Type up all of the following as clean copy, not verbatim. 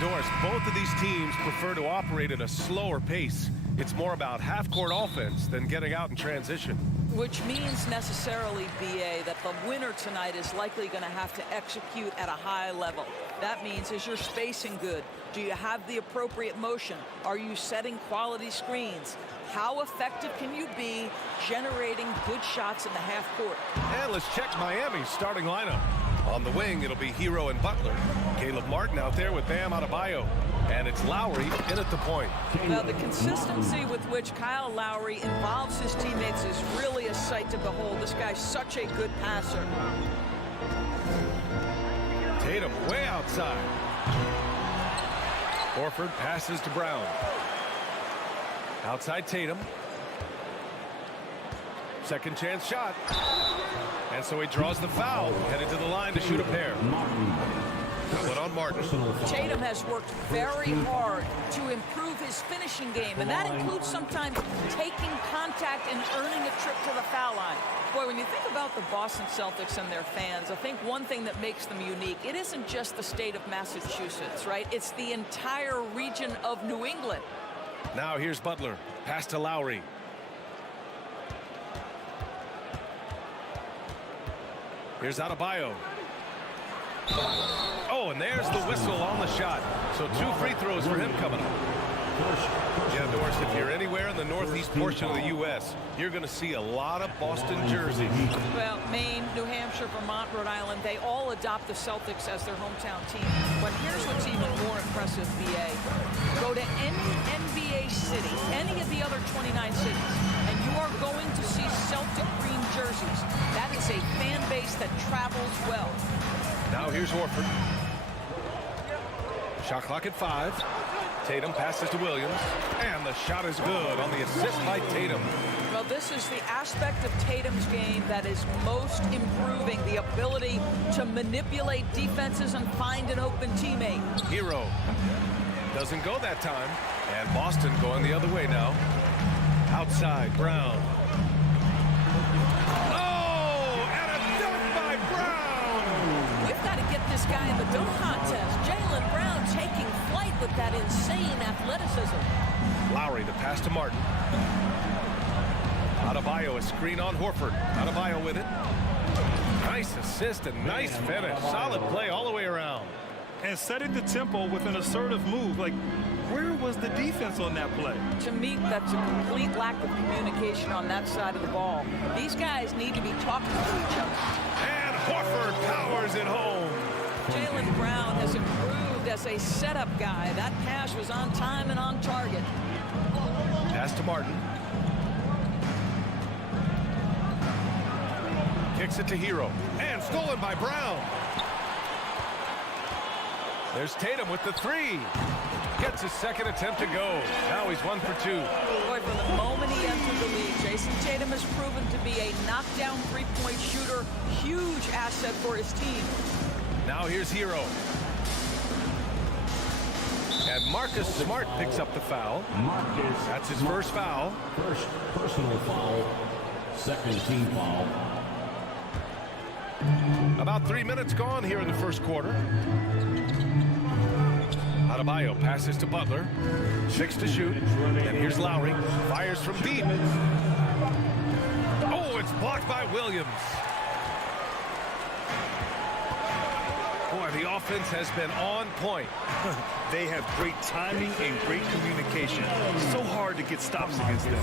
Doris, both of these teams prefer to operate at a slower pace. It's more about half-court offense than getting out in transition. Which means necessarily, BA, that the winner tonight is likely going to have to execute at a high level. That means, is your spacing good? Do you have the appropriate motion? Are you setting quality screens? How effective can you be generating good shots in the half court? And let's check Miami's starting lineup. On the wing, it'll be Hero and Butler. Caleb Martin out there with Bam Adebayo. And it's Lowry in at the point. Now, the consistency with which Kyle Lowry involves his teammates is really a sight to behold. This guy's such a good passer. Tatum way outside. Horford passes to Brown. Outside Tatum. Second chance shot. And so he draws the foul, headed to the line to shoot a pair. Put on Martin. Tatum has worked very hard to improve his finishing game, and that includes sometimes taking contact and earning a trip to the foul line. Boy, when you think about the Boston Celtics and their fans, I think one thing that makes them unique, it isn't just the state of Massachusetts, right? It's the entire region of New England. Now here's Butler. Pass to Lowry. Here's Adebayo. Oh, and there's the whistle on the shot. So 2 free throws for him coming up. Yeah, Doris, if you're anywhere in the northeast portion of the U.S., you're going to see a lot of Boston jerseys. Well, Maine, New Hampshire, Vermont, Rhode Island, they all adopt the Celtics as their hometown team. But here's what's even more impressive, BA. Go to any NBA city, any of the other 29 cities, and you are going to see Celtic green jerseys. That is a fan base that travels well. Now here's Horford. Shot clock at 5. Tatum passes to Williams, and the shot is good on the assist by Tatum. Well, this is the aspect of Tatum's game that is most improving, the ability to manipulate defenses and find an open teammate. Hero doesn't go that time, and Boston going the other way now. Outside, Brown. Oh, and a dunk by Brown! We've got to get this guy in the dunk contest. Jaylen Brown taking flight with that insane athleticism. Lowry, the pass to Martin. Adebayo, a screen on Horford. Adebayo with it. Nice assist and nice finish. Solid play all the way around. And setting the tempo with an assertive move. Like, where was the defense on that play? To me, that's a complete lack of communication on that side of the ball. These guys need to be talking to each other. And Horford powers it home. Jaylen Brown has improved as a setup guy. That pass was on time and on target. Pass to Martin. Kicks it to Hero. And stolen by Brown. There's Tatum with the 3. Gets his second attempt to go. Now he's 1 for 2. Boy, from the moment he entered the league, Jason Tatum has proven to be a knockdown three-point shooter. Huge asset for his team. Now here's Hero. And Marcus Smart picks up the foul. That's his first foul. First personal foul. Second team foul. About 3 minutes gone here in the first quarter. Adebayo passes to Butler. 6 to shoot. And here's Lowry. Fires from deep. Oh, it's blocked by Williams. Boy, the offense has been on point. They have great timing and great communication. So hard to get stops against them.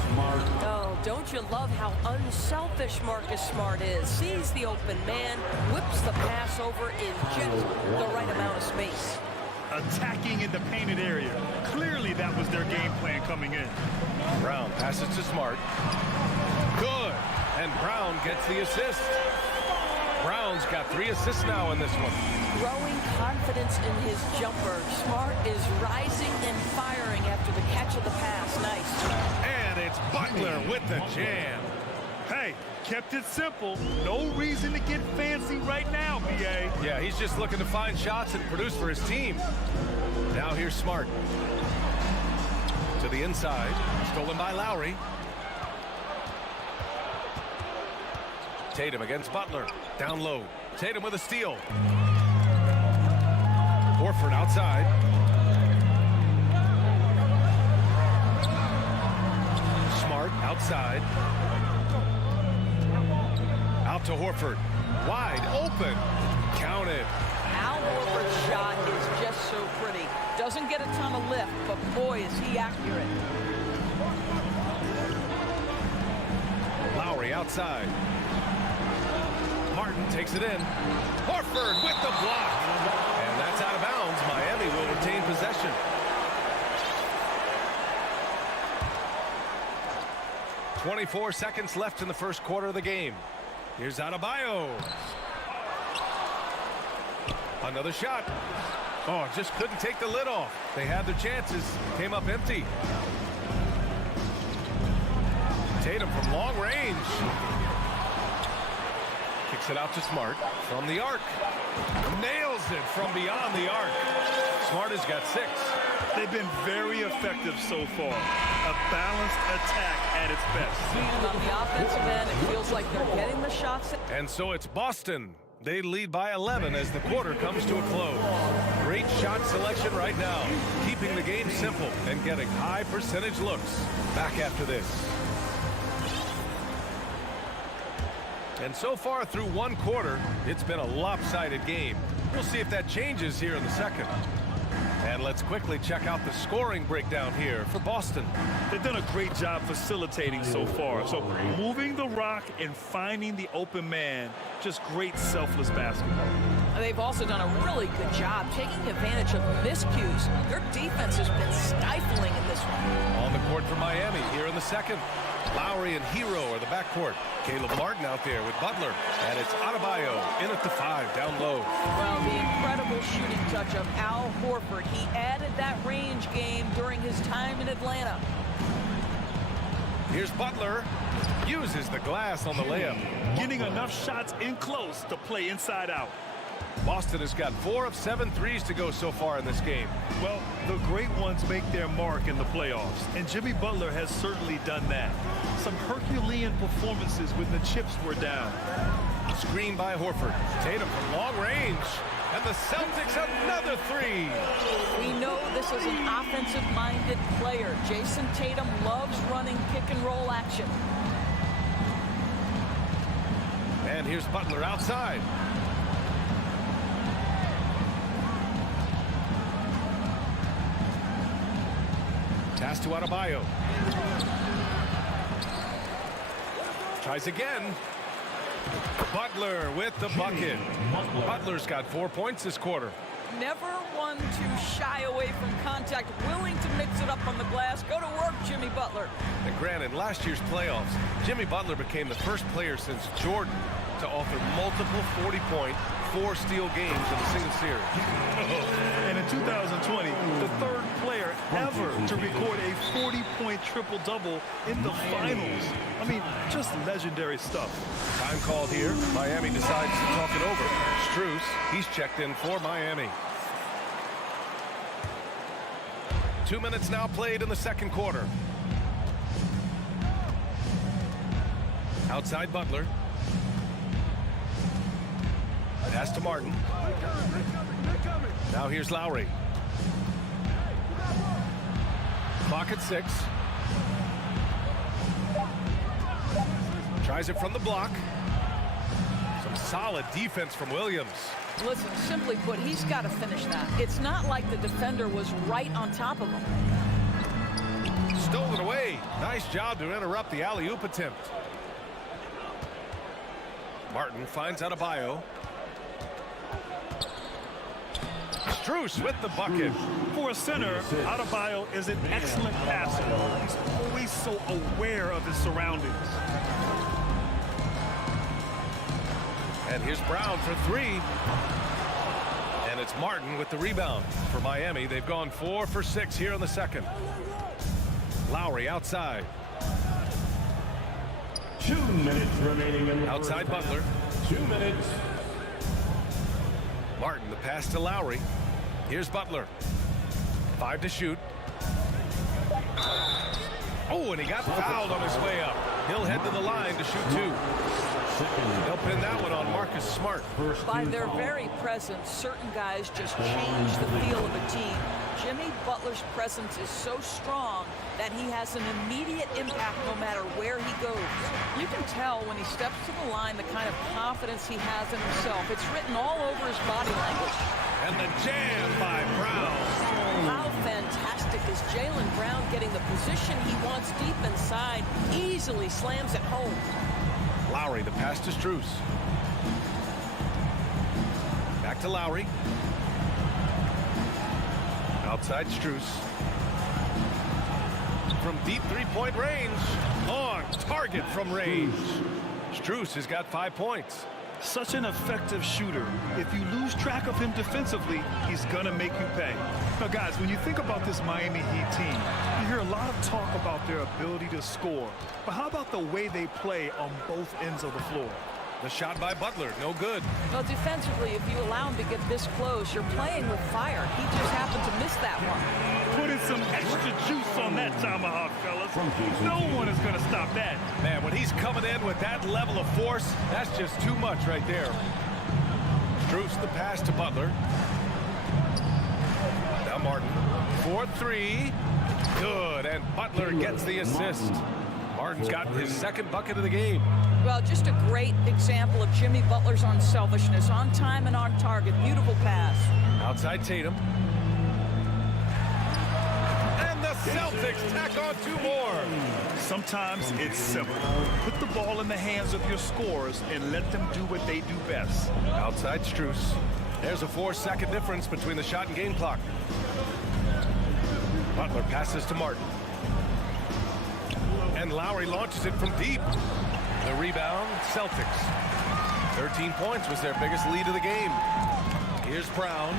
Oh, don't you love how unselfish Marcus Smart is? Sees the open man, whips the pass over in just the right amount of space. Attacking in the painted area. Clearly that was their game plan coming in. Brown passes to Smart. Good. And Brown gets the assist. Brown's got 3 assists now in this one. Growing confidence in his jumper. Smart is rising and firing after the catch of the pass. Nice. And it's Butler with the jam. Hey, kept it simple. No reason to get fancy right now, BA. Yeah, he's just looking to find shots and produce for his team. Now here's Smart. To the inside. Stolen by Lowry. Tatum against Butler. Down low. Tatum with a steal. Horford outside. outside. Out to Horford. Wide open. Count it. Al Horford's shot is just so pretty. Doesn't get a ton of lift, but boy, is he accurate. Lowry outside. Martin takes it in. Horford with the block. And that's out of bounds. Miami will retain possession. .24 seconds left in the first quarter of the game. Here's Adebayo. Another shot. Oh, just couldn't take the lid off. They had their chances. Came up empty. Tatum from long range. Kicks it out to Smart from the arc. Nails it from beyond the arc. Smart has got 6. They've been very effective so far. A balanced attack at its best. And on the offensive end, it feels like they're getting the shots. And so it's Boston. They lead by 11 as the quarter comes to a close. Great shot selection right now, keeping the game simple and getting high percentage looks. Back after this. And so far through one quarter, it's been a lopsided game. We'll see if that changes here in the second. And let's quickly check out the scoring breakdown here for Boston. They've done a great job facilitating so far. So moving the rock and finding the open man, just great selfless basketball. They've also done a really good job taking advantage of miscues. Their defense has been stifling in this one. On the court for Miami here in the second. Lowry and Hero are the backcourt. Caleb Martin out there with Butler. And it's Adebayo in at the 5, down low. Well, the incredible shooting touch of Al Horford. He added that range game during his time in Atlanta. Here's Butler. Uses the glass on the layup. Getting enough shots in close to play inside out. Boston has got 4 of 7 threes to go so far in this game. Well, the great ones make their mark in the playoffs, and Jimmy Butler has certainly done that. Some Herculean performances when the chips were down. Screen by Horford. Tatum from long range. And the Celtics another 3. We know this is an offensive-minded player. Jason Tatum loves running pick-and-roll action. And here's Butler outside. Pass to Adebayo. Tries again. Butler with the bucket. Butler's got 4 points this quarter. Never one to shy away from contact, willing to mix it up on the glass. Go to work, Jimmy Butler. And granted, last year's playoffs, Jimmy Butler became the first player since Jordan to author multiple 40-point, 4-steal games in a single series. And in 2020, the third player ever to record a 40-point triple-double in the finals. I mean, just legendary stuff. Time called here. Miami decides to talk it over. Strus, he's checked in for Miami. 2 minutes now played in the second quarter. Outside Butler. Pass to Martin. Now here's Lowry. Clock at 6. Tries it from the block. Some solid defense from Williams. Listen, simply put, he's got to finish that. It's not like the defender was right on top of him. Stole it away. Nice job to interrupt the alley-oop attempt. Martin finds Adebayo. Strus with the bucket. For a center, Adebayo is an excellent passer. He's always so aware of his surroundings. And here's Brown for 3. And it's Martin with the rebound. For Miami, they've gone 4 for 6 here in the second. Lowry outside. 2 minutes remaining in the Outside first Butler. half. 2 minutes. Martin, the pass to Lowry. Here's Butler. 5 to shoot. Oh, and he got fouled on his way up. He'll head to the line to shoot 2. They'll pin that one on Marcus Smart. By their very presence, certain guys just change the feel of a team. Jimmy Butler's presence is so strong that he has an immediate impact no matter where he goes. You can tell when he steps to the line the kind of confidence he has in himself. It's written all over his body language. And the jam by Brown. How fantastic is Jaylen Brown getting the position he wants deep inside, easily slams it home. Lowry, the pass to Strus. Back to Lowry. Outside Strus. From deep three-point range. On target from range. Strus has got 5 points. Such an effective shooter. If you lose track of him defensively, he's going to make you pay. Now, guys, when you think about this Miami Heat team, you hear a lot of talk about their ability to score. But how about the way they play on both ends of the floor? The shot by Butler, no good. Well, defensively, if you allow him to get this close, you're playing with fire. He just happened to miss that one. Put in some extra juice on that tomahawk, fellas. No one is going to stop that. Man, when he's coming in with that level of force, that's just too much right there. Strus the pass to Butler. Now Martin. 4-3. Good, and Butler gets the assist. Martin's got his second bucket of the game. Well, just a great example of Jimmy Butler's unselfishness. On time and on target. Beautiful pass. Outside Tatum. And the Celtics tack on 2 more. Sometimes it's simple. Put the ball in the hands of your scorers and let them do what they do best. Outside Strus. There's a 4-second difference between the shot and game clock. Butler passes to Martin. And Lowry launches it from deep. The rebound, Celtics. 13 points was their biggest lead of the game. Here's Brown.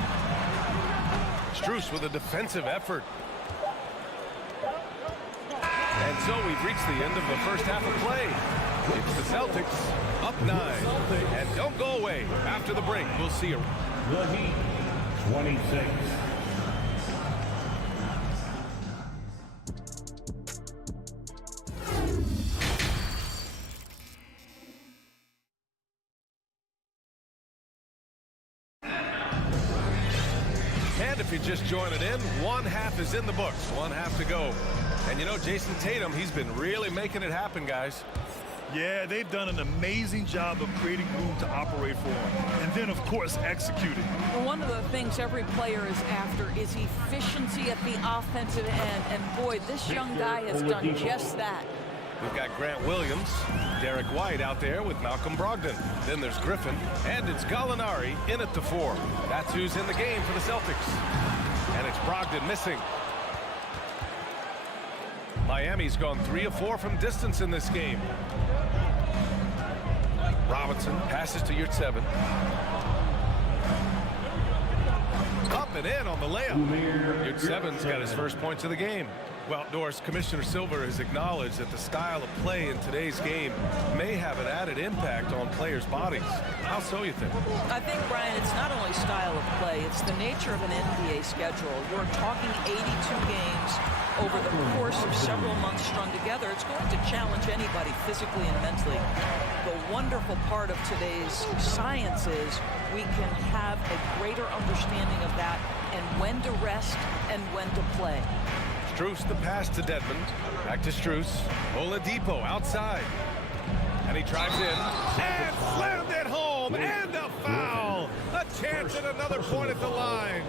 Strus with a defensive effort. And so we've reached the end of the first half of play. It's the Celtics up 9. And don't go away. After the break, we'll see you. The Heat, 26. And if you're just joining in, 1 half is in the books. 1 half to go. And you know, Jason Tatum, he's been really making it happen, guys. Yeah, they've done an amazing job of creating room to operate for him. And then, of course, executing. Well, one of the things every player is after is efficiency at the offensive end. And boy, this young guy has done just that. We've got Grant Williams, Derek White out there with Malcolm Brogdon. Then there's Griffin, and it's Gallinari in at the 4. That's who's in the game for the Celtics. And it's Brogdon missing. Miami's gone 3 of 4 from distance in this game. Robinson passes to Yurt-7. Up and in on the layup. Yurt-7's got his first points of the game. Well, Doris, Commissioner Silver has acknowledged that the style of play in today's game may have an added impact on players' bodies. How so, you think? I think, Brian, it's not only style of play, it's the nature of an NBA schedule. You're talking 82 games over the course of several months strung together. It's going to challenge anybody physically and mentally. The wonderful part of today's science is we can have a greater understanding of that and when to rest and when to play. Strus the pass to Dedmon. Back to Strus. Oladipo outside. And he drives in. And slammed it home. And a foul. A chance at another point at the line.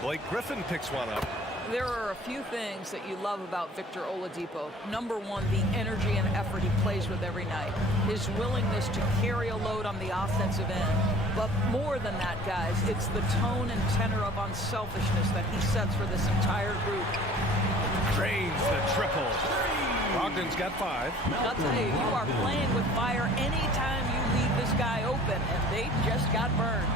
Blake Griffin picks one up. There are a few things that you love about Victor Oladipo. Number one, the energy and effort he plays with every night. His willingness to carry a load on the offensive end. But more than that, guys, it's the tone and tenor of unselfishness that he sets for this entire group. Drains the triple. Brogdon's got 5. I'll tell you, you are playing with fire anytime you leave this guy open, and they just got burned.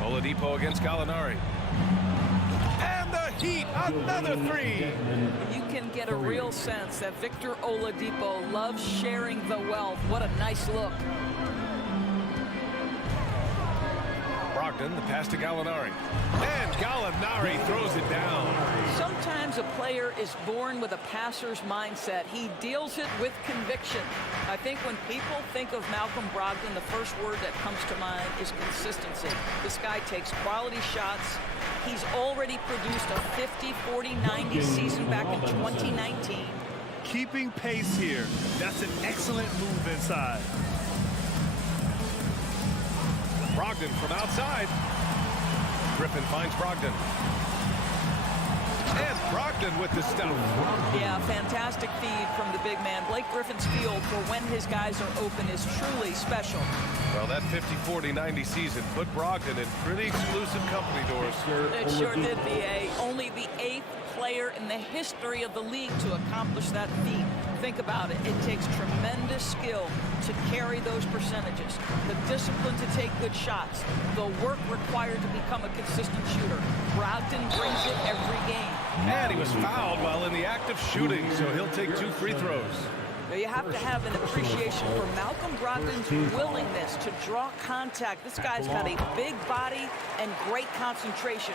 Oladipo against Gallinari. And the Heat, another 3. You can get a real sense that Victor Oladipo loves sharing the wealth. What a nice look. Brogdon Brogdon, the pass to Gallinari. And Gallinari throws it down. Sometimes a player is born with a passer's mindset. He deals it with conviction. I think when people think of Malcolm Brogdon, the first word that comes to mind is consistency. This guy takes quality shots. He's already produced a 50, 40, 90 season back in 2019. Keeping pace here. That's an excellent move inside. Brogdon from outside. Griffin finds Brogdon. And Brogdon with the stop. Yeah, fantastic feed from the big man. Blake Griffin's field for when his guys are open is truly special. Well, that 50, 40, 90 season put Brogdon in pretty exclusive company, Doris. It sure did, B.A. Only the 8th player in the history of the league to accomplish that feat. Think about it. It takes tremendous skill to carry those percentages, the discipline to take good shots, the work required to become a consistent shooter. Brogdon brings it every game. And he was fouled while in the act of shooting, so he'll take 2 free throws. Now you have to have an appreciation for Malcolm Brogdon's willingness to draw contact. This guy's got a big body and great concentration.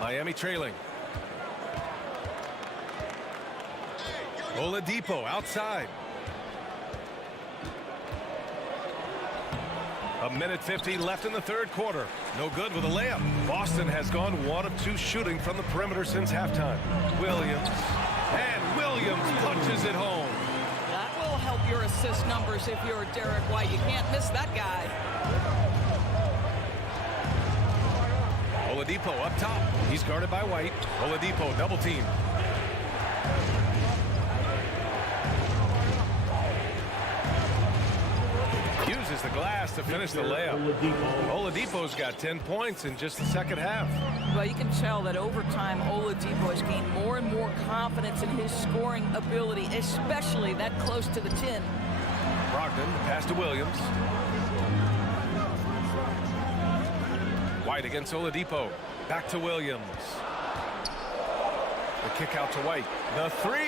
Miami trailing. Oladipo outside. A minute 50 left in the third quarter. No good with a layup. Boston has gone 1 of 2 shooting from the perimeter since halftime. Williams. And Williams punches it home. That will help your assist numbers if you're Derek White. You can't miss that guy. Oladipo up top. He's guarded by White. Oladipo double team. Uses the glass to finish the layup. Oladipo's got 10 points in just the second half. Well, you can tell that over time, Oladipo has gained more and more confidence in his scoring ability, especially that close to the 10. Brogdon, pass to Williams. White against Oladipo. Back to Williams. The kick out to White. The 3.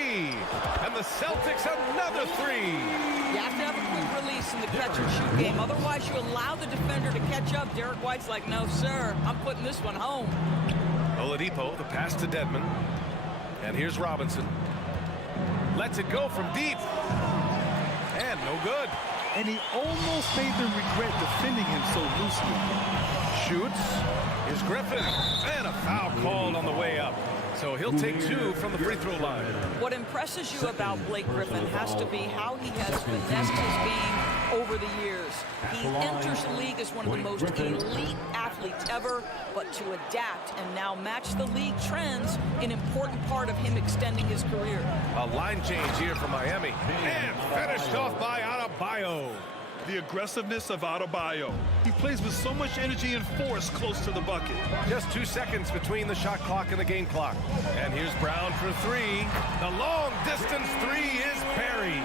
And the Celtics another 3. You have to have a quick release in the catch and shoot game. Otherwise, you allow the defender to catch up. Derek White's like, no, sir. I'm putting this one home. Oladipo, the pass to Dedmon. And here's Robinson. Lets it go from deep. And no good. And he almost made them regret defending him so loosely. Shoots. Here's Griffin. And a foul called on the way up. So he'll take 2 from the free throw line. What impresses you about Blake Griffin has to be how he has finessed his game over the years. He enters the league as one of the most elite athletes ever, but to adapt and now match the league trends, an important part of him extending his career. A line change here for Miami. And finished off by Adebayo. The aggressiveness of Adebayo. He plays with so much energy and force close to the bucket. Just 2 seconds between the shot clock and the game clock. And here's Brown for 3. The long distance 3 is buried.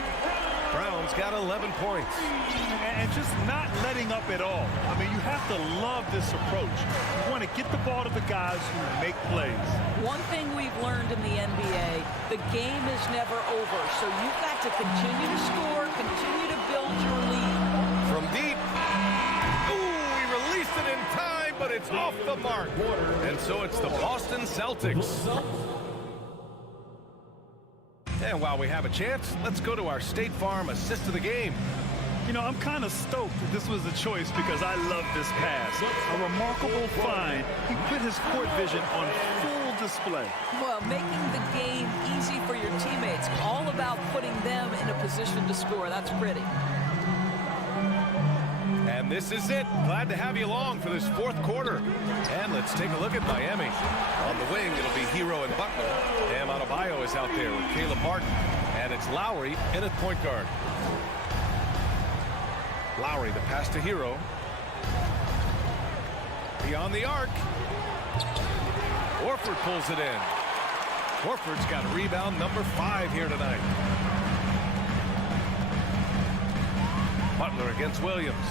Brown's got 11 points. And just not letting up at all. I mean, you have to love this approach. You want to get the ball to the guys who make plays. One thing we've learned in the NBA, the game is never over. So you've got to continue to score, continue to build your lead. From deep. Ooh, he released it in time, but it's off the mark. And so it's the Boston Celtics. And while we have a chance, let's go to our State Farm assist of the game. You know, I'm kind of stoked that this was a choice because I love this pass. A remarkable find. He put his court vision on full display. Well, making the game easy for your teammates. All about putting them in a position to score. That's pretty. And this is it. Glad to have you along for this fourth quarter. And let's take a look at Miami. On the wing, it'll be Hero and Buckner. Bam Adebayo is out there with Caleb Martin. And it's Lowry in at point guard. Lowry, the pass to Hero. Beyond the arc. Horford pulls it in. Horford's got rebound number 5 here tonight. Butler against Williams.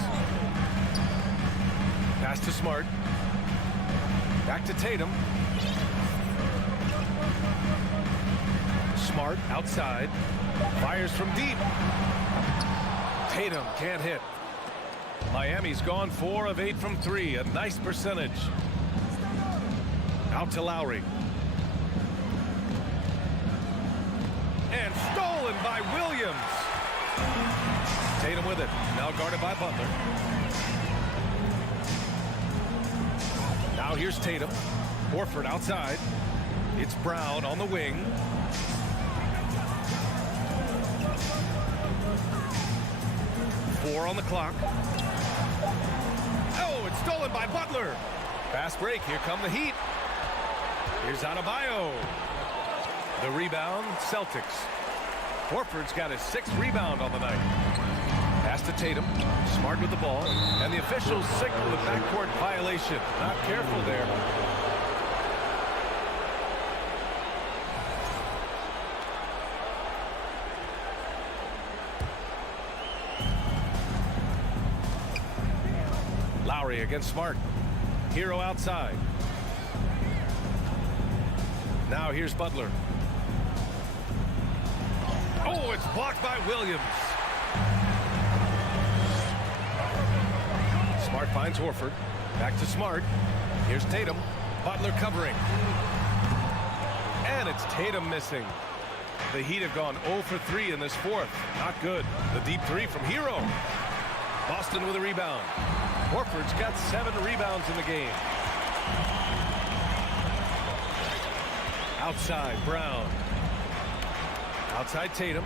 Pass to Smart. Back to Tatum. Smart outside. Fires from deep. Tatum can't hit. Miami's gone 4 of 8 from 3. A nice percentage. Out to Lowry. And stolen by Williams. Tatum with it. Now guarded by Butler. Now here's Tatum. Horford outside. It's Brown on the wing. Four on the clock. Oh, it's stolen by Butler. Fast break. Here come the Heat. Here's Adebayo. The rebound, Celtics. Horford's got his 6th rebound on the night. Pass to Tatum. Smart with the ball. And the officials signal the backcourt violation. Not careful there. Lowry against Smart. Hero outside. Now here's Butler. Oh, it's blocked by Williams. Smart finds Horford. Back to Smart. Here's Tatum. Butler covering. And it's Tatum missing. The Heat have gone 0 for 3 in this 4th. Not good. The deep 3 from Hero. Boston with a rebound. Horford's got 7 rebounds in the game. Outside, Brown. Outside, Tatum.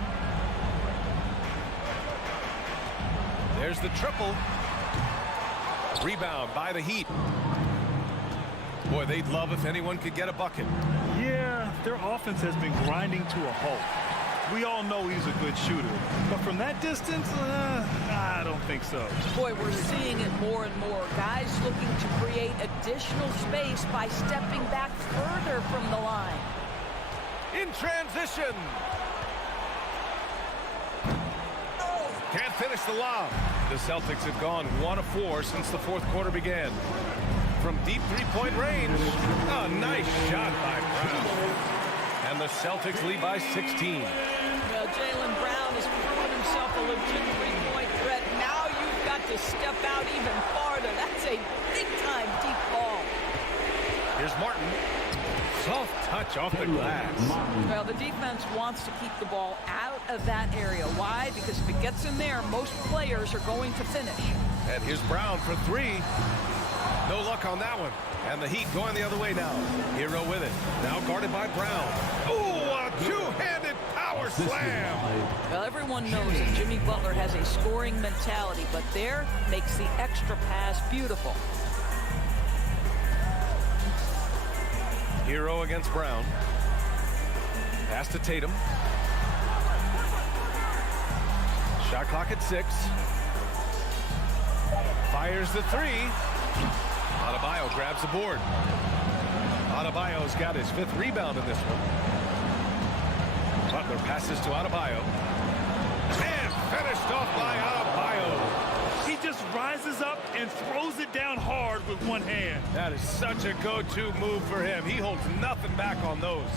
There's the triple. Rebound by the Heat. Boy, they'd love if anyone could get a bucket. Yeah, their offense has been grinding to a halt. We all know he's a good shooter, but from that distance, I don't think so. Boy, we're seeing it more and more. Guys looking to create additional space by stepping back further from the line. In transition. Can't finish the lob. The Celtics have gone 1 of 4 since the 4th quarter began. From deep 3-point range, a nice shot by Brown. And the Celtics lead by 16. Well, Jaylen Brown has proven himself a legit 3-point threat. Now you've got to step out even farther. That's a big-time deep ball. Here's Martin. Soft touch off the glass. Well, the defense wants to keep the ball out of that area. Why? Because if it gets in there, most players are going to finish. And here's Brown for 3. No luck on that one. And the Heat going the other way now. Hero with it. Now guarded by Brown. Ooh, a two-handed power slam. Well, everyone knows that Jimmy Butler has a scoring mentality, but there makes the extra pass beautiful. Hero against Brown. Pass to Tatum. Shot clock at 6. Fires the 3. Adebayo grabs the board. Adebayo's got his 5th rebound in this one. Butler passes to Adebayo. And finished off by Adebayo. He just rises up and throws it down hard with one hand. That is such a go-to move for him. He holds nothing back on those.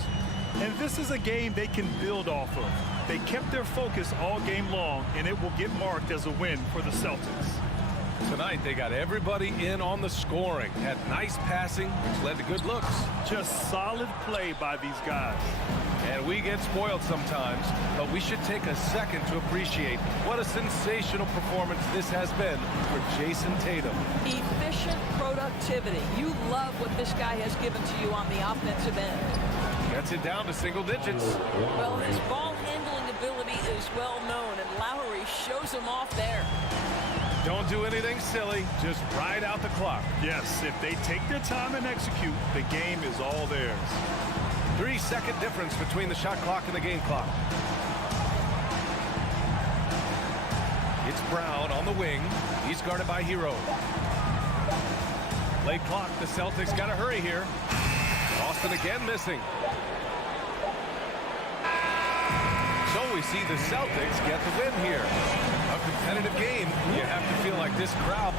And this is a game they can build off of. They kept their focus all game long, and it will get marked as a win for the Celtics. Tonight, they got everybody in on the scoring. Had nice passing, which led to good looks. Just solid play by these guys. And we get spoiled sometimes, but we should take a second to appreciate what a sensational performance this has been for Jason Tatum. Efficient productivity. You love what this guy has given to you on the offensive end. Gets it down to single digits. Well, his ball handling ability is well known, and Lowry shows him off there. Don't do anything silly. Just ride out the clock. Yes, if they take their time and execute, the game is all theirs. 3-second difference between the shot clock and the game clock. It's Brown on the wing. He's guarded by Hero. Late clock. The Celtics got to hurry here. Boston again missing. So we see the Celtics get the win here. A competitive game. You have to feel like this crowd.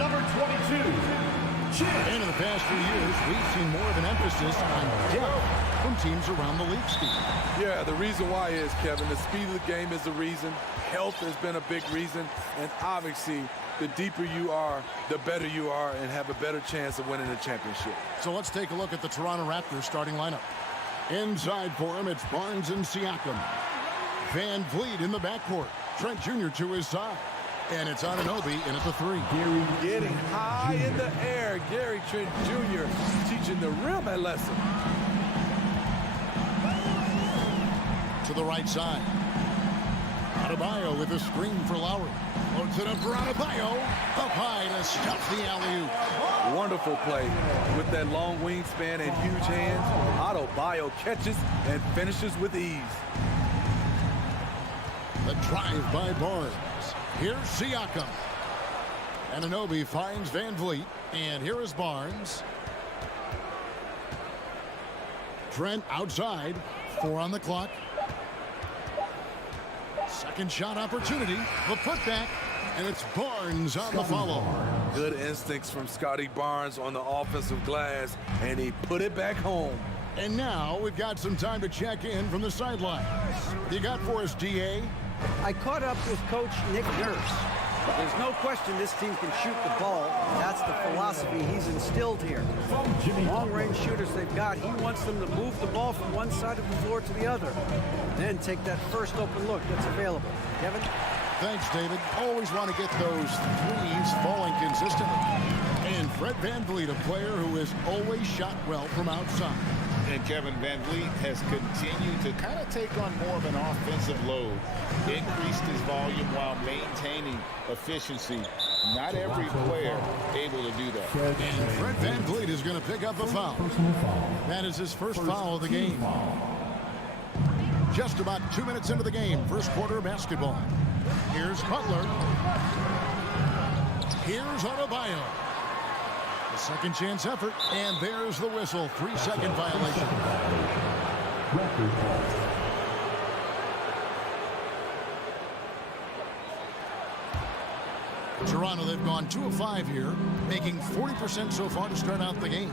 number 22. And in the past few years, we've seen more of an emphasis on depth from teams around the league, Steve. Yeah, the reason why is, Kevin, the speed of the game is the reason. Health has been a big reason. And obviously, the deeper you are, the better you are and have a better chance of winning the championship. So let's take a look at the Toronto Raptors starting lineup. Inside for him, it's Barnes and Siakam. Van Vliet in the backcourt. Trent Jr. to his side. And it's Anunoby in at the 3. Getting high in the air. Gary Trent Jr. teaching the rim a lesson. To the right side. Adebayo with a screen for Lowry. Loads it up for Adebayo. Up high to stuff the alley-oop. Wonderful play. With that long wingspan and huge hands, Adebayo catches and finishes with ease. The drive by Barnes. Here's Siakam. Anunoby finds Van Vliet. And here is Barnes. Trent outside. 4 on the clock. Second shot opportunity. The putback. And it's Barnes on the follow. Good instincts from Scotty Barnes on the offensive glass. And he put it back home. And now we've got some time to check in from the sideline. What you got for us, DA? I caught up with Coach Nick Nurse. There's no question this team can shoot the ball. That's the philosophy he's instilled here. Long-range shooters they've got, he wants them to move the ball from one side of the floor to the other. Then take that first open look that's available. Kevin? Thanks, David. Always want to get those threes falling consistently. And Fred VanVleet, a player who has always shot well from outside. And Kevin VanVleet has continued to kind of take on more of an offensive load. Increased his volume while maintaining efficiency. Not every player able to do that. And Fred VanVleet is going to pick up a foul. That is his first foul of the game. Just about 2 minutes into the game. First quarter of basketball. Here's Butler. Here's Adebayo. The second chance effort. And there's the whistle. 3-second violation. Toronto, they've gone 2 of 5 here, making 40% so far to start out the game.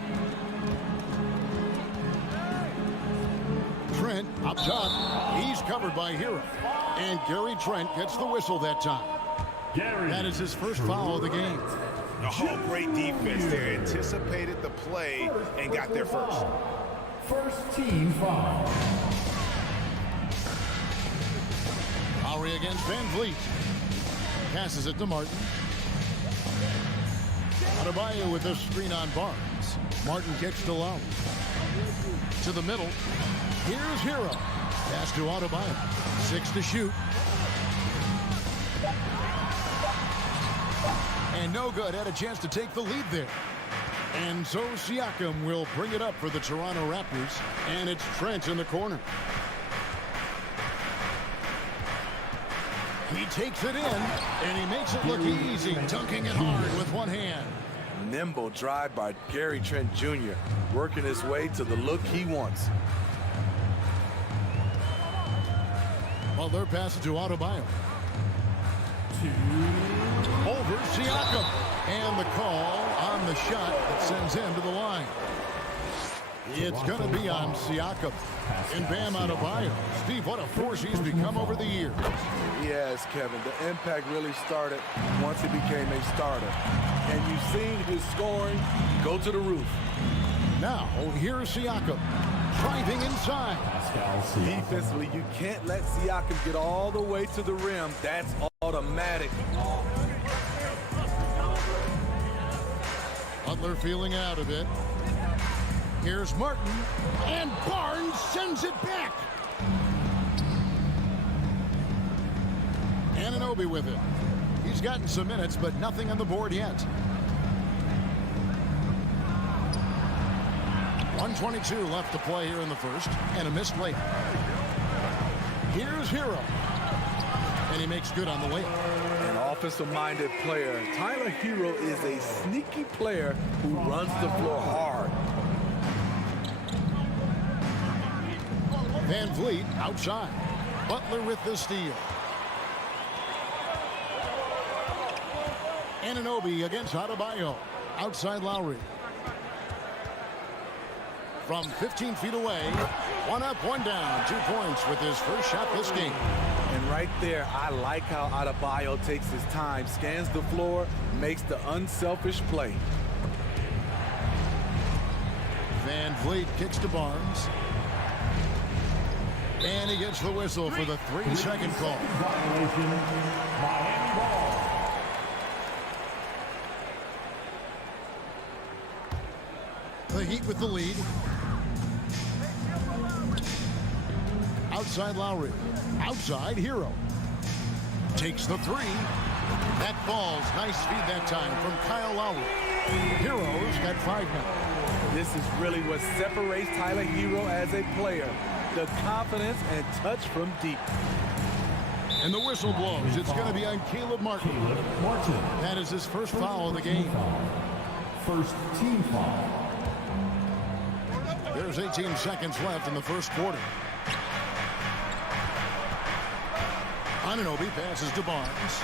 Trent up top. He's covered by Hero. And Gary Trent gets the whistle that time. That is his first foul of the game. Oh, great defense there. Anticipated the play and got there first. First team foul. Lowry against VanVleet. Passes it to Martin. Adebayo with a screen on Barnes. Martin kicks to Lowry. To the middle. Here's Hero. Pass to Adebayo. 6 to shoot. And no good. Had a chance to take the lead there. And so Siakam will bring it up for the Toronto Raptors. And it's Trent in the corner. He takes it in, and he makes it look easy, dunking it hard with one hand. Nimble drive by Gary Trent Jr., working his way to the look he wants. Butler passes to Adebayo. Over Siakam. And the call on the shot that sends him to the line. It's going to be on Siakam. And Bam Adebayo. Steve, what a force he's become over the years. Yes, Kevin. The impact really started once he became a starter. And you've seen his scoring go to the roof. Now, here's Siakam. Driving inside. Defensively, you can't let Siakam get all the way to the rim. That's automatic. Butler feeling out a bit. Here's Martin. And Barnes sends it back. Anunoby with it. He's gotten some minutes, but nothing on the board yet. 1:22 left to play here in the first, and a missed layup. Here's Hero. And he makes good on the layup. An offensive-minded player. Tyler Hero is a sneaky player who runs the floor hard. VanVleet outside. Butler with the steal. Anunoby against Adebayo. Outside Lowry. From 15 feet away, one up, one down, 2 points with his first shot this game. And right there, I like how Adebayo takes his time, scans the floor, makes the unselfish play. Van Vliet kicks to Barnes. And he gets the whistle for the 3-second call. Violation, Miami ball. The Heat with the lead. Outside Lowry. Outside Hero. Takes the 3. That falls. Nice feed that time from Kyle Lowry. Hero's got 5 now. This is really what separates Tyler Hero as a player. The confidence and touch from deep. And the whistle blows. It's going to be on Caleb Martin. That is his first foul of the game. First team foul. There's 18 seconds left in the first quarter. Anunoby passes to Barnes.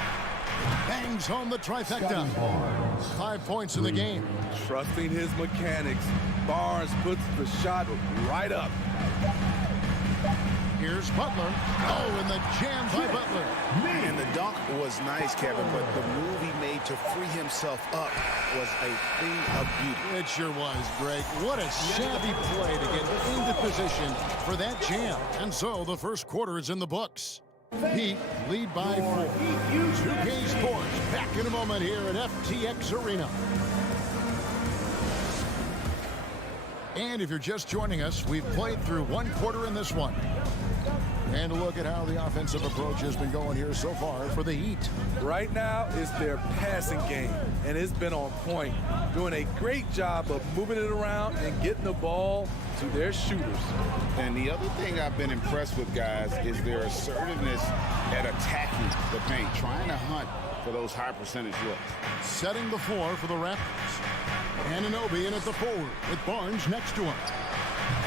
Bangs home the trifecta. 5 points in the game. Trusting his mechanics, Barnes puts the shot right up. Here's Butler. Oh, and the jam by Butler. And the dunk was nice, Kevin, but the move he made to free himself up was a thing of beauty. It sure was, Greg. What a savvy play to get into position for that jam. And so the first quarter is in the books. Heat lead by 4. 2K Sports back in a moment here at FTX Arena. And if you're just joining us, we've played through 1 quarter in this one. And a look at how the offensive approach has been going here so far for the Heat. Right now, it's their passing game, and it's been on point. Doing a great job of moving it around and getting the ball to their shooters. And the other thing I've been impressed with, guys, is their assertiveness at attacking the paint, trying to hunt for those high percentage looks. Setting the floor for the Raptors. Anunoby in at the forward with Barnes next to him.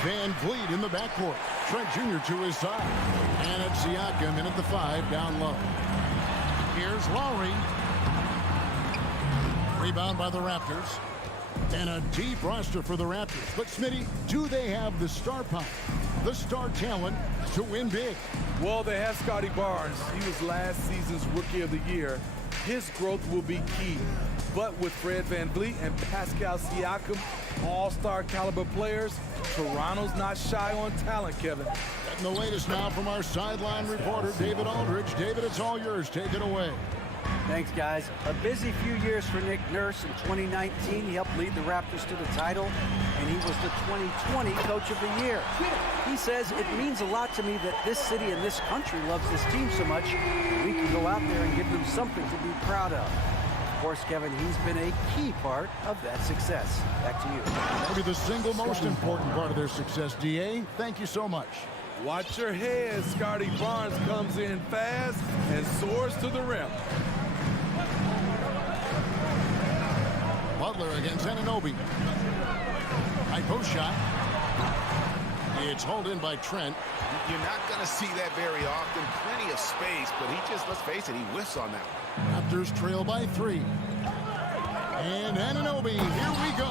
Van Vliet in the backcourt. Trent Jr. to his side. And it's Siakam in at the 5 down low. Here's Lowry. Rebound by the Raptors. And a deep roster for the Raptors. But Smitty, do they have the star power, the star talent to win big? Well, they have Scotty Barnes. He was last season's Rookie of the Year. His growth will be key. But with Fred VanVleet and Pascal Siakam, all-star caliber players, Toronto's not shy on talent, Kevin. And the latest now from our sideline reporter, David Aldridge. David, it's all yours. Take it away. Thanks, guys. A busy few years for Nick Nurse. In 2019, he helped lead the Raptors to the title, and he was the 2020 Coach of the Year. He says, it means a lot to me that this city and this country loves this team so much, we can go out there and give them something to be proud of. Of course, Kevin, he's been a key part of that success. Back to you. Maybe the single most important part of their success, DA. Thank you so much. Watch your head. Scotty Barnes comes in fast and soars to the rim. Butler against Anunoby. High post shot. It's hauled in by Trent. You're not going to see that very often. Plenty of space, but he just, let's face it, he whiffs on that one. Raptors trail by 3. And Anunoby, here we go.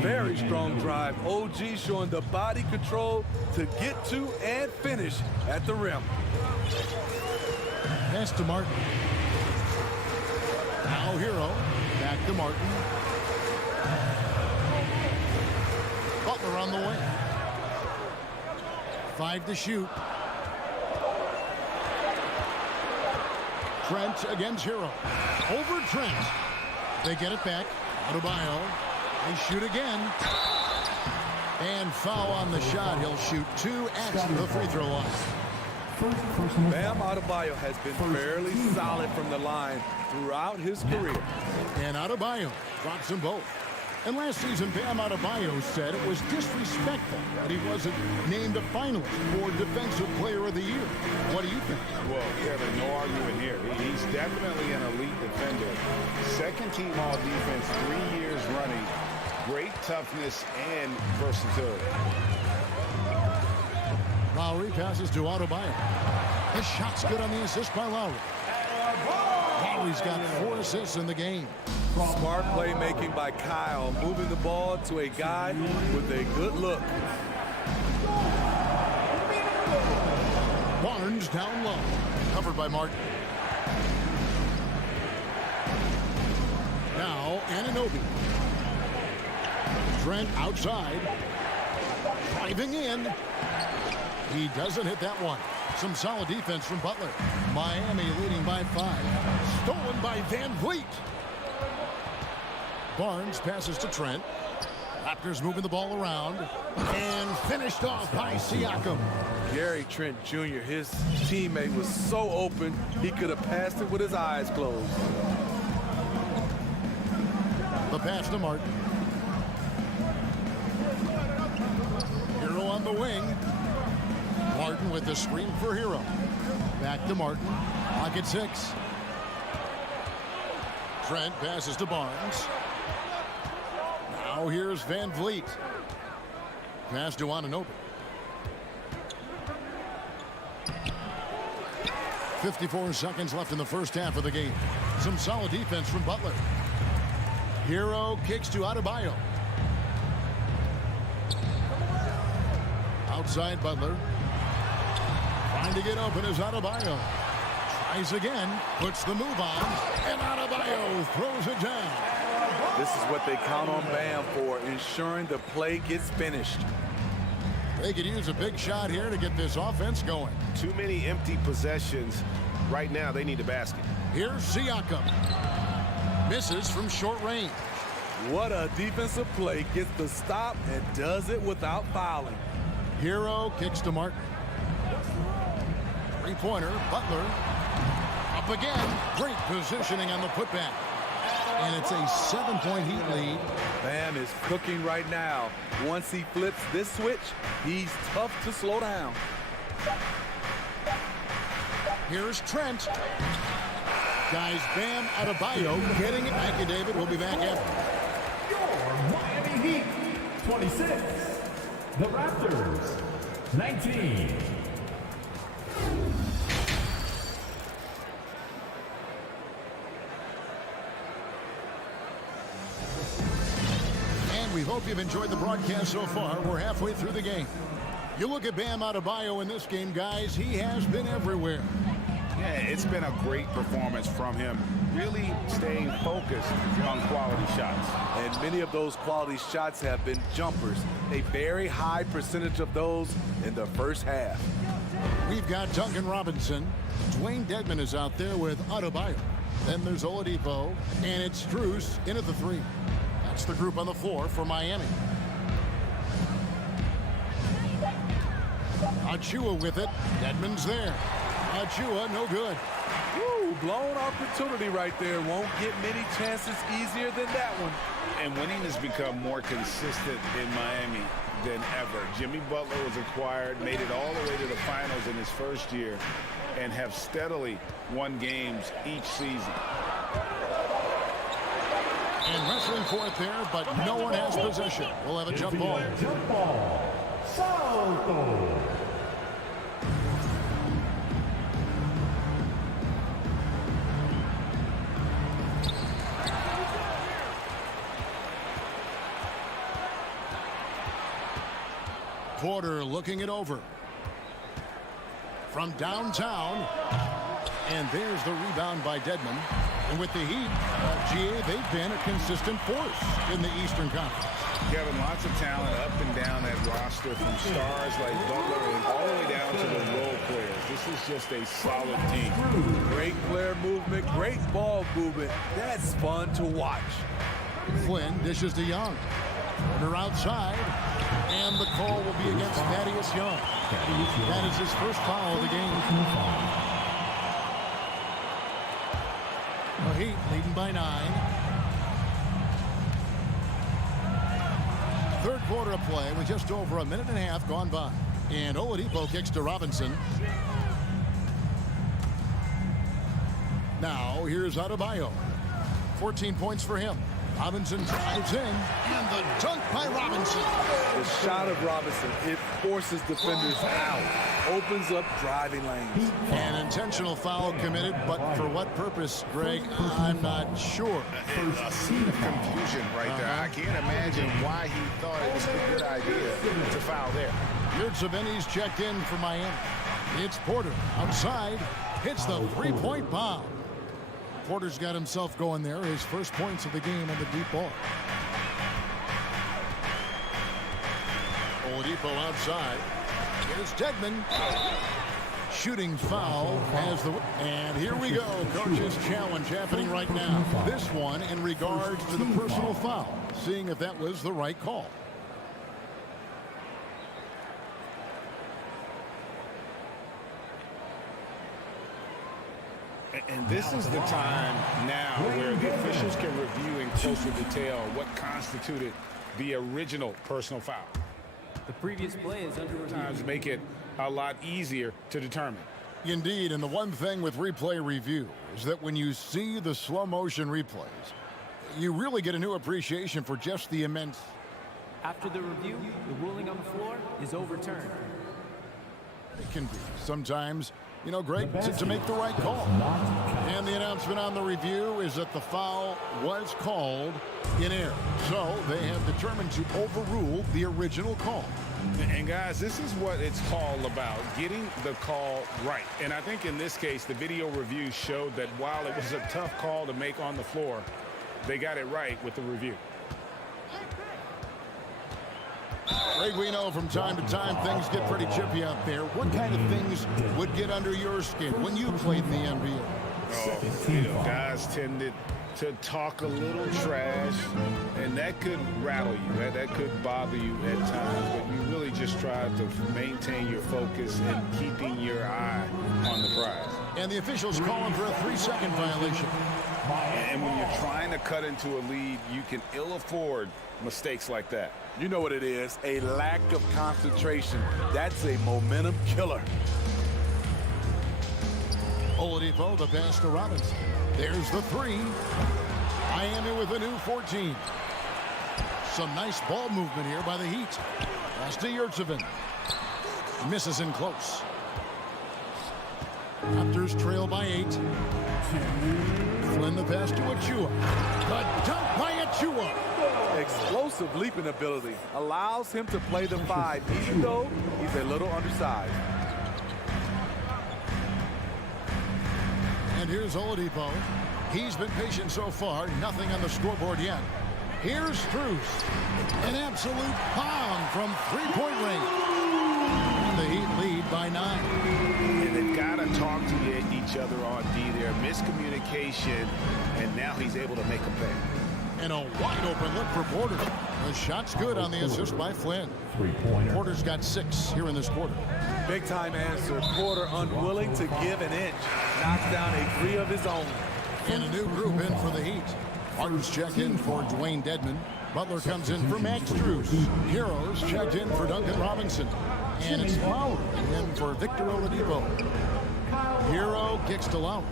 Very strong drive. OG showing the body control to get to and finish at the rim. Pass to Martin. Now Hero. Back to Martin. Butler on the way. 5 to shoot. Trent against Hero. Over Trent. They get it back. Adebayo. They shoot again. And foul on the shot. He'll shoot 2 at the free throw line. Bam Adebayo has been fairly solid from the line throughout his career. And Adebayo drops them both. And last season, Bam Adebayo said it was disrespectful that he wasn't named a finalist for Defensive Player of the Year. What do you think? Well, Kevin, no argument here. He's definitely an elite defender. Second team all defense, 3 years running. Great toughness and versatility. Lowry passes to Adebayo. His shot's good on the assist by Lowry. And he's got 4 assists in the game. Smart playmaking by Kyle, moving the ball to a guy with a good look. Barnes down low. Covered by Martin. Now, Anunoby. Trent outside. Driving in. He doesn't hit that one. Some solid defense from Butler. Miami leading by 5. Stolen by Van Vliet. Barnes passes to Trent. Raptors moving the ball around. And finished off by Siakam. Gary Trent Jr., his teammate, was so open, he could have passed it with his eyes closed. The pass to Martin. Hero on the wing. Martin with the screen for Hero. Back to Martin. Clock at 6. Trent passes to Barnes. Now here's Van Vliet. Pass to Anunoby. 54 seconds left in the first half of the game. Some solid defense from Butler. Hero kicks to Adebayo. Outside Butler. Trying to get open is Adebayo. Tries again. Puts the move on. And Adebayo throws it down. This is what they count on Bam for, ensuring the play gets finished. They could use a big shot here to get this offense going. Too many empty possessions. Right now, they need a basket. Here's Siakam. Misses from short range. What a defensive play. Gets the stop and does it without fouling. Hero kicks to Martin. Three-pointer, Butler. Up again. Great positioning on the putback. And it's a 7-point Heat lead. Bam is cooking right now. Once he flips this switch, he's tough to slow down. Here's Trent. Guys, Bam Adebayo getting it. Thank you, David. We'll be back after. Your Miami Heat, 26. The Raptors, 19. We hope you've enjoyed the broadcast so far. We're halfway through the game. You look at Bam Adebayo in this game, guys. He has been everywhere. Yeah, it's been a great performance from him. Really staying focused on quality shots. And many of those quality shots have been jumpers. A very high percentage of those in the first half. We've got Duncan Robinson. Dwayne Dedmon is out there with Adebayo. Then there's Oladipo. And it's Strus in at the 3. That's the group on the floor for Miami. Achua with it. Dedmon's there. Achua, no good. Woo, blown opportunity right there. Won't get many chances easier than that one. And winning has become more consistent in Miami than ever. Jimmy Butler was acquired, made it all the way to the finals in his first year, and have steadily won games each season. And wrestling for it there, but no one has possession. We'll have a jump ball. Jump ball. Salto. Porter looking it over. From downtown. And there's the rebound by Dedmon. And with the Heat, they've been a consistent force in the Eastern Conference. Kevin, lots of talent up and down that roster, from stars like Butler and all the way down to the role players. This is just a solid team. Great player movement, great ball movement. That's fun to watch. Flynn dishes to Young. Runner outside. And the call will be against Thaddeus Young. That is his first foul of the game. The Heat leading by 9. Third quarter of play with just over a minute and a half gone by. And Oladipo kicks to Robinson. Now here's Adebayo. 14 points for him. Robinson drives in. And the dunk by Robinson. The shot of Robinson, it forces defenders out, opens up driving lanes. An intentional foul committed, but for what purpose, Greg? I'm not sure. A scene of confusion right there. I can't imagine why he thought it was a good idea to foul there. Yurtseven's checked in for Miami. It's Porter outside. Hits the three-point bomb. Porter's got himself going there. His first points of the game on the deep ball. Oladipo outside. Here's Dedmon. Shooting foul as the... And here we go. Coach's challenge happening right now. This one in regards to the personal foul. Seeing if that was the right call. And this is the time now where the officials can review in closer detail what constituted the original personal foul. The previous play is under review. Sometimes make it a lot easier to determine. Indeed, and the one thing with replay review is that when you see the slow motion replays, you really get a new appreciation for just the immense. After the review, the ruling on the floor is overturned. It can be sometimes, you know, Greg, to make the right call. And the announcement on the review is that the foul was called in error. So they have determined to overrule the original call. And guys, this is what it's all about, getting the call right. And I think in this case, the video review showed that while it was a tough call to make on the floor, they got it right with the review. Greg, we know from time to time things get pretty chippy out there. What kind of things would get under your skin when you played in the NBA? Oh, you know, guys tended to talk a little trash, and that could rattle you. That could bother you at times, but you really just try to maintain your focus and keeping your eye on the prize. And the officials calling for a 3-second violation. And when you're trying to cut into a lead, you can ill afford mistakes like that. You know what it is, a lack of concentration. That's a momentum killer. Oladipo, the pass to Robinson. There's the three. Miami with a new 14. Some nice ball movement here by the Heat. Pass to Yurtseven. Misses in close. Raptors trail by 8. Flynn the pass to Achua. The dunk by Achua. Explosive leaping ability allows him to play the 5, even though he's a little undersized. And here's Oladipo. He's been patient so far. Nothing on the scoreboard yet. Here's Strus. An absolute bomb from three-point range. And the Heat lead by 9. And they've got to talk to each other on D there. Miscommunication, and now he's able to make a pay. And a wide open look for Porter. The shot's good on the assist by Flynn. Porter's got 6 here in this quarter. Big time answer. Porter unwilling to give an inch. Knocks down a 3 of his own. And a new group in for the Heat. Martin's checked in for Dwayne Dedmon. Butler comes in for Max Strus. Heroes checked in for Duncan Robinson. And it's Lowry in for Victor Oladipo. Hero kicks to Lowry.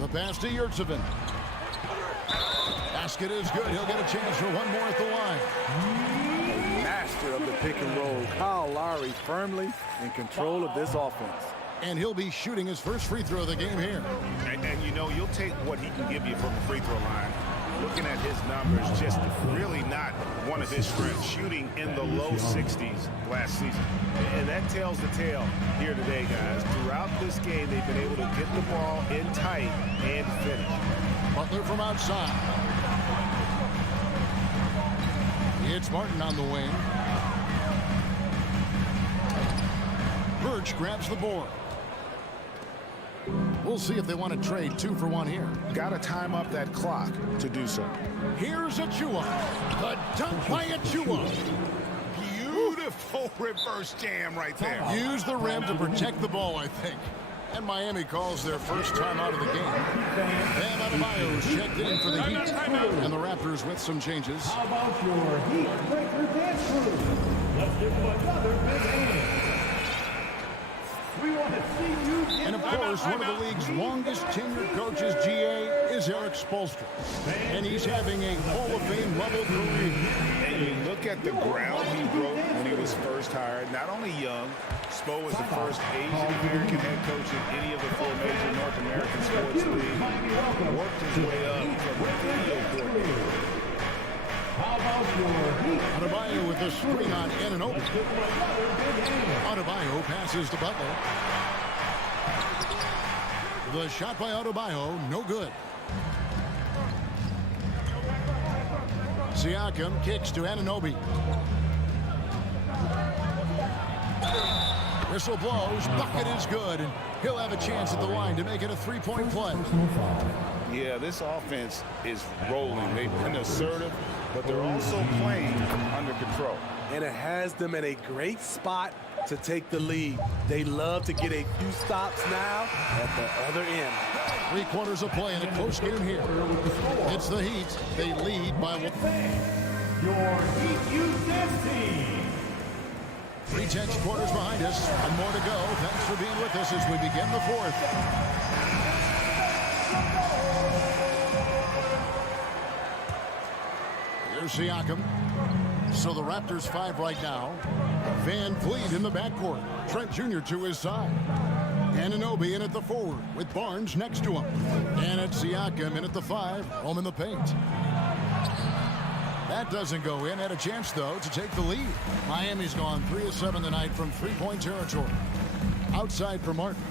The pass to Yurtseven. Basket is good. He'll get a chance for one more at the line. Master of the pick and roll. Kyle Lowry firmly in control of this offense. And he'll be shooting his first free throw of the game here. And you know, you'll take what he can give you from the free throw line. Looking at his numbers, just really not one of his strengths. Shooting in the low 60s last season. And that tells the tale here today, guys. Throughout this game, they've been able to get the ball in tight and finish. Butler from outside. It's Martin on the wing. Birch grabs the board. We'll see if they want to trade 2 for 1 here. Got to time up that clock to do so. Here's Achua. The dunk by Achua. Beautiful reverse jam right there. Use the rim to protect the ball, I think. And Miami calls their first time out of the game. Bam Adebayo is checked in for the Heat. And the Raptors with some changes. How about your Heat breaker dance crew? Let's give them another big hand. We want to see you. And of course, one of the league's longest tenured coaches, GA, is is Eric Spoelstra, and he's having a Hall of Fame level career. And you look at the ground he broke when he was first hired. Not only young, Spo was the first Asian-American head coach in any of the 4 major North American sports leagues. Worked his way up from a video coordinator. Adebayo with the screen on Anunoby. Adebayo passes to Butler. The shot by Adebayo, no good. Siakam kicks to Anunoby. Whistle blows, bucket is good, and he'll have a chance at the line to make it a 3-point play. Yeah, this offense is rolling. They've been assertive, but they're also playing under control. And it has them in a great spot to take the lead. They love to get a few stops now at the other end. 3 quarters of play in a close game here. It's the Heat. They lead by 1. Your Heat U10 team. 3/10 quarters behind us. One more to go. Thanks for being with us as we begin the 4th. Here's Siakam. So the Raptors 5 right now. Van Vliet in the backcourt. Trent Jr. to his side. Anunoby in at the forward with Barnes next to him. And it's Siakam in at the 5. Home in the paint. That doesn't go in. Had a chance, though, to take the lead. Miami's gone 3 of 7 tonight from 3-point territory. Outside for Martin.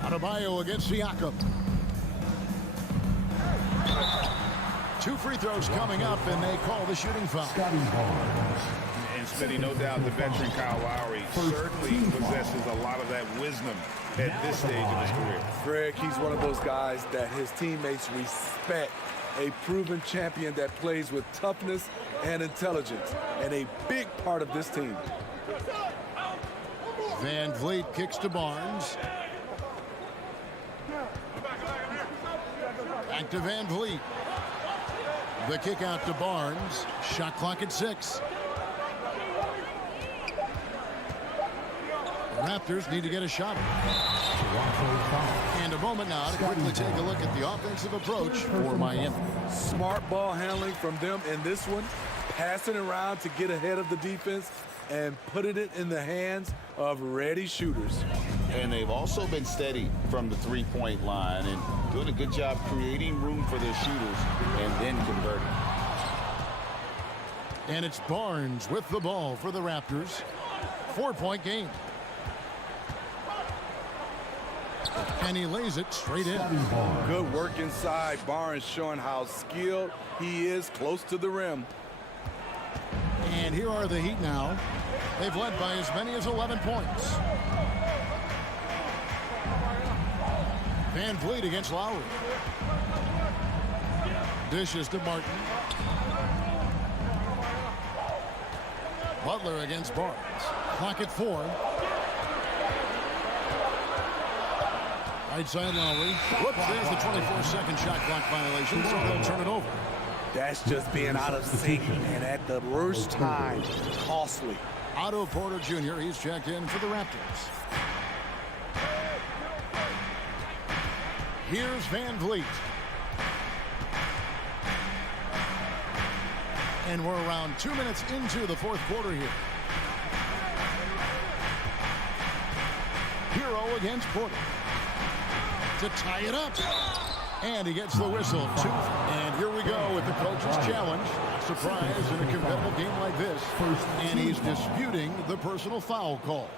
Adebayo against Siakam. 2 free throws coming up, and they call the shooting foul. And Smitty, no doubt the veteran Kyle Lowry certainly possesses a lot of that wisdom at this stage of his career. Greg, he's one of those guys that his teammates respect. A proven champion that plays with toughness and intelligence, and a big part of this team. Van Vliet kicks to Barnes. Back to Van Vliet. The kick out to Barnes. Shot clock at 6. The Raptors need to get a shot. And a moment now to quickly take a look at the offensive approach for Miami. Smart ball handling from them in this one. Passing around to get ahead of the defense and putting it in the hands of ready shooters. And they've also been steady from the 3-point line and doing a good job creating room for their shooters and then converting. And it's Barnes with the ball for the Raptors. 4-point game. And he lays it straight in. Good work inside. Barnes showing how skilled he is close to the rim. And here are the Heat now. They've led by as many as 11 points. Van Vliet against Lowry. Dishes to Martin. Butler against Barnes. Clock at 4. Right side Lowry. Whoops, there's the 24-second shot clock violation, so they'll turn it over. That's just being out of sync and at the worst time. Costly. Otto Porter Jr., he's checked in for the Raptors. Here's Van Vliet. And we're around 2 minutes into the 4th quarter here. Hero against Porter. To tie it up. And he gets the whistle. 2. And here we go with the coach's challenge. Surprise in a competitive game like this. And he's disputing the personal foul call.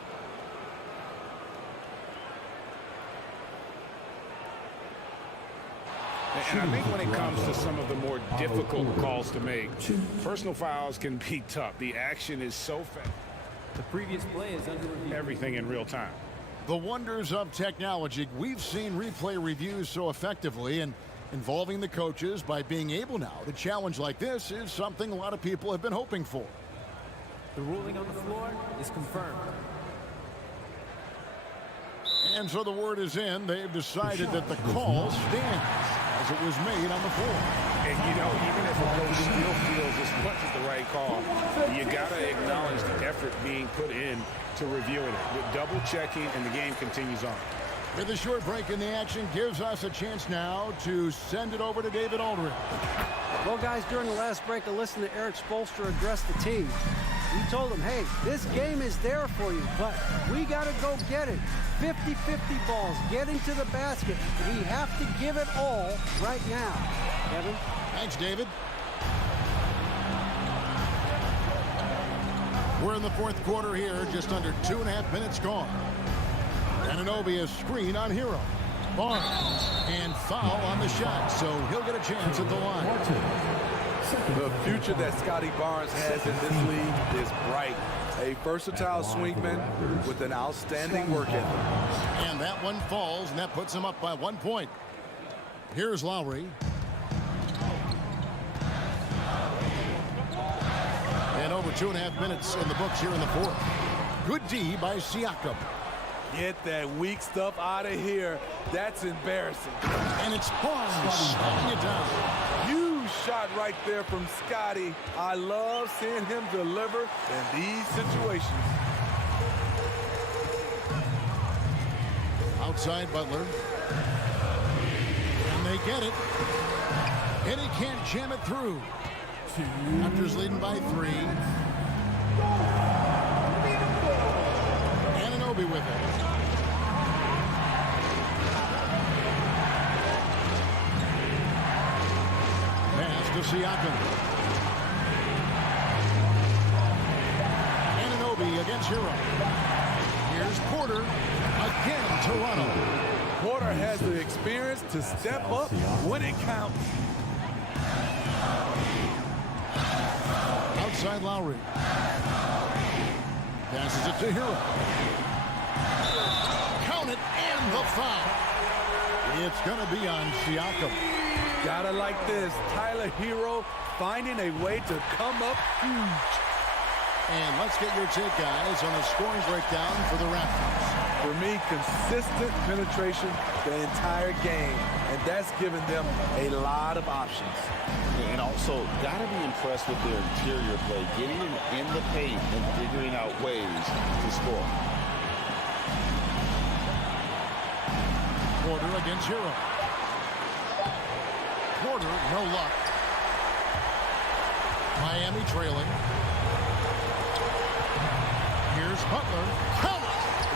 And I think when it comes to some of the more difficult calls to make, personal fouls can be tough. The action is so fast. The previous play is under review. Everything in real time. The wonders of technology. We've seen replay reviews so effectively, and involving the coaches by being able now to challenge like this is something a lot of people have been hoping for. The ruling on the floor is confirmed. And so the word is in. They've decided that the call stands as it was made on the floor. And, you know, even if a coach still feels this punch is the right call, you got to acknowledge the effort being put in to reviewing it, with double checking, and the game continues on. With a short break in the action, gives us a chance now to send it over to David Aldridge. Well, guys, during the last break, I listened to Eric Spoelstra address the team. He told them, hey, this game is there for you, but we got to go get it. 50-50 balls, getting to the basket. We have to give it all right now. Kevin? Thanks, David. We're in the fourth quarter here, just under 2.5 minutes gone. Anunoby a screen on Hero. Barnes, and foul on the shot, so he'll get a chance at the line. The future that Scotty Barnes has in this league is bright. A versatile swingman with an outstanding work ethic. And that one falls, and that puts him up by 1 point. Here's Lowry. And over 2.5 minutes in the books here in the fourth. Good D by Siakam. Get that weak stuff out of here. That's embarrassing. And it's Barnes slowing it down. Huge shot right there from Scotty. I love seeing him deliver in these situations. Outside Butler. And they get it. And he can't jam it through. Raptors leading by 3. Anunoby with it. Pass to Siakam. Anunoby against Hero. Here's Porter. Again, Toronto. Porter has the experience to step up when it counts. Outside Lowry. Passes it to Hero. Count it, and the foul. It's going to be on Siakam. Gotta like this. Tyler Hero finding a way to come up huge. And let's get your take, guys, on the scoring breakdown for the Raptors. For me, consistent penetration the entire game, and that's given them a lot of options. And also, got to be impressed with their interior play, getting in the paint and figuring out ways to score. Porter against Hero. Porter, no luck. Miami trailing. Here's Butler. Count it!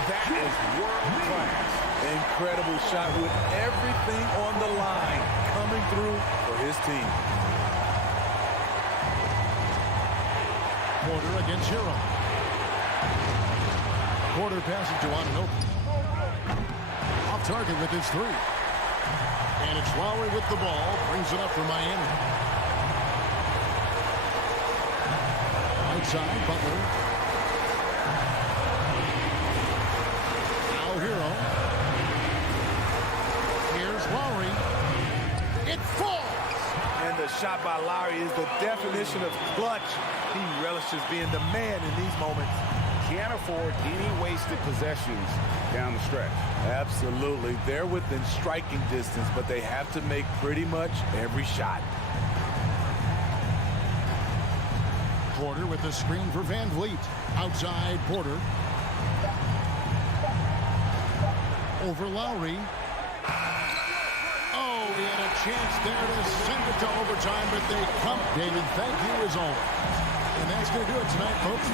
That is world class. Incredible shot with everything on the line coming through for his team. Porter against Hero. Porter passes to Anunoby. Off target with his 3. And it's Lowry with the ball. Brings it up for Miami. Outside, Butler. Now Hero. Here's Lowry. It falls! And the shot by Lowry is the definition of clutch. He relishes being the man in these moments. Can't afford any wasted possessions down the stretch. Absolutely. They're within striking distance, but they have to make pretty much every shot. Porter with the screen for Van Vliet. Outside, Porter. Over Lowry. Oh, he had a chance there to send it to overtime, but they come. David, thank you as always. And that's going to do it tonight, folks.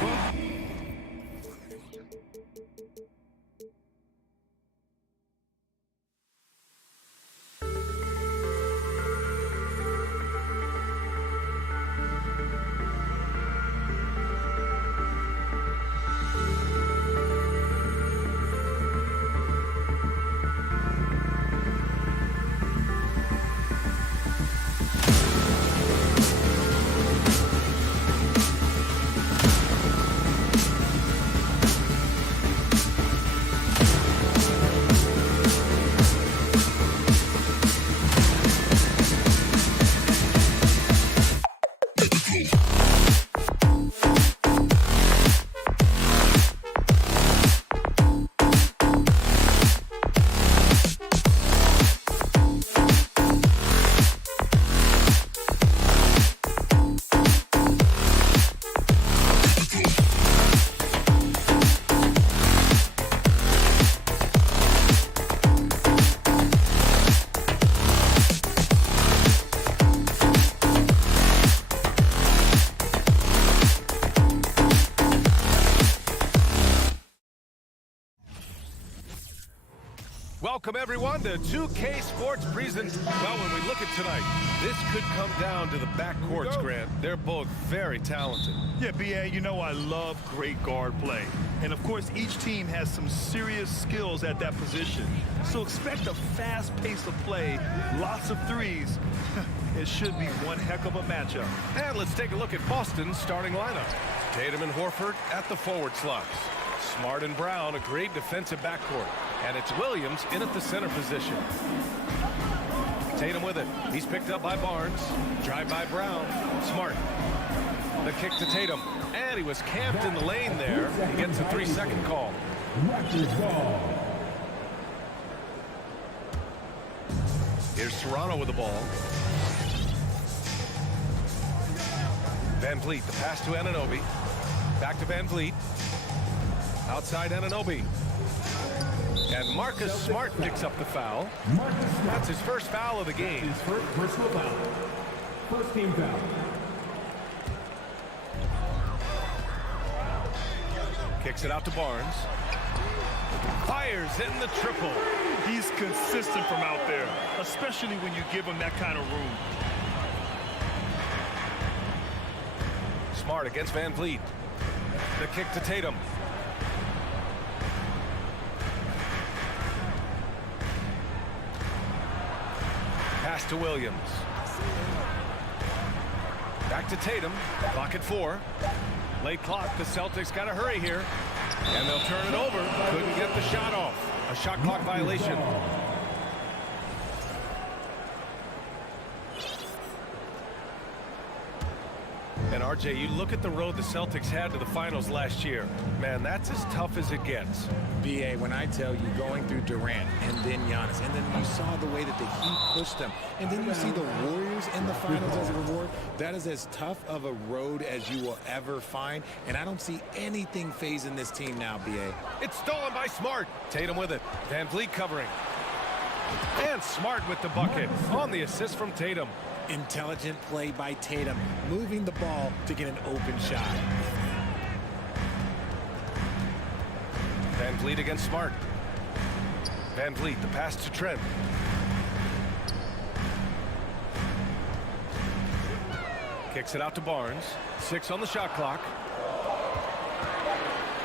Welcome, everyone, to 2K Sports Present. Well, when we look at tonight, this could come down to the backcourts, Grant. They're both very talented. Yeah, B.A., you know I love great guard play. And, of course, each team has some serious skills at that position. So expect a fast pace of play, lots of threes. It should be one heck of a matchup. And let's take a look at Boston's starting lineup. Tatum and Horford at the forward slots. Smart and Brown, a great defensive backcourt. And it's Williams in at the center position. Tatum with it. He's picked up by Barnes. Drive by Brown. Smart. The kick to Tatum. And he was camped in the lane there. He gets a 3-second call. Raptors ball. Here's Toronto with the ball. Van Vliet, the pass to Anunoby. Back to Van Vliet. Outside Anunoby. And Marcus Smart picks up the foul. That's his first foul of the game. His first personal foul. First team foul. Kicks it out to Barnes. Fires in the triple. He's consistent from out there, especially when you give him that kind of room. Smart against Van Vliet. The kick to Tatum. Pass to Williams. Back to Tatum. Clock at 4. Late clock. The Celtics got to hurry here. And they'll turn it over. Couldn't get the shot off. A shot clock violation. And RJ, you look at the road the Celtics had to the finals last year. Man, that's as tough as it gets. BA, when I tell you, going through Durant and then Giannis, and then you saw the way that the Heat pushed them, and then you see the Warriors in the finals as a reward, that is as tough of a road as you will ever find, and I don't see anything phasing this team now, BA. It's stolen by Smart. Tatum with it. Van Vliet covering. And Smart with the bucket on the assist from Tatum. Intelligent play by Tatum, moving the ball to get an open shot. Van Vliet against Smart. Van Vliet, the pass to Trent. Kicks it out to Barnes. 6 on the shot clock.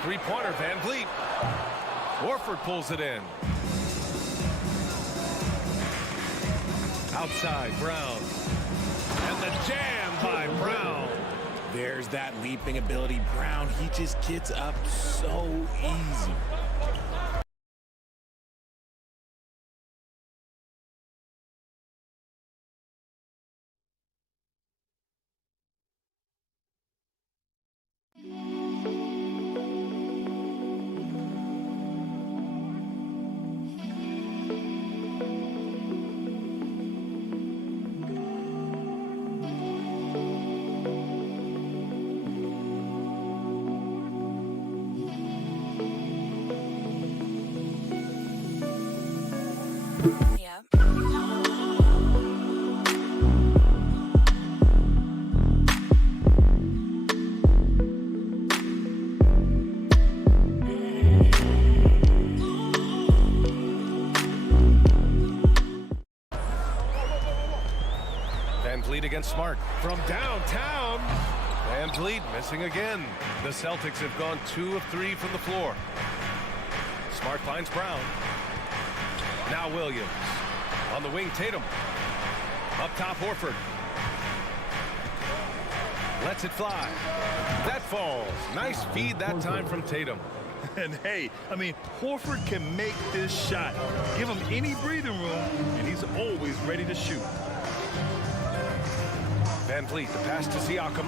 Three-pointer, Van Vliet. Horford pulls it in. Outside, Brown. And the jam by Brown. There's that leaping ability. Brown, he just gets up so easy. Van Vliet against Smart from downtown. Van Vliet missing again. The Celtics have gone 2 of 3 from the floor. Smart finds Brown. Now Williams. On the wing, Tatum. Up top, Horford. Lets it fly. That falls. Nice feed that time from Tatum. And hey, I mean, Horford can make this shot. Give him any breathing room, and he's always ready to shoot. Van Vliet, the pass to Siakam.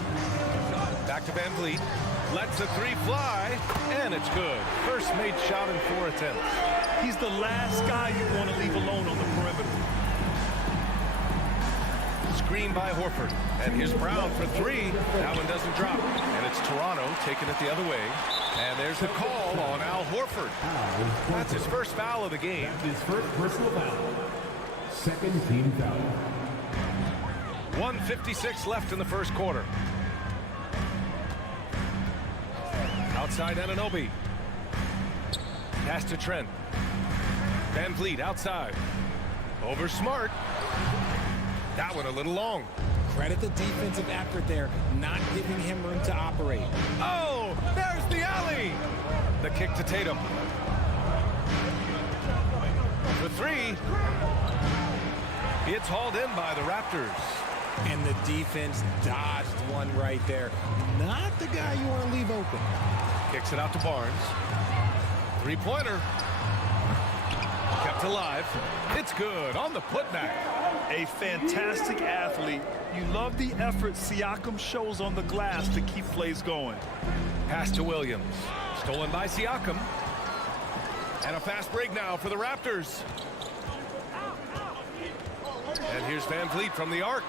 Back to Van Vliet. Lets the 3 fly, and it's good. First made shot in 4 attempts. He's the last guy you want to leave alone on the perimeter. Screen by Horford. And here's Brown for 3. That one doesn't drop. And it's Toronto taking it the other way. And there's the call on Al Horford. That's his first foul of the game. His first personal foul. Second team foul. 1:56 left in the first quarter. Outside Anunoby. Pass to Trent. Van Vliet outside. Over Smart. That one a little long. Credit the defensive effort there, not giving him room to operate. Oh, there's the alley. The kick to Tatum. For three. It's hauled in by the Raptors. And the defense dodged one right there. Not the guy you want to leave open. Kicks it out to Barnes. Three-pointer. Kept alive. It's good on the putback. A fantastic athlete. You love the effort Siakam shows on the glass to keep plays going. Pass to Williams. Stolen by Siakam. And a fast break now for the Raptors. And here's Van Vliet from the arc.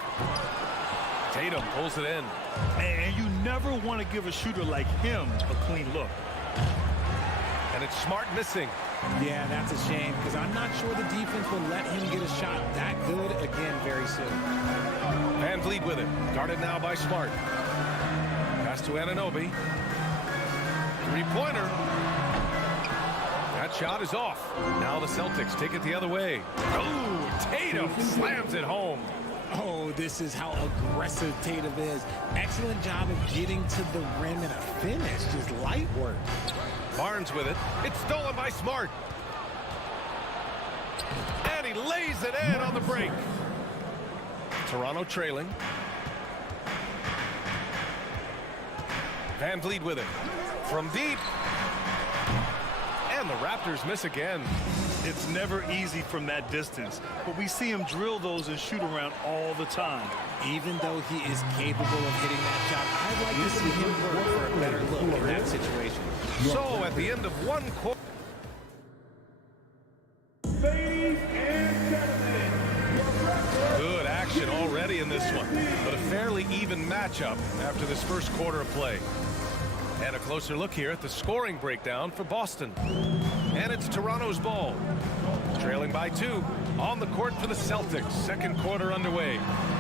Tatum pulls it in. And you never want to give a shooter like him a clean look. And it's Smart missing. Yeah, that's a shame because I'm not sure the defense will let him get a shot that good again very soon. Van Vliet with it. Guarded now by Smart. Pass to Anunoby. Three-pointer. That shot is off. Now the Celtics take it the other way. Oh, Tatum slams it home. Oh, this is how aggressive Tatum is. Excellent job of getting to the rim and a finish. Just light work. Barnes with it. It's stolen by Smart. And he lays it in on the break. Toronto trailing. Van Vliet with it. From deep. And the Raptors miss again. It's never easy from that distance, but we see him drill those and shoot around all the time. Even though he is capable of hitting that shot, I'd like to see him work for a better look in that situation. So at the end of one quarter. Ladies and gentlemen, Good action already in this one, but a fairly even matchup after this first quarter of play. And a closer look here at the scoring breakdown for Boston. And it's Toronto's ball. Trailing by 2 on the court for the Celtics. Second quarter underway.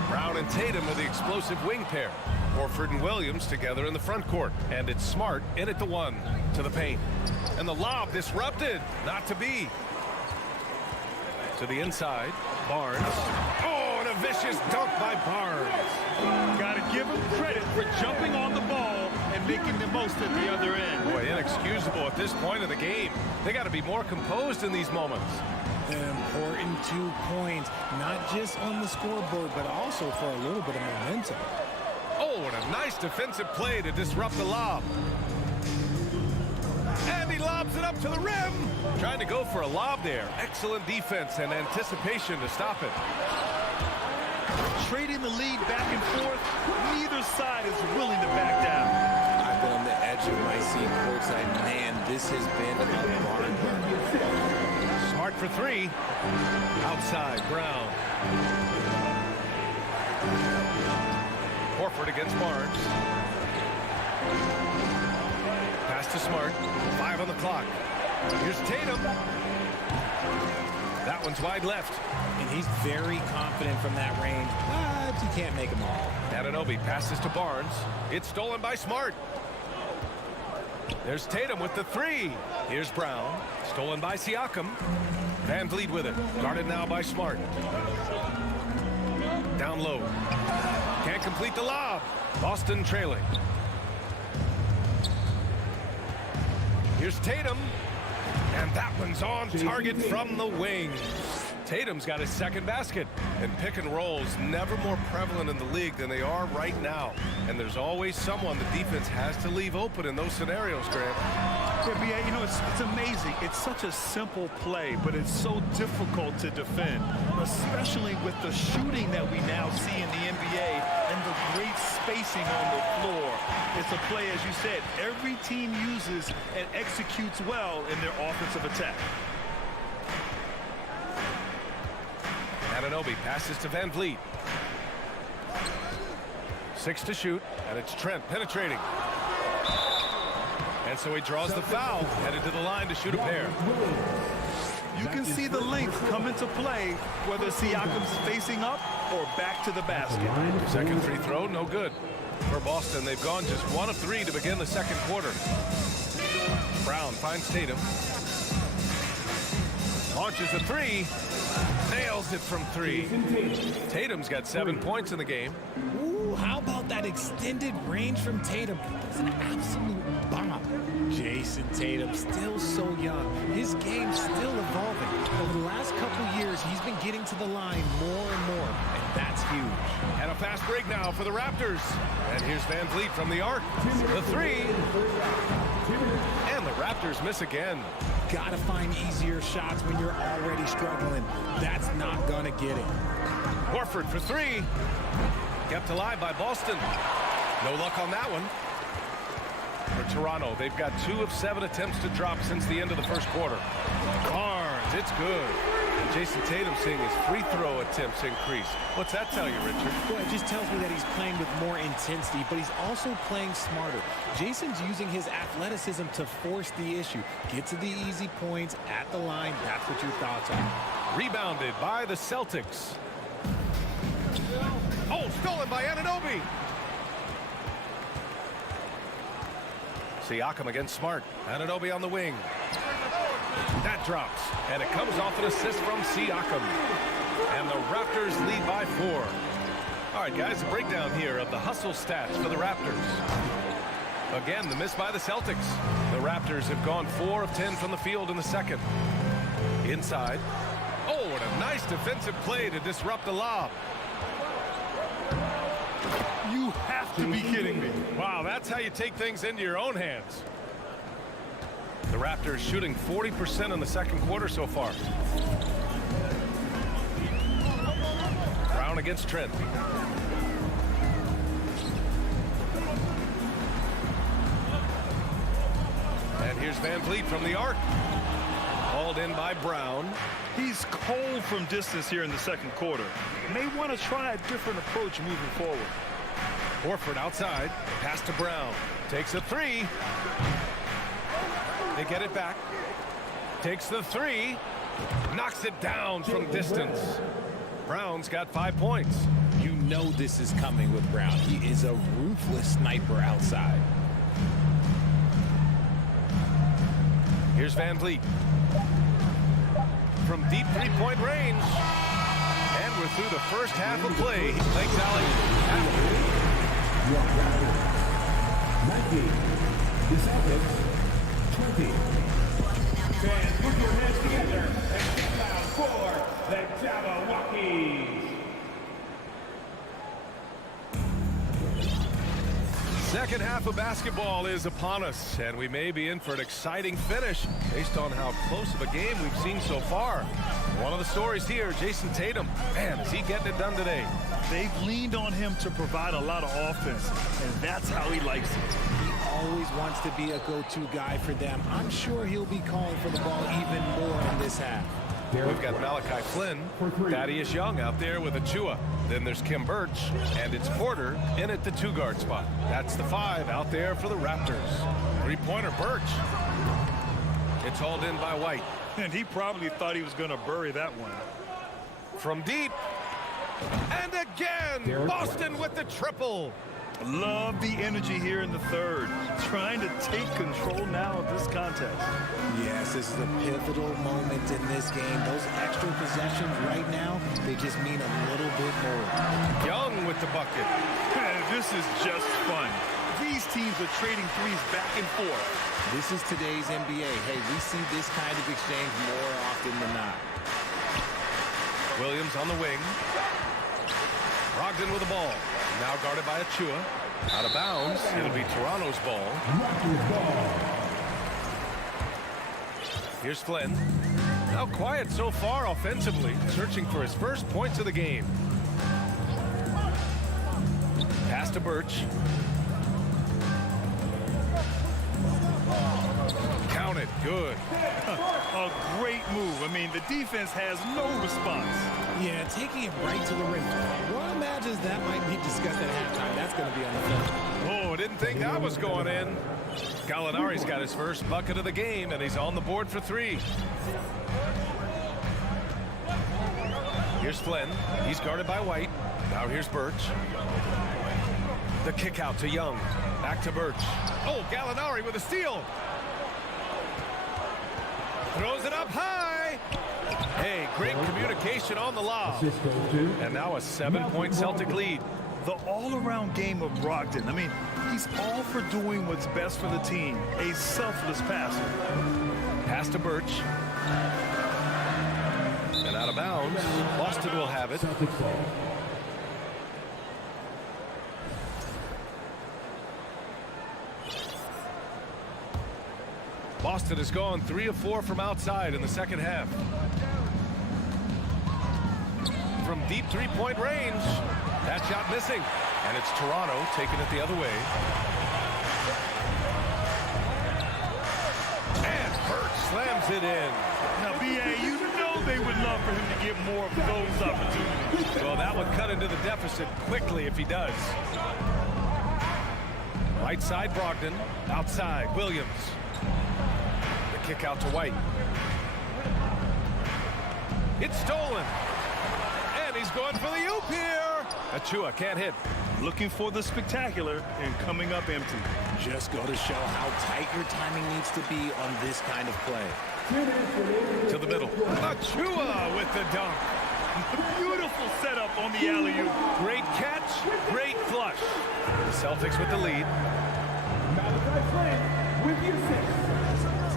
Brown and Tatum are the explosive wing pair. Horford and Williams together in the front court. And it's Smart in at the 1 to the paint. And the lob disrupted. Not to be. To the inside. Barnes. Oh, and a vicious dunk by Barnes. Got to give him credit for jumping on the ball and making the most at the other end. Boy, inexcusable at this point of the game. They got to be more composed in these moments. An important 2 points, not just on the scoreboard, but also for a little bit of momentum. Oh, and a nice defensive play to disrupt the lob. And he lobs it up to the rim. Trying to go for a lob there. Excellent defense and anticipation to stop it. Trading the lead back and forth, neither side is willing to back down. I've been on the edge of my seat courtside. Man, this has been a barn burner. Smart for 3. Outside, Brown. Horford against Barnes. Pass to Smart. 5 on the clock. Here's Tatum. That one's wide left. And he's very confident from that range, but you can't make them all. Anunoby passes to Barnes. It's stolen by Smart. There's Tatum with the 3. Here's Brown. Stolen by Siakam. Van Vliet with it. Guarded now by Smart. Down low. Can't complete the lob. Boston trailing. Here's Tatum. And that one's on target from the wing. Tatum's got his second basket. And pick and rolls never more prevalent in the league than they are right now. And there's always someone the defense has to leave open in those scenarios, Grant. Yeah, you know, it's amazing. It's such a simple play, but it's so difficult to defend, especially with the shooting that we now see in the NBA and the great spacing on the floor. It's a play, as you said, every team uses and executes well in their offensive attack. Anunoby passes to Van Vliet. 6 to shoot, and it's Trent penetrating. And so he draws the foul, headed to the line to shoot a pair. You can see the length come into play, whether Siakam's facing up or back to the basket. Second free throw, no good. For Boston, they've gone just 1 of 3 to begin the second quarter. Brown finds Tatum. Launches a three. Nails it from 3. Tatum's got 7 points in the game. Ooh, how about that extended range from Tatum? It's an absolute bomb. Jason Tatum, still so young. His game's still evolving. Over the last couple years, he's been getting to the line more and more, and that's huge. And a fast break now for the Raptors. And here's Van Vliet from the arc. The 3. And the Raptors miss again. Gotta find easier shots when you're already struggling. That's not gonna get it. Horford for 3. Kept alive by Boston. No luck on that one. For Toronto, they've got 2 of 7 attempts to drop since the end of the first quarter. Barnes, it's good. And Jason Tatum seeing his free throw attempts increase. What's that tell you, Richard? Well, it just tells me that he's playing with more intensity, but he's also playing smarter. Jason's using his athleticism to force the issue. Get to the easy points at the line. That's what your thoughts are. Rebounded by the Celtics. Oh, stolen by Anunoby. Siakam against Smart. Anunoby on the wing. That drops, and it comes off an assist from Siakam. And the Raptors lead by 4. All right, guys, a breakdown here of the hustle stats for the Raptors. Again, the miss by the Celtics. The Raptors have gone 4 of 10 from the field in the second. Inside. Oh, what a nice defensive play to disrupt the lob. You have to be kidding me. Wow, that's how you take things into your own hands. The Raptors shooting 40% in the second quarter so far. Brown against Trent. And here's Van Vliet from the arc. Hauled in by Brown. He's cold from distance here in the second quarter. May want to try a different approach moving forward. Horford outside. Pass to Brown. Takes a 3. They get it back. Takes the 3. Knocks it down from distance. Brown's got 5 points. You know this is coming with Brown. He is a ruthless sniper outside. Here's Van Vliet. From deep three-point range. And we're through the first half of play. Thanks, Alex. 19. The Celtics, 20. Fans, put your hands together and check out for the Jabberwockies. Second half of basketball is upon us, and we may be in for an exciting finish based on how close of a game we've seen so far. One of the stories here, Jason Tatum. Man, is he getting it done today? They've leaned on him to provide a lot of offense, and that's how he likes it. He always wants to be a go-to guy for them. I'm sure he'll be calling for the ball even more in this half. We've got Malachi Flynn, Thaddeus Young out there with Achua. Then there's Kim Birch, and it's Porter in at the 2-guard spot. That's the 5 out there for the Raptors. Three-pointer Birch. It's hauled in by White. And he probably thought he was going to bury that one. From deep. And again, Boston with the triple. Love the energy here in the third. Trying to take control now of this contest. Yes, this is a pivotal moment in this game. Those extra possessions right now, they just mean a little bit more. Young with the bucket. This is just fun. These teams are trading threes back and forth. This is today's NBA. Hey, we see this kind of exchange more often than not. Williams on the wing. Brogdon with the ball. Now guarded by Achua. Out of bounds. It'll be Toronto's ball. Here's Flynn. Now quiet so far offensively. Searching for his first points of the game. Pass to Birch. Count it. Good. A great move. I mean, the defense has no response. Yeah, taking it right to the rim. One imagines that might be discussed at halftime. That's going to be on the film. Oh, didn't think that was going in. Gallinari's got his first bucket of the game, and he's on the board for 3. Here's Flynn. He's guarded by White. Now here's Birch. The kick out to Young. Back to Birch. Oh, Gallinari with a steal. Throws it up high. great communication on the lob. And now a 7-point Celtic lead. The all-around game of Brogdon. I mean, he's all for doing what's best for the team. A selfless passer. Pass to Birch. And out of bounds. Boston will have it. Boston has gone 3 of 4 from outside in the second half. From deep three-point range. That shot missing. And it's Toronto taking it the other way. And Birch slams it in. Now, B.A., you know they would love for him to get more of those opportunities. Well, that would cut into the deficit quickly if he does. Right side, Brogdon. Outside, Williams. The kick out to White. It's stolen. And he's going for the oop here. Achua can't hit. Looking for the spectacular and coming up empty. Just go to show how tight your timing needs to be on this kind of play. To the middle. Achua with the dunk. Beautiful setup on the alley-oop. Great catch, great flush. The Celtics with the lead.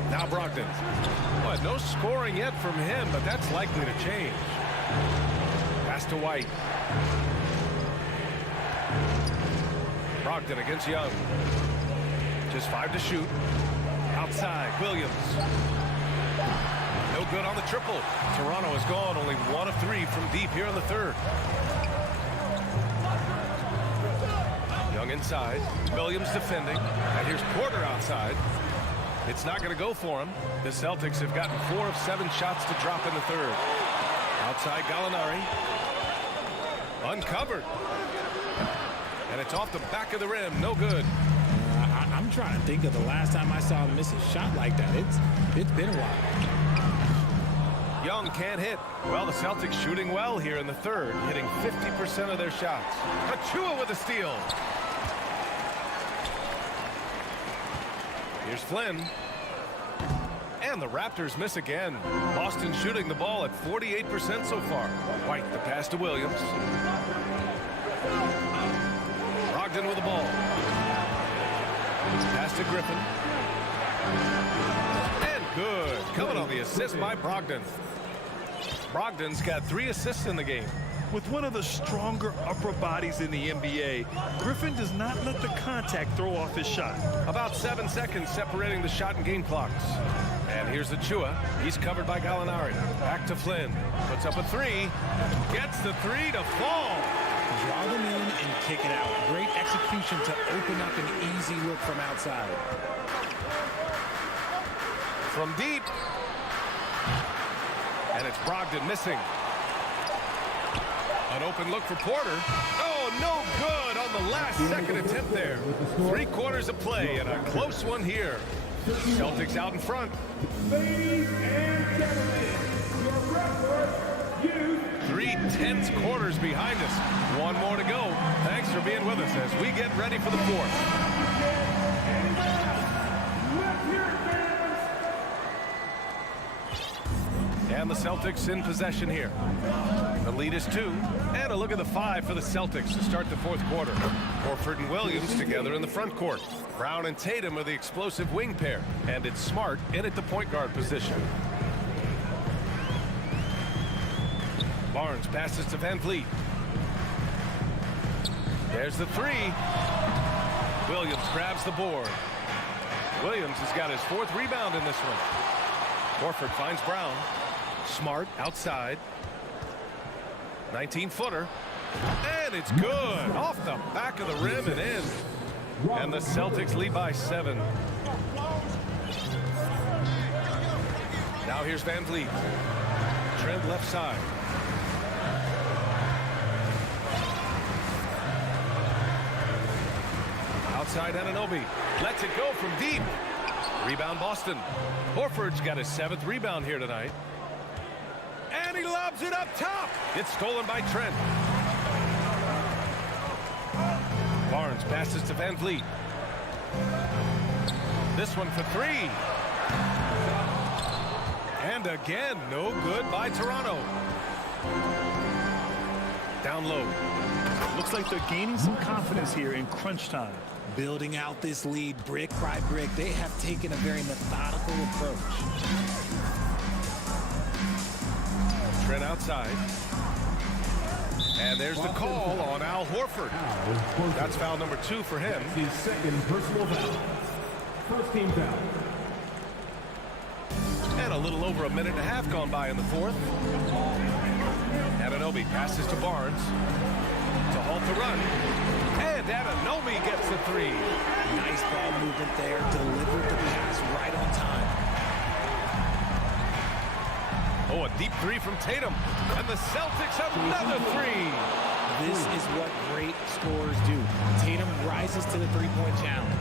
Now Brogdon. Well, no scoring yet from him, but that's likely to change. Pass to White. Brogdon against Young. Just 5 to shoot. Outside, Williams. No good on the triple. Toronto has gone only 1 of 3 from deep here in the third. Young inside. Williams defending. And here's Porter outside. It's not going to go for him. The Celtics have gotten 4 of 7 shots to drop in the third. Outside, Gallinari. Uncovered. And it's off the back of the rim. No good. I'm trying to think of the last time I saw him miss a shot like that. It's been a while. Young can't hit. Well, the Celtics shooting well here in the third, hitting 50% of their shots. Achua with a steal. Here's Flynn. And the Raptors miss again. Boston shooting the ball at 48% so far. White, the pass to Williams. Brogdon with the ball. Pass to Griffin. And good. Coming on the assist by Brogdon. Brogdon's got 3 assists in the game. With one of the stronger upper bodies in the NBA, Griffin does not let the contact throw off his shot. About 7 seconds separating the shot and game clocks. And here's Achua. He's covered by Gallinari. Back to Flynn. Puts up a 3. Gets the 3 to fall. Draw them in and kick it out. Great execution to open up an easy look from outside. From deep. And it's Brogdon missing. An open look for Porter. Oh, no good on the last second attempt there. 3 quarters of play and a close one here. Celtics out in front. Ladies and gentlemen, your record, 3 tense quarters behind us. 1 more to go. Thanks for being with us as we get ready for the fourth. And the Celtics in possession here. The lead is 2. And a look at the 5 for the Celtics to start the fourth quarter. Horford and Williams together in the front court. Brown and Tatum are the explosive wing pair. And it's Smart in at the point guard position. Barnes passes to Van Vliet. There's the 3. Williams grabs the board. Williams has got his 4th rebound in this one. Horford finds Brown. Smart outside. 19-footer. And it's good. Off the back of the rim and in. And the Celtics lead by 7. Now here's Van Vliet. Trent left side. Outside Anunoby. Lets it go from deep. Rebound Boston. Horford's got his 7th rebound here tonight. And he lobs it up top. It's stolen by Trent. Barnes passes to Van Vliet. This one for 3. And And again, no good by Toronto. Down low. Looks like they're gaining some confidence here in crunch time. Building out this lead brick by brick. They have taken a very methodical approach. Trent outside. And there's the call on Al Horford. That's foul number 2 for him. His second personal foul. First team foul. And a little over a minute and a half gone by in the fourth. Anunoby passes to Barnes to halt the run. And Anunoby gets the 3. Nice ball movement there. Delivered the pass right on time. Oh, a deep 3 from Tatum. And the Celtics another 3. This is what great scorers do. Tatum rises to the three-point challenge.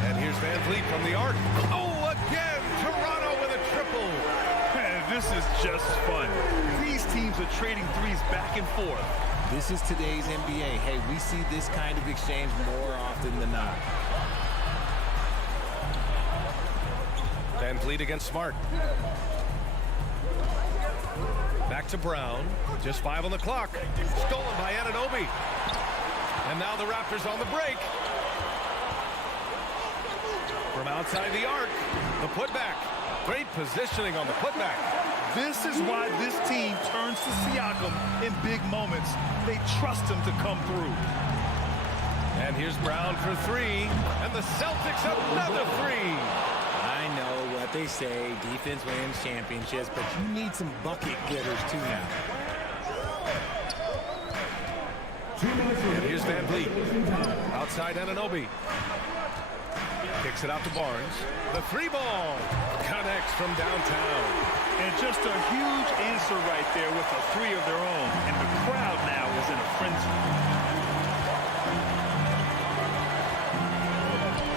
And here's Van Vliet from the arc. Oh, again, Toronto with a triple. Man, this is just fun. These teams are trading threes back and forth. This is today's NBA. Hey, we see this kind of exchange more often than not. Van Vliet against Smart. Back to Brown. Just 5 on the clock. Stolen by Anunoby. And now the Raptors on the break. From outside the arc, the putback. Great positioning on the putback. This is why this team turns to Siakam in big moments. They trust him to come through. And here's Brown for 3. And the Celtics another 3. I know what they say, defense wins championships, but you need some bucket getters too now. And here's Van Vliet. Outside Anunoby. Kicks it out to Barnes. The 3-ball connects from downtown. And just a huge answer right there with a 3 of their own. And the crowd now is in a frenzy.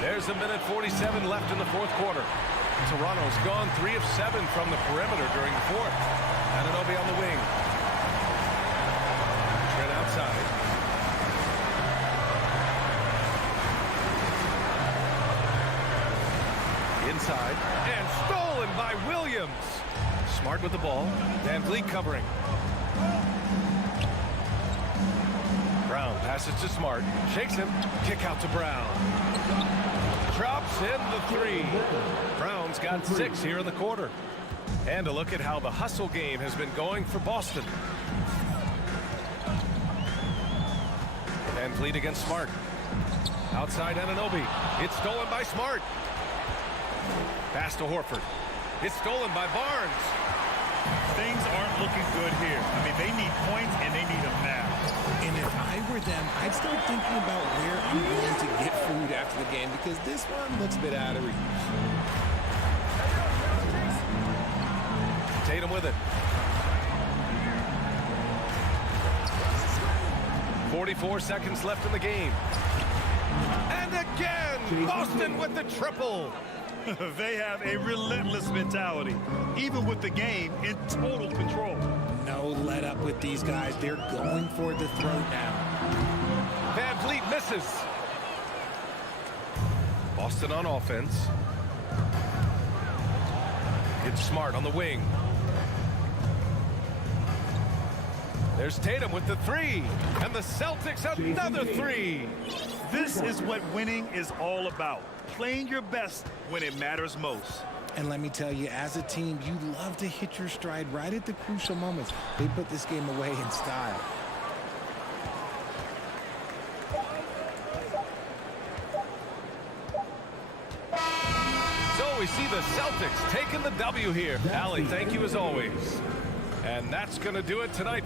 There's a minute 47 left in the fourth quarter. Toronto's gone 3 of 7 from the perimeter during the fourth. Anunoby on the wing. Trent outside. Inside. And stolen by Williams. Smart with the ball. Van Vliet covering. Brown passes to Smart. Shakes him. Kick out to Brown. Drops in the 3. Brown's got 6 here in the quarter. And a look at how the hustle game has been going for Boston. Van Vliet against Smart. Outside Anunoby. It's stolen by Smart. Pass to Horford. It's stolen by Barnes. Things aren't looking good here. I mean, they need points and they need them now. And if I were them, I'd start thinking about where I'm going to get food after the game because this one looks a bit out of reach. Tatum with it. 44 seconds left in the game. And again, Boston with the triple. They have a relentless mentality, even with the game in total control. No let up with these guys. They're going for the throat now. Van Vliet misses. Boston on offense. It's Smart on the wing. There's Tatum with the 3. And the Celtics another 3. This is what winning is all about. Playing your best when it matters most. And let me tell you, as a team, you love to hit your stride right at the crucial moments. They put this game away in style. So we see the Celtics taking the W here. Allie, thank you as always. And that's going to do it tonight.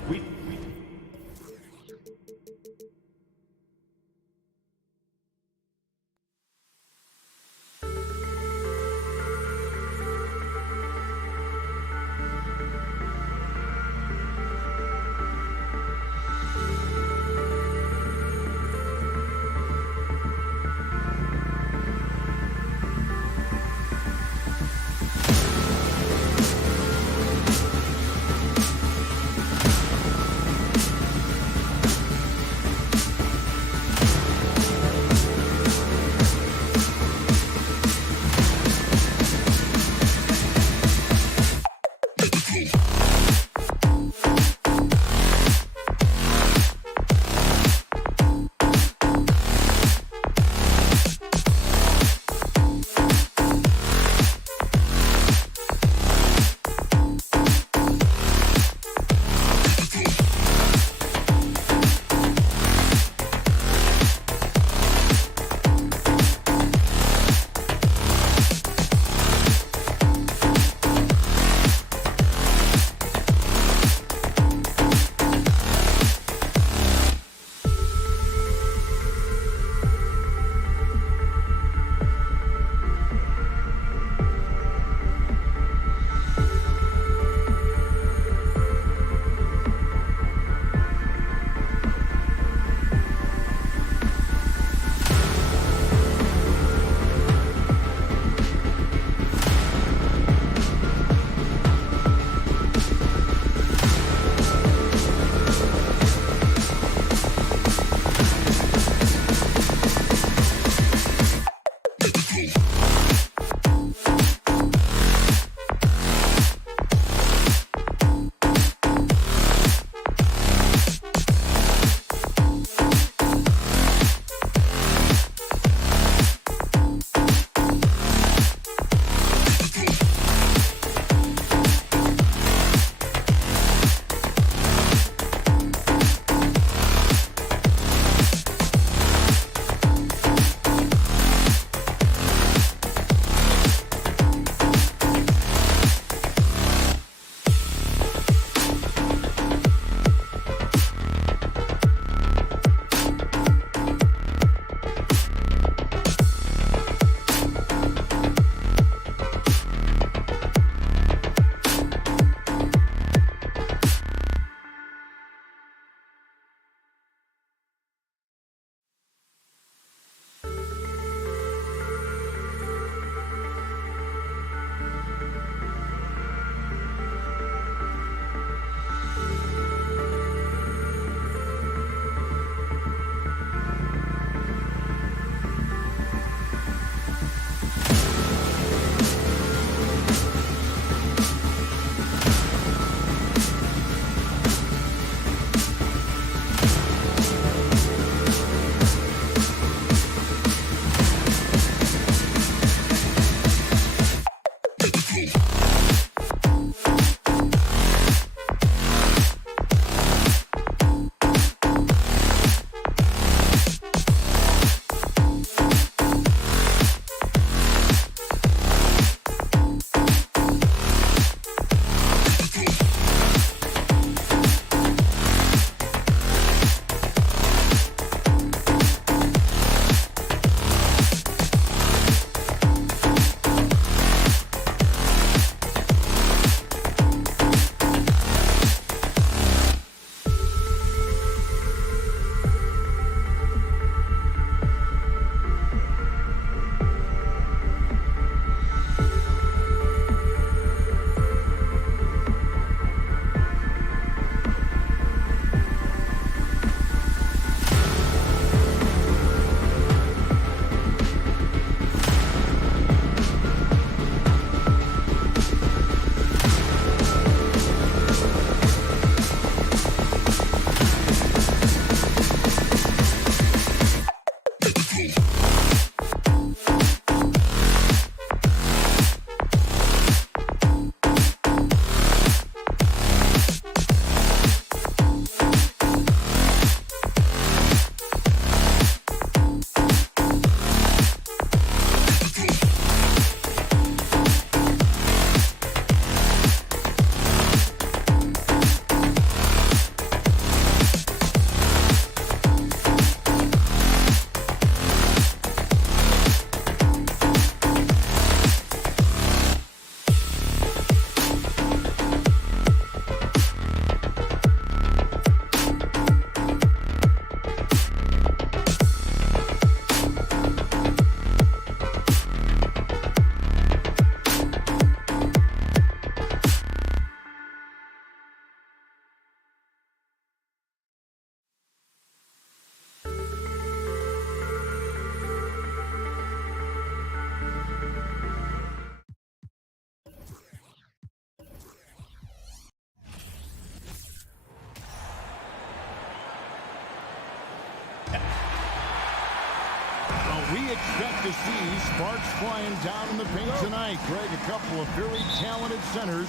sparks flying down in the paint tonight. Greg, a couple of very talented centers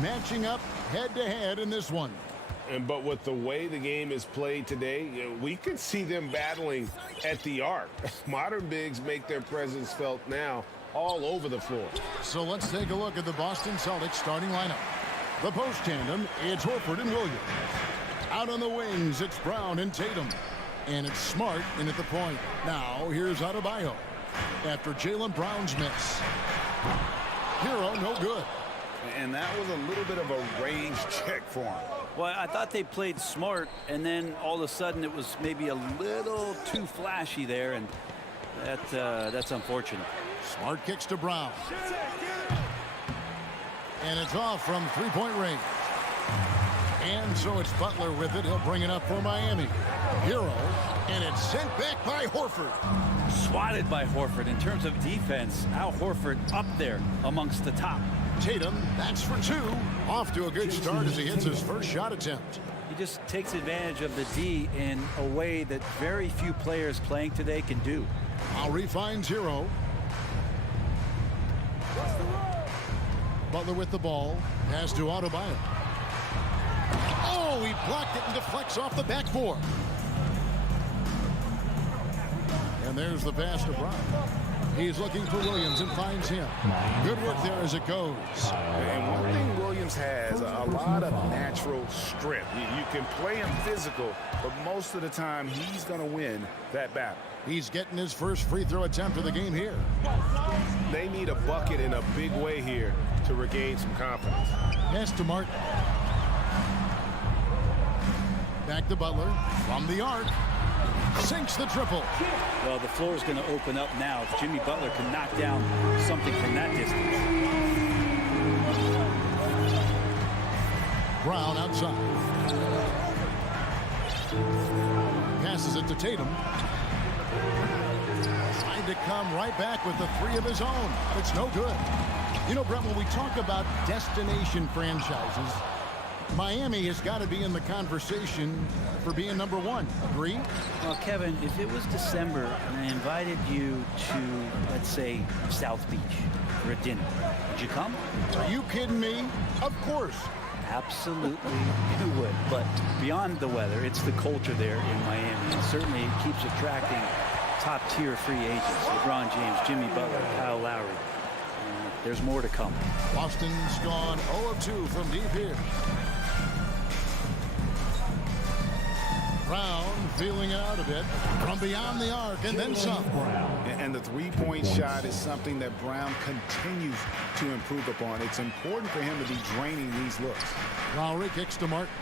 matching up head-to-head in this one. But with the way the game is played today, we could see them battling at the arc. Modern bigs make their presence felt now all over the floor. So let's take a look at the Boston Celtics starting lineup. The post tandem, it's Horford and Williams. Out on the wings, it's Brown and Tatum. And it's Smart in at the point. Now, here's Adebayo. After Jaylen Brown's miss. Hero, no good. And that was a little bit of a range check for him. Well, I thought they played smart, and then all of a sudden it was maybe a little too flashy there, and that's unfortunate. Smart kicks to Brown. And it's off from three-point range. And so it's Butler with it. He'll bring it up for Miami. Hero, and it's sent back by Horford. Swatted by Horford. In terms of defense, Al Horford up there amongst the top. Tatum, that's for two. Off to a good start as he hits his first shot attempt. He just takes advantage of the D in a way that very few players playing today can do. Lowry finds Hero. Butler with the ball. Pass to Adebayo. Oh, he blocked it and deflects off the backboard. And there's the pass to Brown. He's looking for Williams and finds him. Good work there as it goes. And one thing Williams has, a lot of natural strength. You can play him physical, but most of the time he's going to win that battle. He's getting his first free throw attempt of the game here. They need a bucket in a big way here to regain some confidence. Pass to Martin. Back to Butler from the arc. Sinks the triple. Well, the floor is going to open up now if Jimmy Butler can knock down something from that distance. Brown outside. Passes it to Tatum. Trying to come right back with the three of his own. It's no good. You know, Brett, when we talk about destination franchises, Miami has got to be in the conversation for being number one. Agree? Well, Kevin, if it was December and I invited you to, let's say, South Beach for a dinner, would you come? Are you kidding me? Of course. Absolutely, you would. But beyond the weather, it's the culture there in Miami. And certainly it keeps attracting top-tier free agents. LeBron James, Jimmy Butler, Kyle Lowry. There's more to come. Boston's gone 0 of 2 from deep here. Brown feeling it out a bit from beyond the arc and then some. And the three-point shot is something that Brown continues to improve upon. It's important for him to be draining these looks. Lowry kicks to Martin.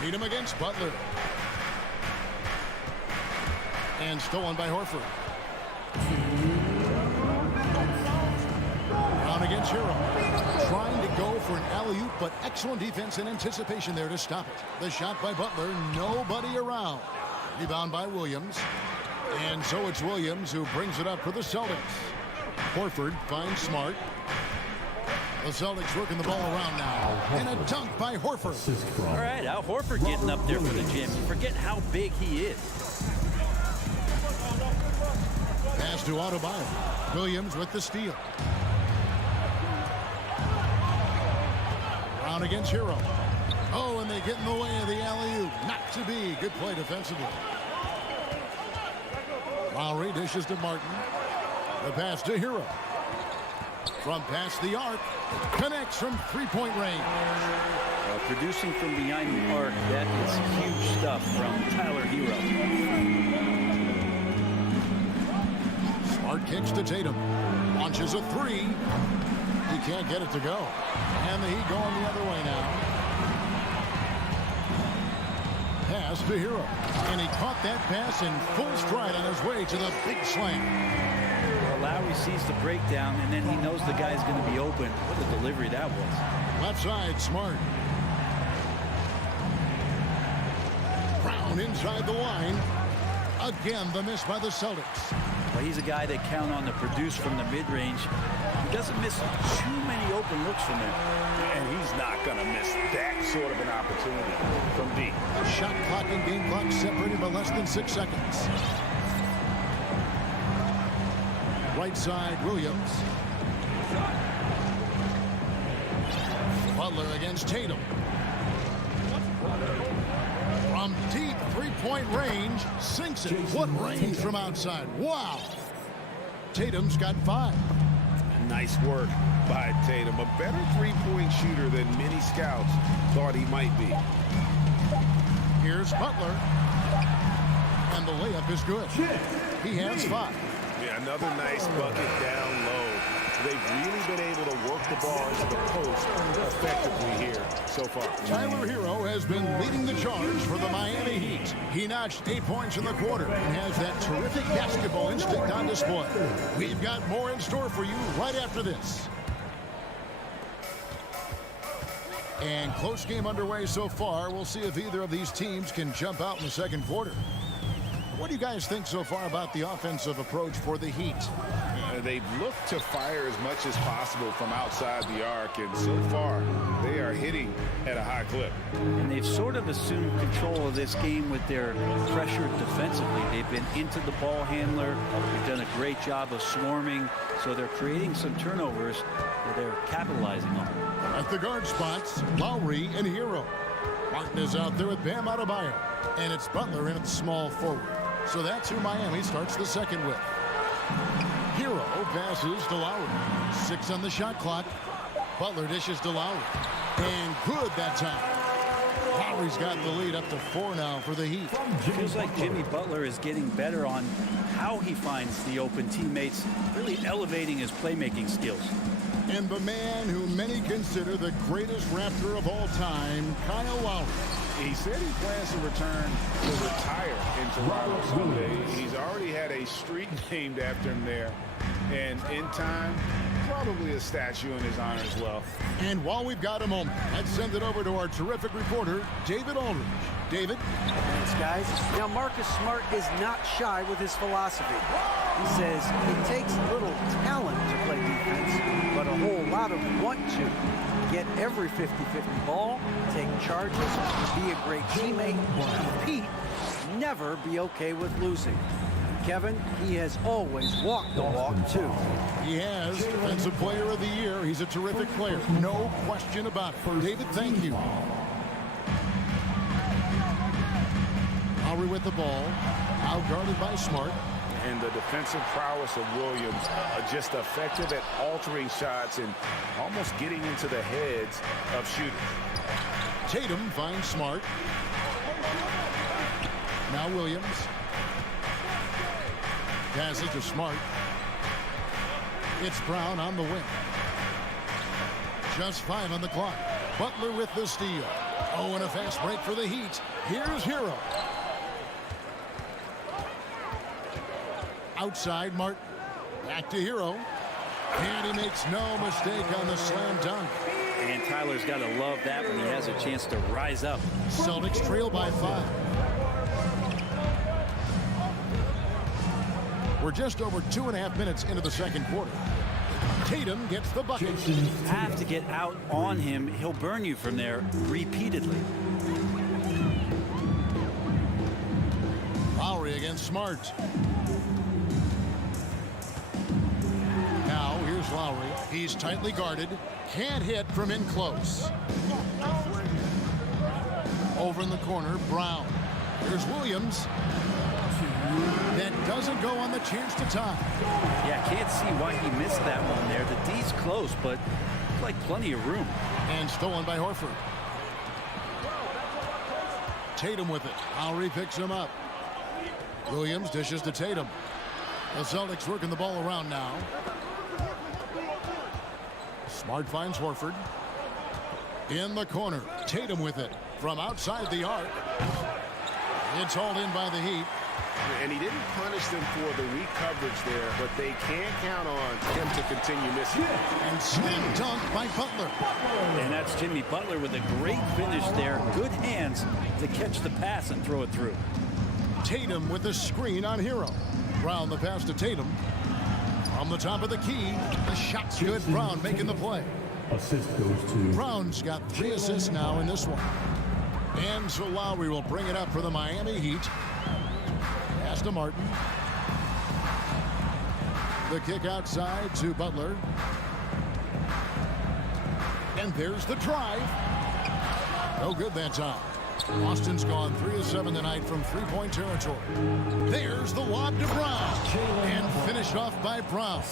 Tatum against Butler. And stolen by Horford. Brown against Hero. Trying to go for an alley-oop, but excellent defense and anticipation there to stop it. The shot by Butler, nobody around. Rebound by Williams. And so it's Williams who brings it up for the Celtics. Horford finds Smart. The Celtics working the ball around now. And a dunk by Horford. All right, Al Horford getting up there for the gym. You forget how big he is. Pass to Adebayo. Williams with the steal. Brown against Hero. Oh, and they get in the way of the alley-oop. Not to be. Good play defensively. Lowry dishes to Martin. The pass to Hero. From past the arc. Connects from three-point range. Producing from behind the arc, that is huge stuff from Tyler Hero. Smart kicks to Tatum. Launches a three. He can't get it to go. And the Heat going the other way now. Pass to Hero. And he caught that pass in full stride on his way to the big slam. Well, Lowry sees the breakdown, and then he knows the guy's going to be open. What a delivery that was. Left side, Smart. Brown inside the line. Again, the miss by the Celtics. Well, he's a guy they count on to produce from the mid-range. He doesn't miss too many open looks from there. And he's not going to miss that sort of an opportunity from deep. Shot clock and game clock separated by less than 6 seconds. Right side, Williams. Butler against Tatum. From deep three-point range, sinks it. What range from outside. Wow. Tatum's got 5. Nice work by Tatum. A better three-point shooter than many scouts thought he might be. Here's Butler. And the layup is good. He has 5. Yeah, another nice bucket down low. They've really been able to work the ball into the post effectively here so far. Tyler Hero has been leading the charge for the Miami Heat. He notched 8 points in the quarter and has that terrific basketball instinct on display. We've got more in store for you right after this. And close game underway so far. We'll see if either of these teams can jump out in the second quarter. What do you guys think so far about the offensive approach for the Heat? They've looked to fire as much as possible from outside the arc, and so far they are hitting at a high clip. And they've sort of assumed control of this game with their pressure defensively. They've been into the ball handler. They've done a great job of swarming, so they're creating some turnovers that they're capitalizing on. At the guard spots, Lowry and Hero. Martin is out there with Bam Adebayo, and it's Butler in at small forward. So that's who Miami starts the second with. Hero passes to Lowry. 6 on the shot clock. Butler dishes to Lowry. And good that time. Lowry's got the lead up to 4 now for the Heat. Feels like Jimmy Butler is getting better on how he finds the open teammates, really elevating his playmaking skills. And the man who many consider the greatest Raptor of all time, Kyle Lowry. He said he plans to return to retire in Toronto someday. He's already had a street named after him there. And in time, probably a statue in his honor as well. And while we've got a moment, let's send it over to our terrific reporter, David Aldridge. David? Thanks, guys. Now, Marcus Smart is not shy with his philosophy. He says it takes little talent to play defense, but a whole lot of want to. Get every 50-50 ball, take charges, be a great teammate, compete, never be okay with losing. Kevin, he has always walked the walk, too. He has. Defensive Player of the Year. He's a terrific player. No question about it. David, thank you. Lowry with the ball. Out-guarded by Smart. And the defensive prowess of Williams just effective at altering shots and almost getting into the heads of shooters. Tatum finds Smart. Now Williams. Passes to Smart. It's Brown on the wing. Just 5 on the clock. Butler with the steal. Oh, and a fast break for the Heat. Here's Hero. Outside, Martin. Back to Hero. And he makes no mistake on the slam dunk. And Tyler's got to love that when he has a chance to rise up. Celtics trail by 5. We're just over 2.5 minutes into the second quarter. Tatum gets the bucket. You have to get out on him. He'll burn you from there repeatedly. Lowry against Smart. Now here's Lowry. He's tightly guarded. Can't hit from in close. Over in the corner, Brown. Here's Williams. That doesn't go on the chance to tie. Yeah, can't see why he missed that one there. The D's close, but like plenty of room. And stolen by Horford. Tatum with it. Lowry picks him up. Williams dishes to Tatum. The Celtics working the ball around now. Smart finds Horford. In the corner. Tatum with it. From outside the arc. It's hauled in by the Heat. And he didn't punish them for the weak coverage there, but they can't count on him to continue missing. And slam dunk by Butler. And that's Jimmy Butler with a great finish there. Good hands to catch the pass and throw it through. Tatum with a screen on Hero. Brown the pass to Tatum. From the top of the key, the shot's good. Brown making the play. Assist goes to Brown's got 3 assists now in this one. And so Lowry will bring it up for the Miami Heat. Pass to Martin. The kick outside to Butler. And there's the drive. No good that time. Boston's gone 3 of 7 tonight from three-point territory. There's the lob to Brown. And finished off by Brown.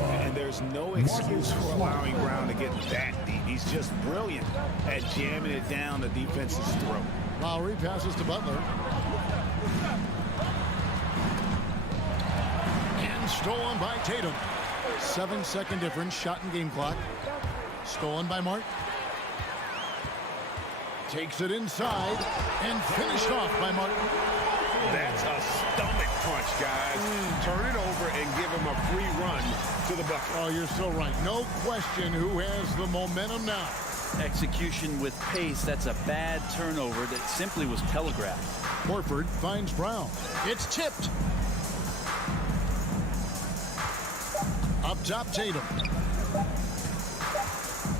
And there's no excuse for allowing Brown to get that deep. He's just brilliant at jamming it down the defense's throat. Lowry passes to Butler. And stolen by Tatum. 7-second difference, shot and game clock. Stolen by Martin. Takes it inside and finished off by Martin. That's a stomach punch, guys. Turn it over and give him a free run to the bucket. Oh, you're so right. No question who has the momentum now. Execution with pace. That's a bad turnover that simply was telegraphed. Horford finds Brown. It's tipped. Up top, Tatum.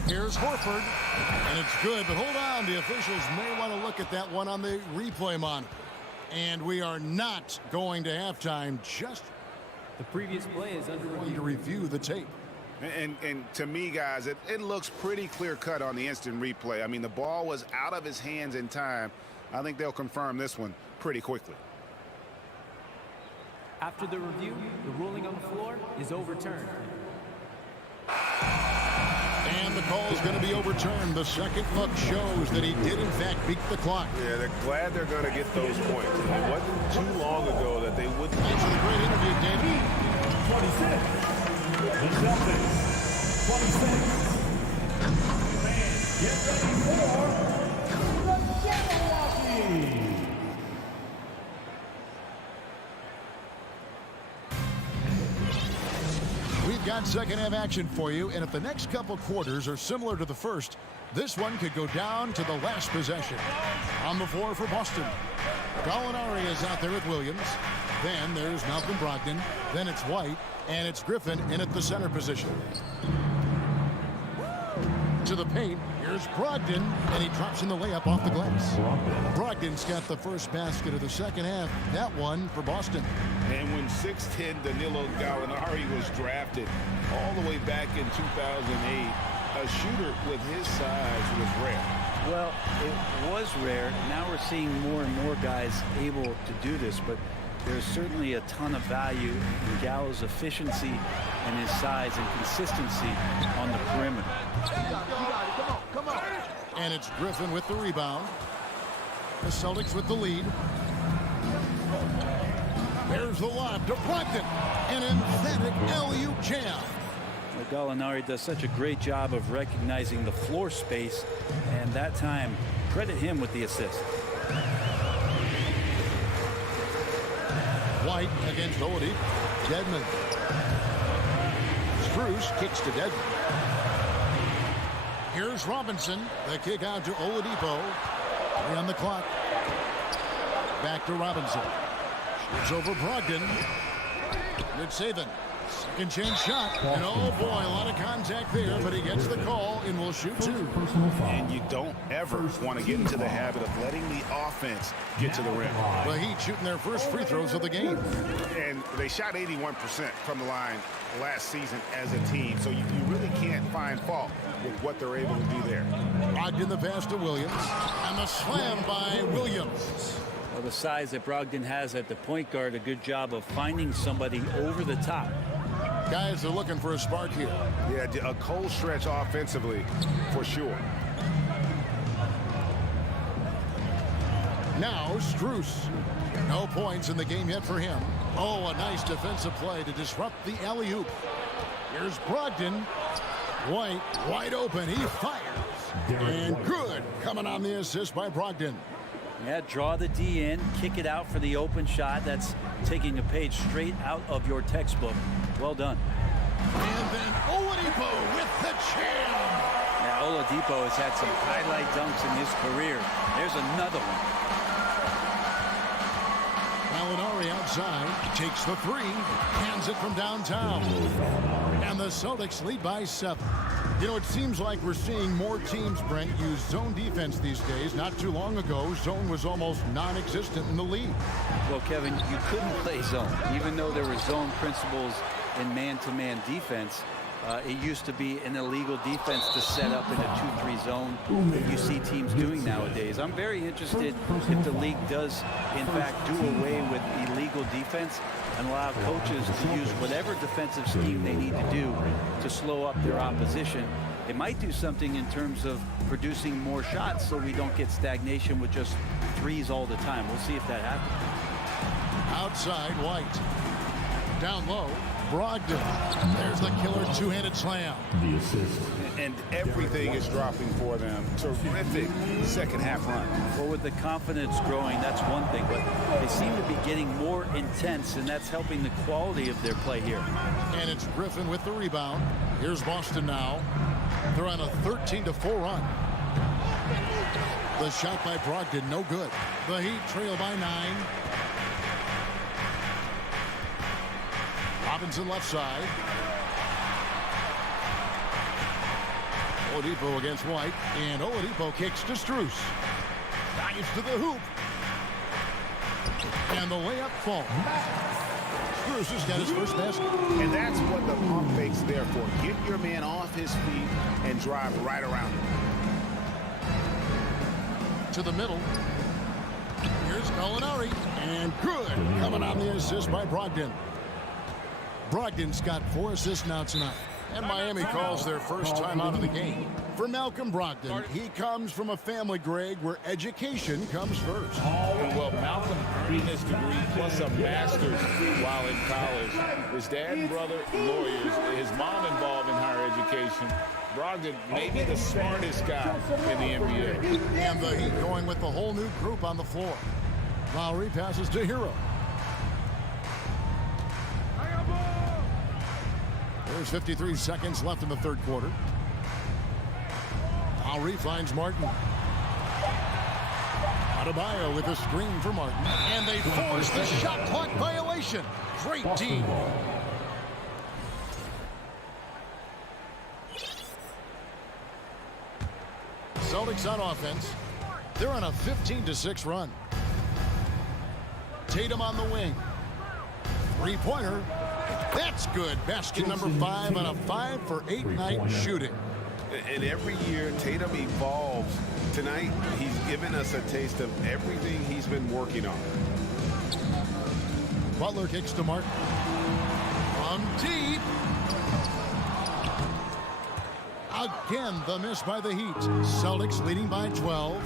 Here's Horford, and it's good, but hold on. The officials may want to look at that one on the replay monitor. And we are not going to halftime, just the previous play is under review. To review the tape. And to me, guys, it looks pretty clear-cut on the instant replay. I mean, the ball was out of his hands in time. I think they'll confirm this one pretty quickly. After the review, the ruling on the floor is overturned. And the call is going to be overturned. The second look shows that he did, in fact, beat the clock. Yeah, they're glad they're going to get those points. It wasn't too long ago that they wouldn't. Thanks for the great interview, David. 26. The Celtics. 26. Fans, get ready for the Jabberwocky. We've got second half action for you, and if the next couple quarters are similar to the first, this one could go down to the last possession. On the floor for Boston, Gallinari is out there with Williams. Then there's Malcolm Brogdon. Then it's White, and it's Griffin in at the center position. To the paint, here's Brogdon, and he drops in the layup off the glass. Brogdon's got the first basket of the second half. That one for Boston. And when 6'10" Danilo Gallinari was drafted all the way back in 2008, a shooter with his size was rare. Well, it was rare. Now we're seeing more and more guys able to do this, but there's certainly a ton of value in Gallo's efficiency and his size and consistency on the perimeter. Come on. And it's Griffin with the rebound. The Celtics with the lead. There's the lob to Brogdon. An emphatic alley-oop jam. Gallinari does such a great job of recognizing the floor space, and that time, credit him with the assist. White against Oladipo. Dedmon. Strus kicks to Dedmon. Here's Robinson. The kick out to Oladipo. 3 on the clock. Back to Robinson. Shoots over Brogdon. Good saving. Second chance shot. And oh boy, a lot of contact there, but he gets the call and will shoot 2. And you don't ever want to get into the habit of letting the offense get to the rim. The Heat shooting their first free throws of the game. And they shot 81% from the line last season as a team, so you really can't find fault with what they're able to do there. Brogdon the pass to Williams. And the slam by Williams. Well, the size that Brogdon has at the point guard, a good job of finding somebody over the top. Guys are looking for a spark here. Yeah, a cold stretch offensively for sure. Now Strus. No points in the game yet for him. Oh, a nice defensive play to disrupt the alley-oop. Here's Brogdon. White wide open. He fires. And good. Coming on the assist by Brogdon. Yeah, draw the D in, kick it out for the open shot. That's taking a page straight out of your textbook. Well done. And then Oladipo with the jam. Yeah, Oladipo has had some highlight dunks in his career. There's another one. Gallinari out outside, takes the three, hands it from downtown. And the Celtics lead by 7. You know, it seems like we're seeing more teams, Brent, use zone defense these days. Not too long ago, zone was almost non-existent in the league. Well, Kevin, you couldn't play zone, even though there were zone principles in man-to-man defense. It used to be an illegal defense to set up in a 2-3 zone that you see teams doing nowadays. I'm very interested if the league does, in fact, do away with illegal defense and allow coaches to use whatever defensive scheme they need to do to slow up their opposition. It might do something in terms of producing more shots so we don't get stagnation with just threes all the time. We'll see if that happens. Outside, White. Down low, Brogdon. There's the killer two-handed slam. The assist. And everything is dropping for them. Terrific second half run. Well, with the confidence growing, that's one thing, but they seem to be getting more intense, and that's helping the quality of their play here. And it's Griffin with the rebound. Here's Boston now. They're on a 13-4 run. The shot by Brogdon, no good. The Heat trail by 9. Robinson left side. Oladipo against White, and Oladipo kicks to Strus. Dives to the hoop. And the layup falls. Strus has got his first basket. And that's what the pump fake's there for. Get your man off his feet and drive right around him. To the middle. Here's Gallinari. And good. Coming on the assist by Brogdon. Brogdon's got 4 assists now tonight. And Miami calls their first time out of the game. For Malcolm Brogdon, he comes from a family, Greg, where education comes first. Well, Malcolm earned his degree plus a master's while in college. His dad and brother, lawyers. His mom involved in higher education. Brogdon may be the smartest guy in the NBA. And the Heat going with the whole new group on the floor. Lowry passes to Hero. There's 53 seconds left in the third quarter. Lowry finds Martin. Adebayo with a screen for Martin. And they force the shot clock violation. Great D. Celtics on offense. They're on a 15-6 run. Tatum on the wing. Three-pointer. That's good. Basket number 5 on a 5 for 8 night shooting. And every year, Tatum evolves. Tonight, he's given us a taste of everything he's been working on. Butler kicks to Martin. From deep. Again, the miss by the Heat. Celtics leading by 12.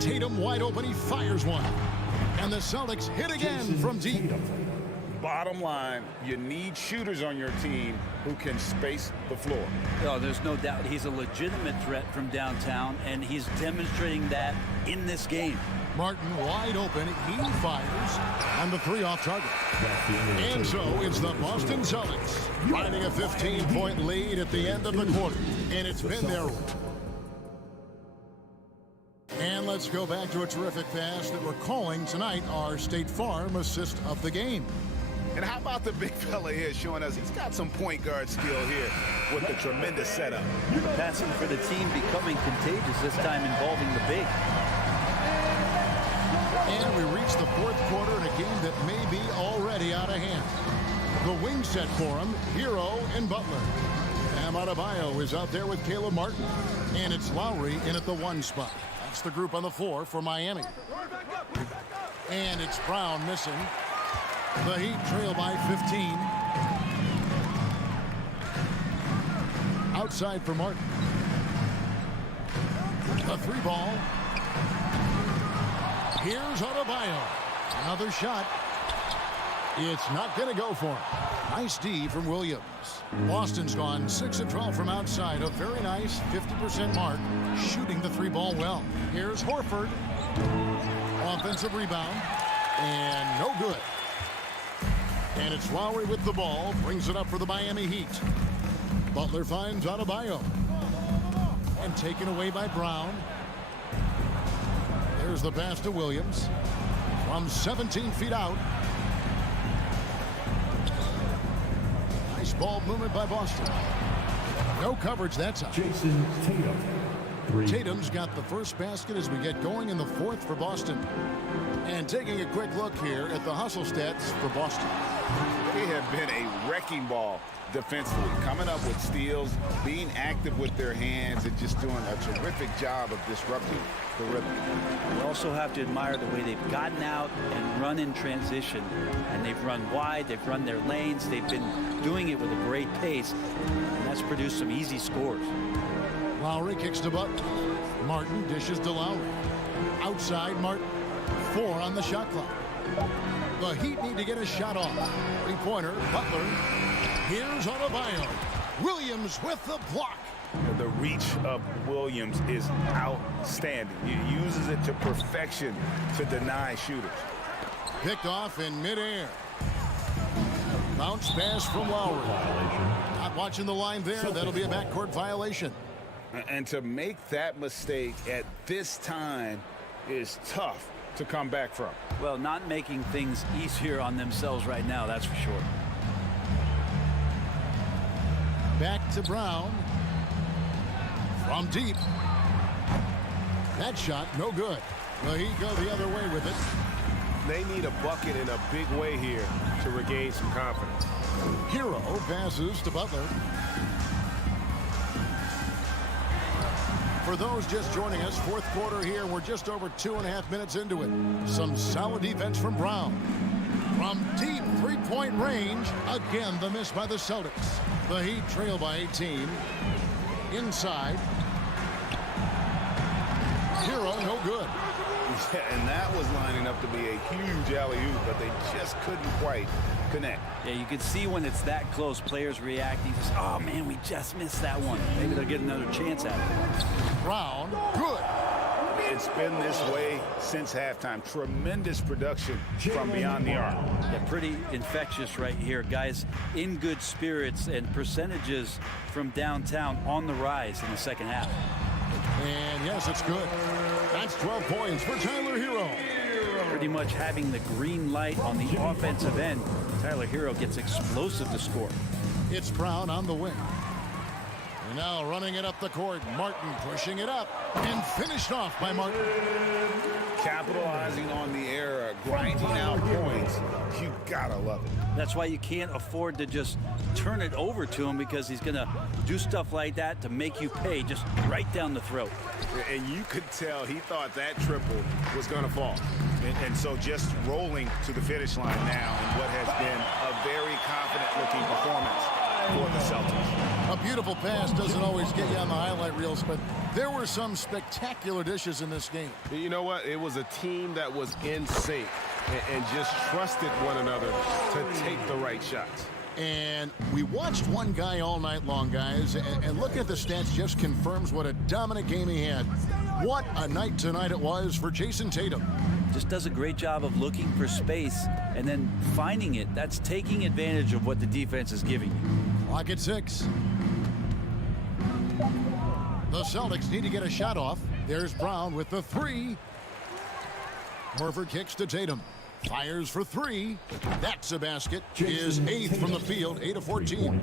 Tatum wide open. He fires one. And the Celtics hit again from deep. Bottom line, you need shooters on your team who can space the floor. Oh, there's no doubt he's a legitimate threat from downtown, and he's demonstrating that in this game. Martin wide open. He fires on the 3 off target. And so it's the Boston Celtics finding a 15-point lead at the end of the quarter. And it's been their... And let's go back to a terrific pass that we're calling tonight our State Farm assist of the game. And how about the big fella here showing us he's got some point guard skill here with the tremendous setup. Passing for the team becoming contagious, this time involving the big. And we reach the fourth quarter in a game that may be already out of hand. The wing set for him, Hero and Butler. Bam Adebayo is out there with Caleb Martin. And it's Lowry in at the 1 spot. That's the group on the floor for Miami. And it's Brown missing. The Heat trail by 15. Outside for Martin. A 3 ball. Here's Adebayo. Another shot. It's not going to go for him. Nice D from Williams. Boston's gone 6 of 12 from outside. A very nice 50% mark. Shooting the 3 ball well. Here's Horford. Offensive rebound. And no good. And it's Lowry with the ball. Brings it up for the Miami Heat. Butler finds Adebayo. And taken away by Brown. There's the pass to Williams. From 17 feet out. ball movement by Boston. No coverage that time. Jason Tatum. 3. Tatum's got the first basket as we get going in the fourth for Boston. And taking a quick look here at the hustle stats for Boston. They have been a wrecking ball defensively, coming up with steals, being active with their hands, and just doing a terrific job of disrupting the rhythm. You also have to admire the way they've gotten out and run in transition. And they've run wide, they've run their lanes, they've been doing it with a great pace, and that's produced some easy scores. Lowry kicks to Butler. Martin dishes to Lowry. Outside Martin. 4 on the shot clock. The Heat need to get a shot off. Three-pointer, Butler. Here's Adebayo. Williams with the block. The reach of Williams is outstanding. He uses it to perfection to deny shooters. Picked off in midair. Bounce pass from Lowry. Not watching the line there. That'll be a backcourt violation. And to make that mistake at this time is tough to come back from. Well, not making things easier on themselves right now, that's for sure. Back to Brown. From deep. That shot, no good. Well, he go the other way with it. They need a bucket in a big way here to regain some confidence. Hero passes to Butler. For those just joining us, fourth quarter here. We're just over 2.5 minutes into it. Some solid defense from Brown. From deep three-point range, again the miss by the Celtics. The Heat trail by 18. Inside. Hero, no good. Yeah, and that was lining up to be a huge alley-oop, but they just couldn't quite connect. Yeah, you can see when it's that close, players reacting. Just, oh, man, we just missed that one. Maybe they'll get another chance at it. Brown, good. It's been this way since halftime. Tremendous production from beyond the arc. Yeah, pretty infectious right here. Guys in good spirits and percentages from downtown on the rise in the second half. And yes, it's good. That's 12 points for Tyler Hero. Pretty much having the green light on the offensive end. Tyler Hero gets explosive to score. It's Brown on the wing. And now running it up the court. Martin pushing it up and finished off by Martin. Capitalizing on the error, grinding out points. You gotta love it. That's why you can't afford to just turn it over to him, because he's going to do stuff like that to make you pay just right down the throat. And you could tell he thought that triple was going to fall. And so just rolling to the finish line now in what has been a very confident-looking performance for the Celtics. A beautiful pass doesn't always get you on the highlight reels, but there were some spectacular dishes in this game. You know what? It was a team that was in sync and just trusted one another to take the right shots. And we watched one guy all night long, guys, and looking at the stats just confirms what a dominant game he had. What a night tonight it was for Jason Tatum. Just does a great job of looking for space and then finding it. That's taking advantage of what the defense is giving you. Clock at 6. The Celtics need to get a shot off. There's Brown with the 3. Horford kicks to Tatum. Fires for 3. That's a basket. Is 8th from the field, 8 of 14.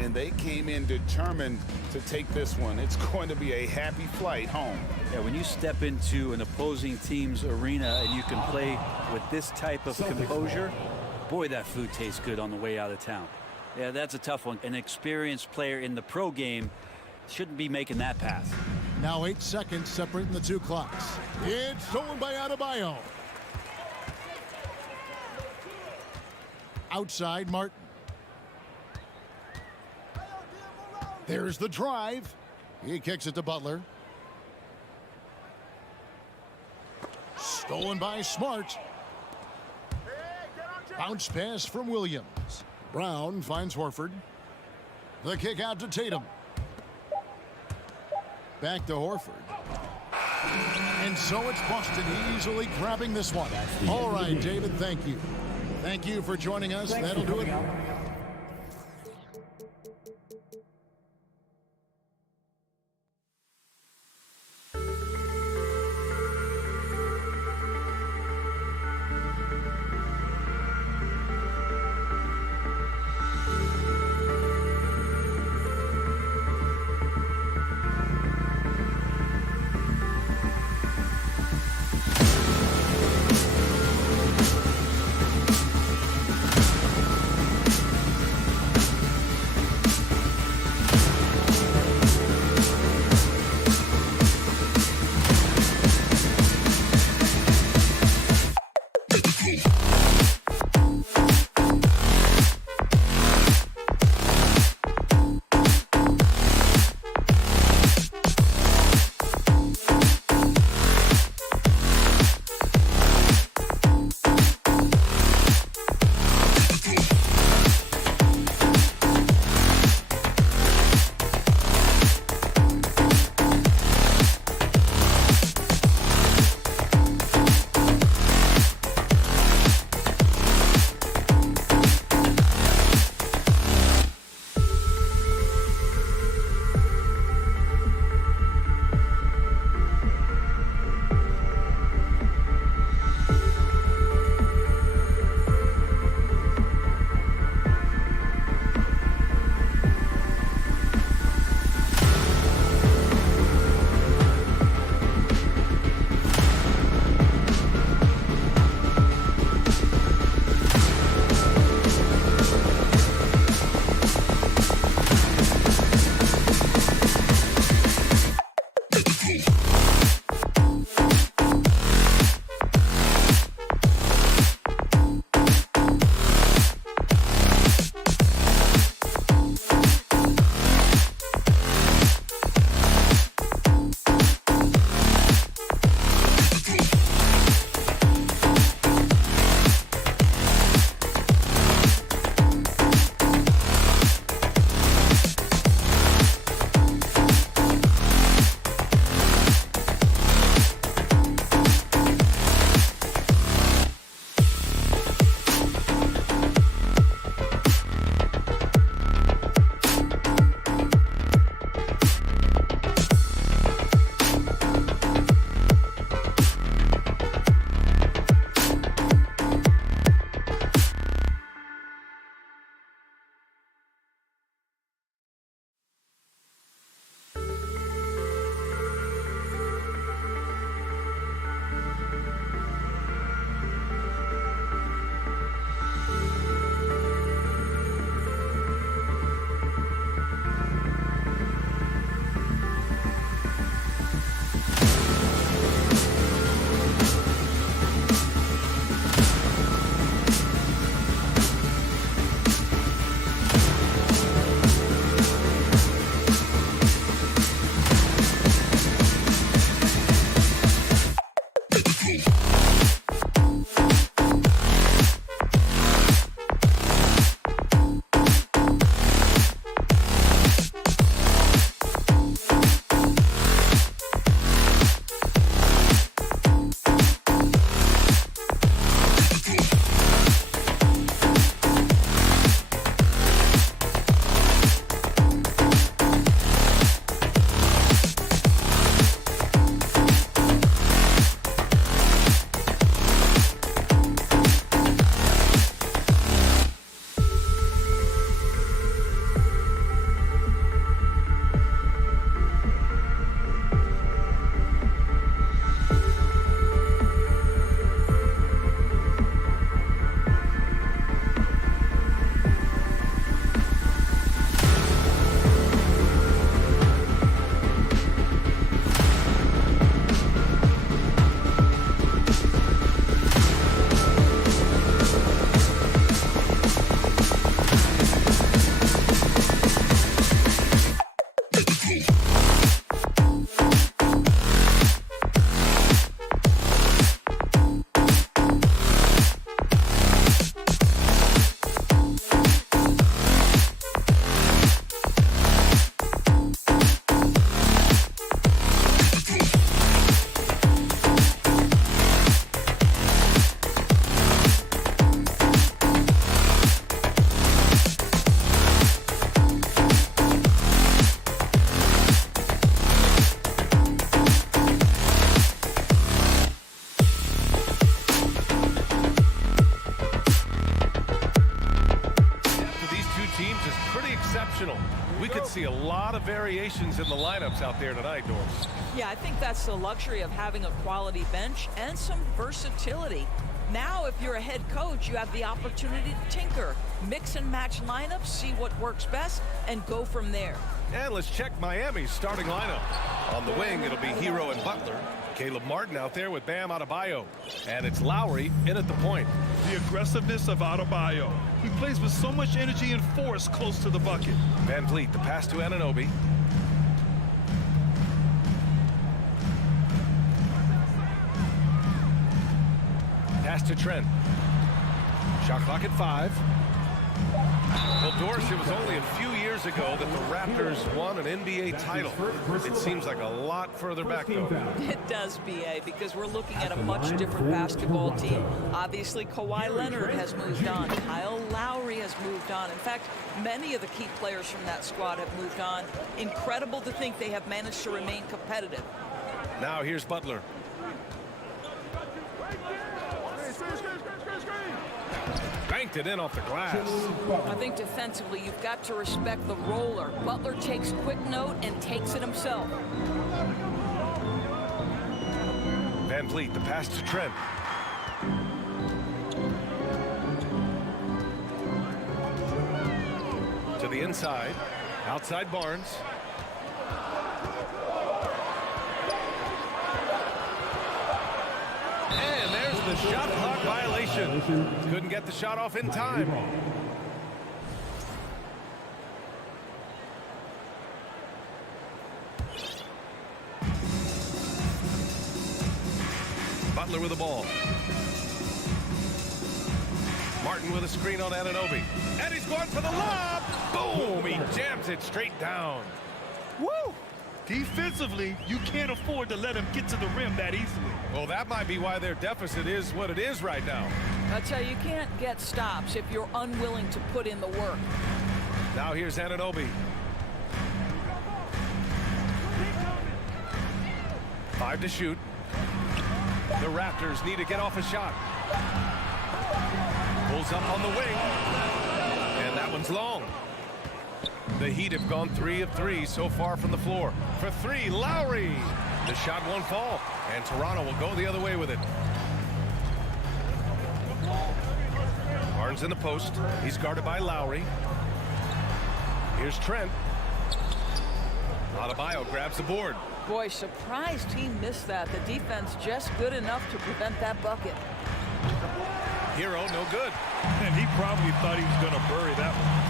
And they came in determined to take this one. It's going to be a happy flight home. Yeah, when you step into an opposing team's arena and you can play with this type of composure, boy, that food tastes good on the way out of town. Yeah, that's a tough one. An experienced player in the pro game shouldn't be making that pass. Now 8 seconds separating the two clocks. It's stolen by Adebayo. Outside, Martin. There's the drive. He kicks it to Butler. Stolen by Smart. Bounce pass from Williams. Brown finds Horford. The kick out to Tatum. Back to Horford. And so it's Boston easily grabbing this one. All right, David, thank you. Thank you for joining us. That'll do it. variations in the lineups out there tonight, Doris. Yeah, I think that's the luxury of having a quality bench and some versatility. Now, if you're a head coach, you have the opportunity to tinker, mix and match lineups, see what works best, and go from there. And let's check Miami's starting lineup. On the wing, it'll be Hero and Butler. Caleb Martin out there with Bam Adebayo. And it's Lowry in at the point. The aggressiveness of Adebayo. He plays with so much energy and force close to the bucket. Van Vliet, the pass to Anunoby. Pass to Trent. Shot clock at 5. Well, Doris, it was only a few years ago that the Raptors won an NBA title. It seems like a lot further back, though. It does, B.A., because we're looking at a much different basketball team. Obviously, Kawhi Leonard has moved on. Kyle Lowry has moved on. In fact, many of the key players from that squad have moved on. Incredible to think they have managed to remain competitive. Now here's Butler. Banked it in off the glass. I think defensively, you've got to respect the roller. Butler takes quick note and takes it himself. Van Vliet, the pass to Trent. To the inside. Outside Barnes. And there's the shot clock violation. Couldn't get the shot off in time. Butler with the ball. Martin with a screen on Anunoby. And he's going for the lob. Boom! He jams it straight down. Woo! Defensively, you can't afford to let him get to the rim that easily. Well, that might be why their deficit is what it is right now. I'll tell you, you can't get stops if you're unwilling to put in the work. Now here's Anunoby. 5 to shoot. The Raptors need to get off a shot. Pulls up on the wing. And that one's long. The Heat have gone 3 of 3 so far from the floor. For 3, Lowry. The shot won't fall. And Toronto will go the other way with it. Barnes in the post. He's guarded by Lowry. Here's Trent. Adebayo grabs the board. Boy, surprised he missed that. The defense just good enough to prevent that bucket. Hero, no good. And he probably thought he was going to bury that one.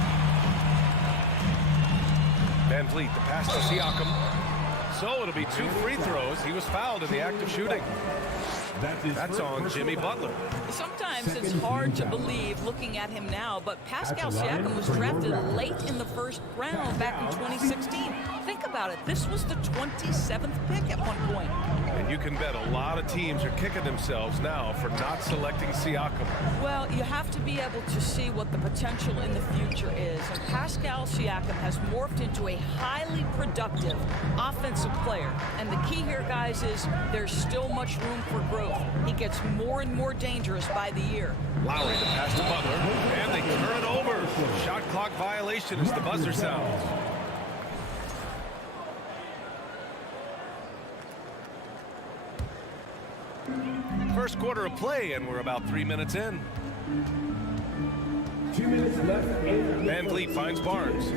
Van Vliet, the pass to Siakam. So it'll be 2 free throws. He was fouled in the act of shooting. That's on Jimmy Butler. Sometimes it's hard to believe looking at him now, but Pascal Siakam was drafted late in the first round back in 2016. Think about it. This was the 27th pick at one point. And you can bet a lot of teams are kicking themselves now for not selecting Siakam. Well, you have to be able to see what the potential in the future is. And Pascal Siakam has morphed into a highly productive offensive player. And the key here, guys, is there's still much room for growth. He gets more and more dangerous by the year. Lowry, the pass to Butler, and they turn it over. Shot clock violation as the buzzer sounds. First quarter of play, and we're about 3 minutes in. 2 minutes left. Van Vliet finds Barnes.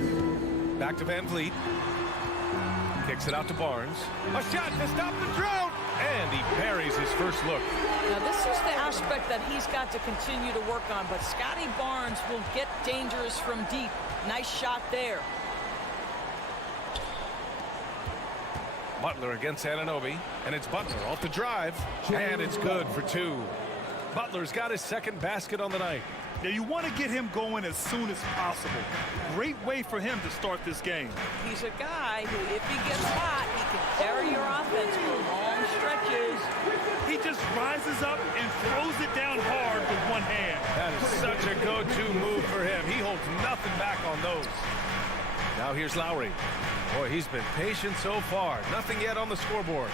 Back to Van Vliet. Kicks it out to Barnes. A shot to stop the drought! And he parries his first look. Now, this is the aspect that he's got to continue to work on, but Scotty Barnes will get dangerous from deep. Nice shot there. Butler against Anunoby, and it's Butler off the drive, and it's good for 2. Butler's got his second basket on the night. Now, you want to get him going as soon as possible. Great way for him to start this game. He's a guy who, if he gets hot, he can carry your offense for long stretches. He just rises up and throws it down hard with one hand. That is such a go-to move for him. He holds nothing back on those. Now here's Lowry. Boy, he's been patient so far. Nothing yet on the scoreboard.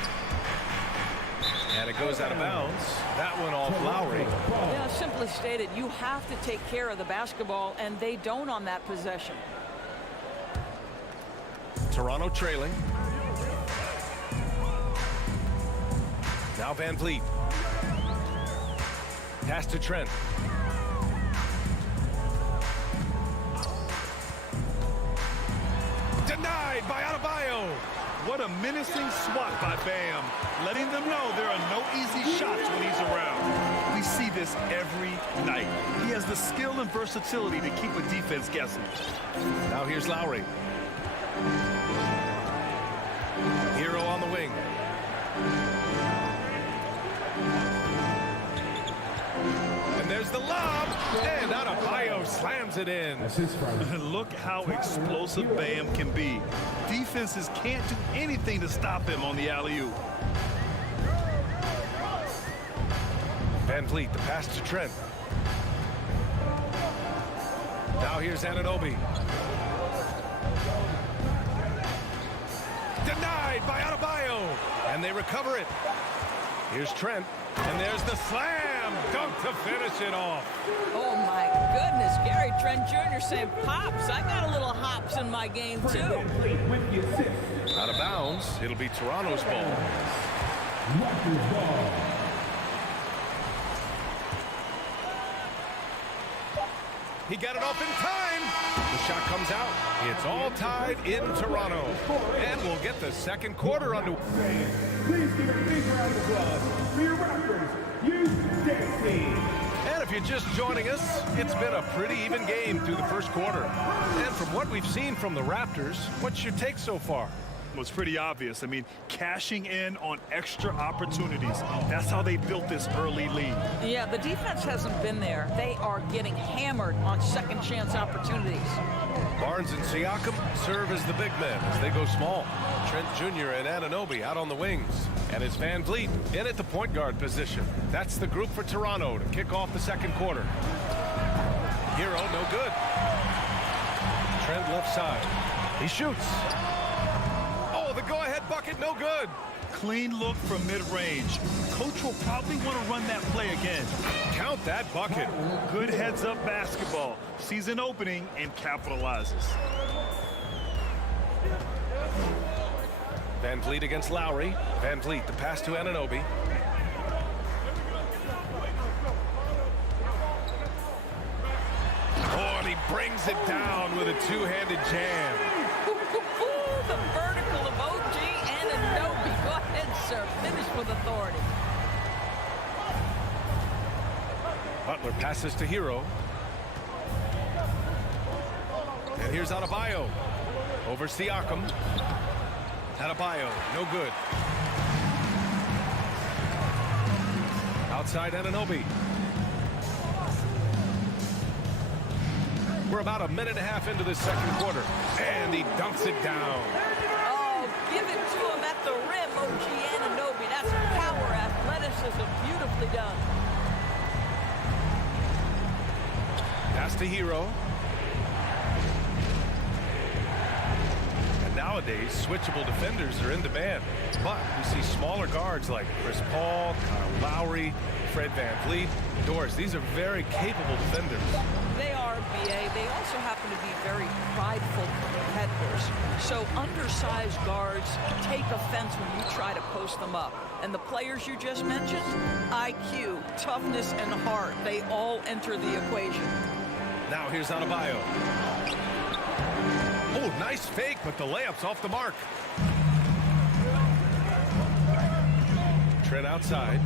And it goes out of bounds. That one off Lowry. Yeah, simply stated, you have to take care of the basketball, and they don't on that possession. Toronto trailing. Now Van Vliet. Pass to Trent. Denied by Adebayo. What a menacing swat by Bam, letting them know there are no easy shots when he's around. We see this every night. He has the skill and versatility to keep a defense guessing. Now here's Lowry. Hero on the wing. And there's the lob, and Adebayo slams it in. Look how explosive Bam can be. Defenses can't do anything to stop him on the alley-oop. Van Vliet, the pass to Trent. Now here's Anunoby. Denied by Adebayo, and they recover it. Here's Trent, and there's the slam. Dunk to finish it off. Oh, my goodness. Gary Trent Jr. saying, Pops, I got a little hops in my game, too. Out of bounds. It'll be Toronto's ball. Raptors ball. He got it off in time. The shot comes out. It's all tied in Toronto. And we'll get the second quarter underway. Please give a big round of applause for your Raptors. You team. And if you're just joining us, it's been a pretty even game through the first quarter. And from what we've seen from the Raptors, what's your take so far? Well, it's pretty obvious. I mean, cashing in on extra opportunities. That's how they built this early lead. Yeah, the defense hasn't been there. They are getting hammered on second chance opportunities. Barnes and Siakam serve as the big men as they go small. Trent Jr. and Anunoby out on the wings. And it's Van Vliet in at the point guard position. That's the group for Toronto to kick off the second quarter. Hero, no good. Trent left side. He shoots. Oh, the go-ahead bucket, no good. Clean look from mid-range. Coach will probably want to run that play again. Count that bucket. Good heads-up basketball. Sees an opening and capitalizes. Van Vliet against Lowry. Van Vliet, the pass to Anunoby. Oh, and he brings it down with a two-handed jam. The vertical of OG Anunoby. Go ahead, sir. Finish with authority. Butler passes to Hero. And here's Adebayo. Over Siakam. Adebayo, no good. Outside Anunoby. We're about a minute and a half into this second quarter. And he dunks it down. Oh, give it to him at the rim, OG Anunoby. That's power, athleticism, beautifully done. Pass to Hero. And nowadays, switchable defenders are in demand. But we see smaller guards like Chris Paul, Kyle Lowry, Fred Van Vliet, Doris. These are very capable defenders. They are, BA. They also happen to be very prideful competitors. So undersized guards take offense when you try to post them up. And the players you just mentioned, IQ, toughness, and heart, they all enter the equation. Now here's Adebayo. Oh, nice fake, but the layup's off the mark. Trent outside.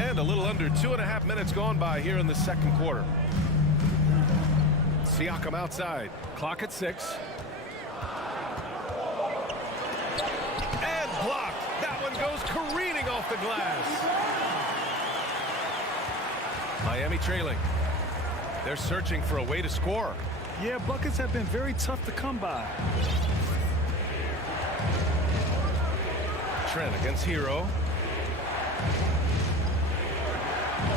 And a little under 2.5 minutes gone by here in the second quarter. Siakam outside. Clock at 6. And blocked. That one goes careening off the glass. Miami trailing. They're searching for a way to score. Yeah, buckets have been very tough to come by. Trent against Hero.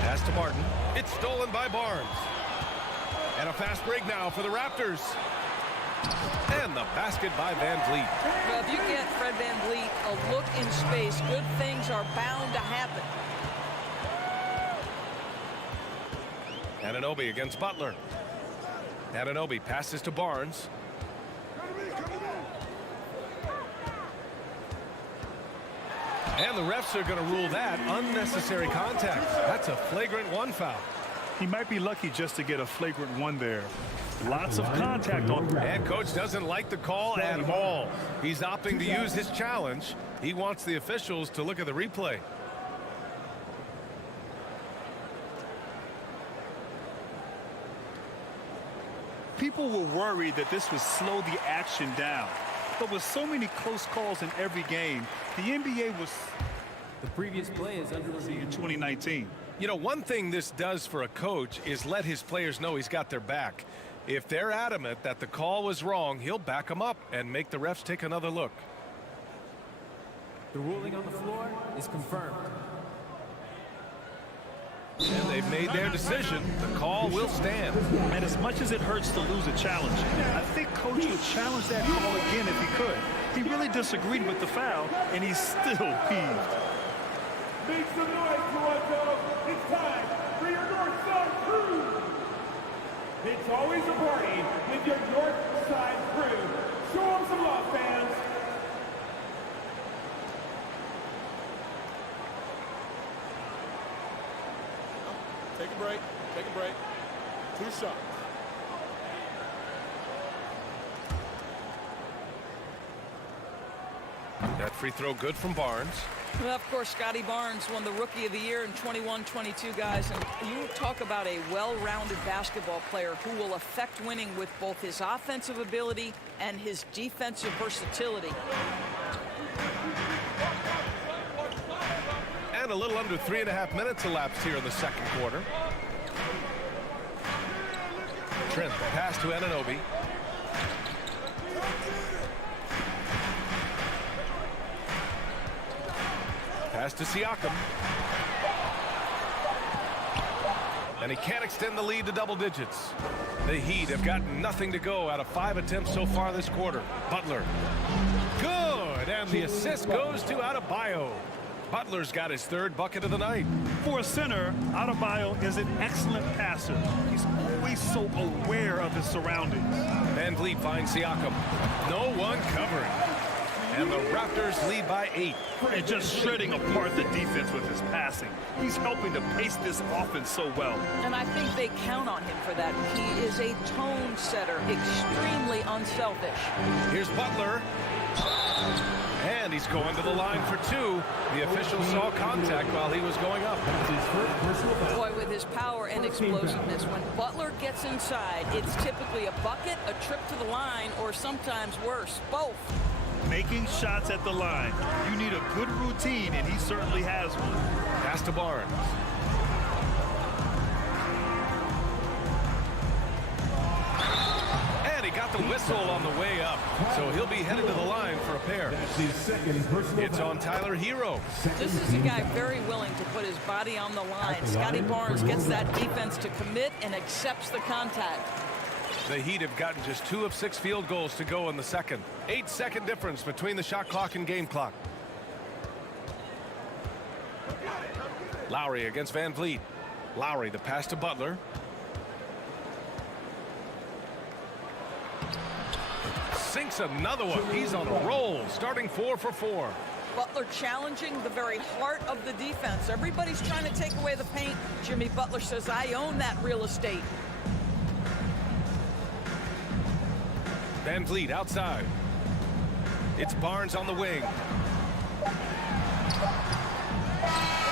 Pass to Martin. It's stolen by Barnes. And a fast break now for the Raptors. And the basket by Van Vliet. Well, if you get Fred Van Vliet a look in space, good things are bound to happen. Anunoby against Butler. Anunoby passes to Barnes. And the refs are going to rule that unnecessary contact. That's a flagrant 1 foul. He might be lucky just to get a flagrant 1 there. Lots of contact on. And coach doesn't like the call at all. He's opting to use his challenge. He wants the officials to look at the replay. People were worried that this would slow the action down. But with so many close calls in every game, the NBA was The previous play is under review. in 2019. You know, one thing this does for a coach is let his players know he's got their back. If they're adamant that the call was wrong, he'll back them up and make the refs take another look. The ruling on the floor is confirmed. And they've made their decision. The call will stand. And as much as it hurts to lose a challenge, I think coach would challenge that call again if he could. He really disagreed with the foul, and he's still peeved. Make some noise, Toronto. It's time for your North Side crew. It's always a party with your North Side crew. Show them some love, fans. Take a break. Take a break. 2 shots. That free throw good from Barnes. Well, of course, Scotty Barnes won the Rookie of the Year in 21-22, guys. And you talk about a well-rounded basketball player who will affect winning with both his offensive ability and his defensive versatility. And a little under 3.5 minutes elapsed here in the second quarter. Trent, the pass to Anunoby. Pass to Siakam. And he can't extend the lead to double digits. The Heat have got nothing to go out of 5 attempts so far this quarter. Butler. Good. And the assist goes to Adebayo. Butler's got his 3rd bucket of the night. For a center, Adebayo is an excellent passer. He's always so aware of his surroundings. Van Vliet finds Siakam. No one covering. And the Raptors lead by 8. And just shredding apart the defense with his passing. He's helping to pace this offense so well. And I think they count on him for that. He is a tone setter, extremely unselfish. Here's Butler. And he's going to the line for 2. The official saw contact while he was going up. Boy, with his power and explosiveness, when Butler gets inside, it's typically a bucket, a trip to the line, or sometimes worse, both. Making shots at the line. You need a good routine, and he certainly has one. Pass to Barnes. And he got the whistle on the way up. So he'll be headed to the line for a pair. It's on Tyler Hero. This is a guy very willing to put his body on the line. Scotty Barnes gets that defense to commit and accepts the contact. The Heat have gotten just 2 of 6 field goals to go in the second. 8-second difference between the shot clock and game clock. Lowry against Van Vliet. Lowry, the pass to Butler. Sinks another one. He's on a roll, starting 4 for 4. Butler challenging the very heart of the defense. Everybody's trying to take away the paint. Jimmy Butler says, I own that real estate. Van Vliet outside. It's Barnes on the wing.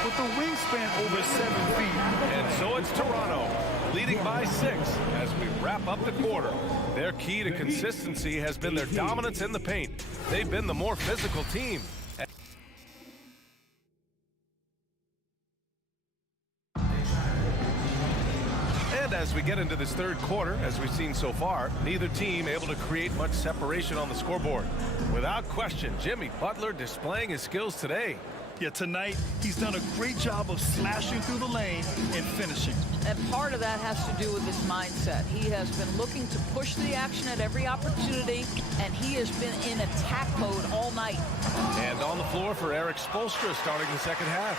With the wingspan over 7 feet. And so it's Toronto, leading by 6 as we wrap up the quarter. Their key to consistency has been their dominance in the paint. They've been the more physical team. And as we get into this third quarter, as we've seen so far, neither team able to create much separation on the scoreboard. Without question, Jimmy Butler displaying his skills today. Yeah, tonight he's done a great job of slashing through the lane and finishing. And part of that has to do with his mindset. He has been looking to push the action at every opportunity, and he has been in attack mode all night. And on the floor for Eric Spoelstra starting the second half.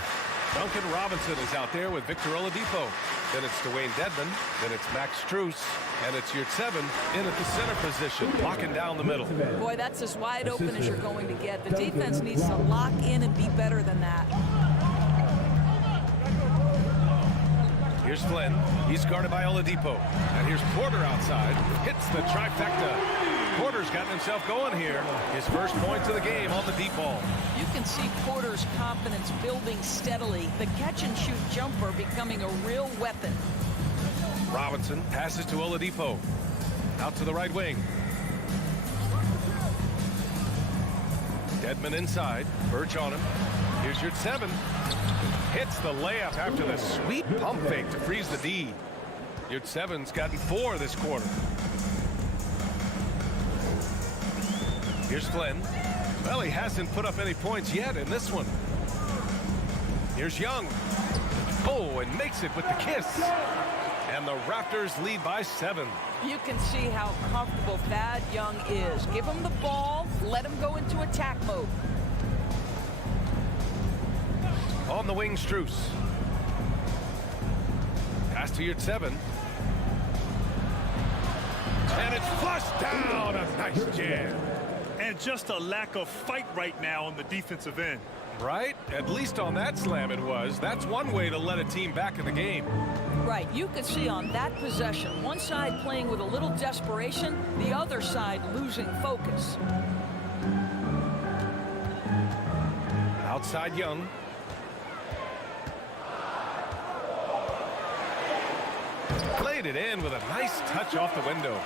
Duncan Robinson is out there with Victor Oladipo. Then it's Dwayne Dedmon. Then it's Max Strus. And it's Yurtseven in at the center position, locking down the middle. Boy, that's as wide open as you're going to get. The defense needs to lock in and be better than that. Here's Flynn. He's guarded by Oladipo. And here's Porter outside. Hits the trifecta. Porter's gotten himself going here. His first points of the game on the deep ball. You can see Porter's confidence building steadily. The catch-and-shoot jumper becoming a real weapon. Robinson passes to Oladipo. Out to the right wing. Dedmon inside. Birch on him. Here's Yurtseven. Hits the layup after the sweet pump fake to freeze the D. Yurtseven's gotten 4 this quarter. Here's Flynn. Well, he hasn't put up any points yet in this one. Here's Young. Oh, and makes it with the kiss. And the Raptors lead by 7. You can see how comfortable Thad Young is. Give him the ball, let him go into attack mode. On the wing, Strus. Pass to Yurtseven. And it's flushed down. A nice jam. And just a lack of fight right now on the defensive end. Right? At least on that slam it was. That's one way to let a team back in the game. Right. You could see on that possession, one side playing with a little desperation, the other side losing focus. Outside Young. Played it in with a nice touch off the window.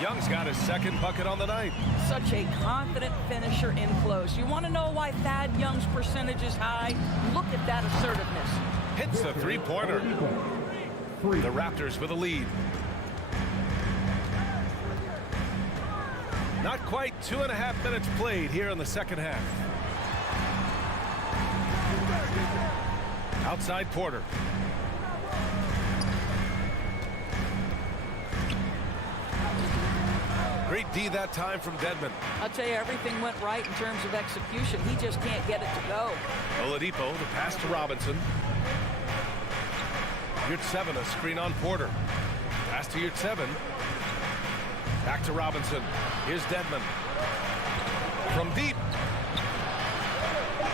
Young's got his second bucket on the night. Such a confident finisher in close. You want to know why Thad Young's percentage is high? Look at that assertiveness. Hits the three-pointer. The Raptors with a lead. Not quite 2.5 minutes played here in the second half. Outside Porter. Great D that time from Dedmon. I'll tell you, everything went right in terms of execution. He just can't get it to go. Oladipo, the pass to Robinson. Yurtseven, a screen on Porter. Pass to Yurtseven. Back to Robinson. Here's Dedmon. From deep.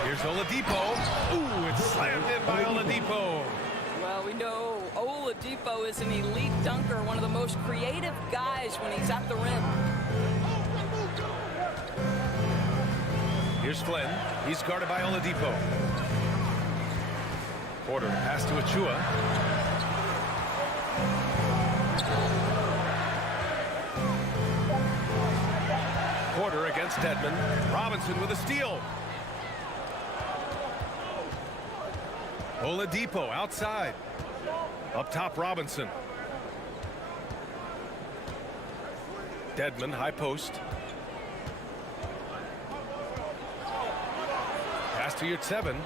Here's Oladipo. Ooh, it's slammed in by Oladipo. Well, we know Oladipo is an elite dunker, one of the most creative guys when he's at the rim. Here's Flynn. He's guarded by Oladipo. Porter pass to Achua. Porter against Dedmon. Robinson with a steal. Oladipo outside. Up top, Robinson. Dedmon, high post. Pass to Yurtseven.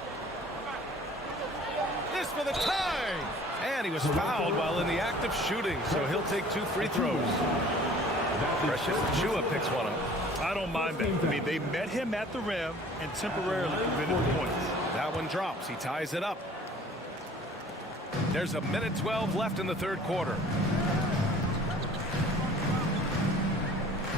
This for the tie! And he was fouled while in the act of shooting, so he'll take 2 free throws. Precious Achua picks one up. I don't mind that. I mean, they met him at the rim and temporarily prevented the points. That one drops. He ties it up. There's a minute 12 left in the third quarter.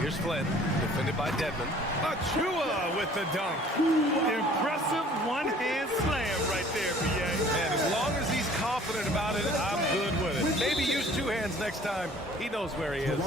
Here's Flynn, defended by Dedmon. Achua with the dunk. Impressive one-hand slam right there, B.A. And as long as he's confident about it, I'm good with it. Maybe use 2 hands next time. He knows where he is.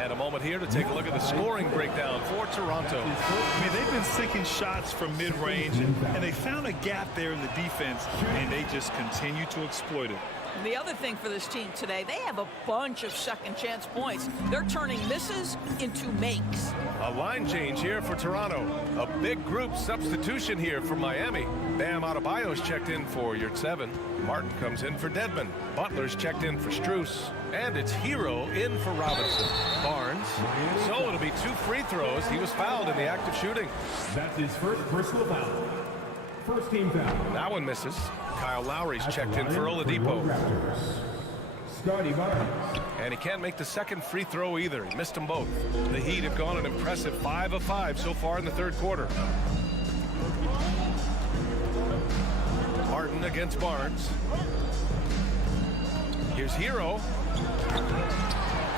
And a moment here to take a look at the scoring breakdown for Toronto. I mean, they've been sinking shots from mid-range, and they found a gap there in the defense, and they just continue to exploit it. The other thing for this team today, they have a bunch of second chance points. They're turning misses into makes. A line change here for Toronto. A big group substitution here for Miami. Bam Adebayo's checked in for Yurtseven. Martin comes in for Dedmon. Butler's checked in for Strus. And it's Hero in for Robinson. Barnes. So it'll be 2 free throws. He was fouled in the act of shooting. That's his first personal foul. First team foul. That one misses. Kyle Lowry's checked in for Oladipo. Scotty Barnes. And he can't make the second free throw either. He missed them both. The Heat have gone an impressive 5 of 5 so far in the third quarter. Martin against Barnes. Here's Hero.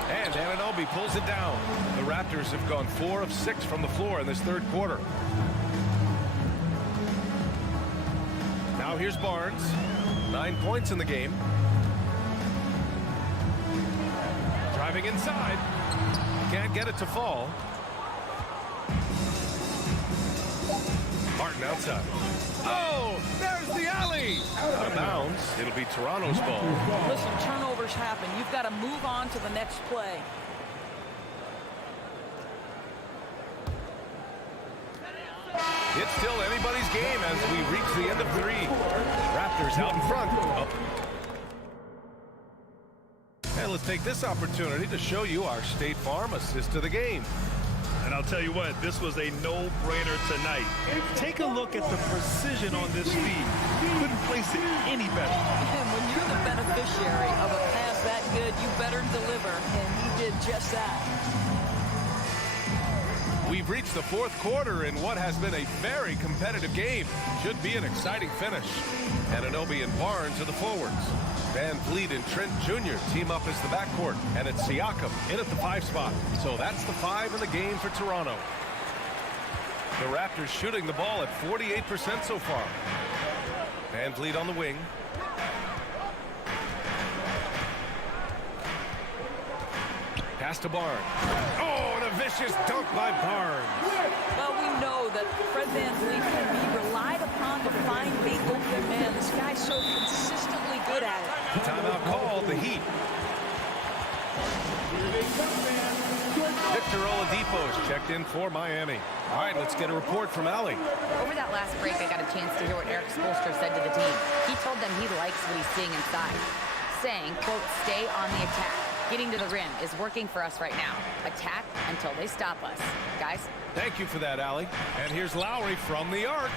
And Anunoby pulls it down. The Raptors have gone 4 of 6 from the floor in this third quarter. Now here's Barnes. 9 points in the game. Driving inside. Can't get it to fall. Martin outside. Oh, there's the alley. Out of bounds. It'll be Toronto's ball. Listen, turnovers happen. You've got to move on to the next play. It's still anybody's game as we reach the end of 3. Raptors out in front. Up. And let's take this opportunity to show you our State Farm assist of the game. And I'll tell you what, this was a no-brainer tonight. Take a look at the precision on this feed. Couldn't place it any better. And when you're the beneficiary of a pass that good, you better deliver. And he did just that. We've reached the fourth quarter in what has been a very competitive game. Should be an exciting finish. Anunoby and Barnes are the forwards. Van Vliet and Trent Jr. team up as the backcourt. And it's Siakam in at the 5 spot. So that's the 5 in the game for Toronto. The Raptors shooting the ball at 48% so far. Van Vliet on the wing. Pass to Barnes. Oh, and a vicious dunk by Barnes. Well, we know that Fred Van Vliet can be relied upon to find the open man. This guy's so consistently good at it. Timeout called, the Heat. Victor Oladipo is checked in for Miami. All right, let's get a report from Allie. Over that last break, I got a chance to hear what Eric Spoelstra said to the team. He told them he likes what he's seeing inside, saying, quote, stay on the attack. Getting to the rim is working for us right now. Attack until they stop us. Guys? Thank you for that, Allie. And here's Lowry from the arc.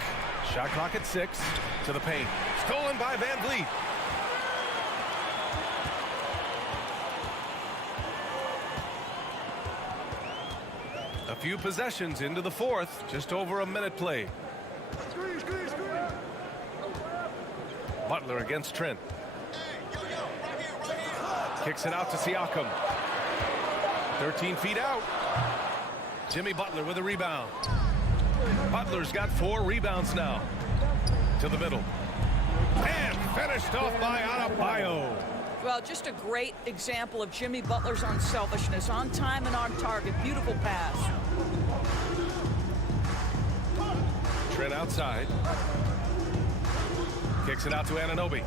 Shot clock at 6 to the paint. Stolen by Van Vliet. A few possessions into the fourth. Just over a minute played. Butler against Trent. Kicks it out to Siakam. 13 feet out. Jimmy Butler with a rebound. Butler's got 4 rebounds now. To the middle. And finished off by Adebayo. Well, just a great example of Jimmy Butler's unselfishness. On time and on target. Beautiful pass. Trent outside. Kicks it out to Anunoby.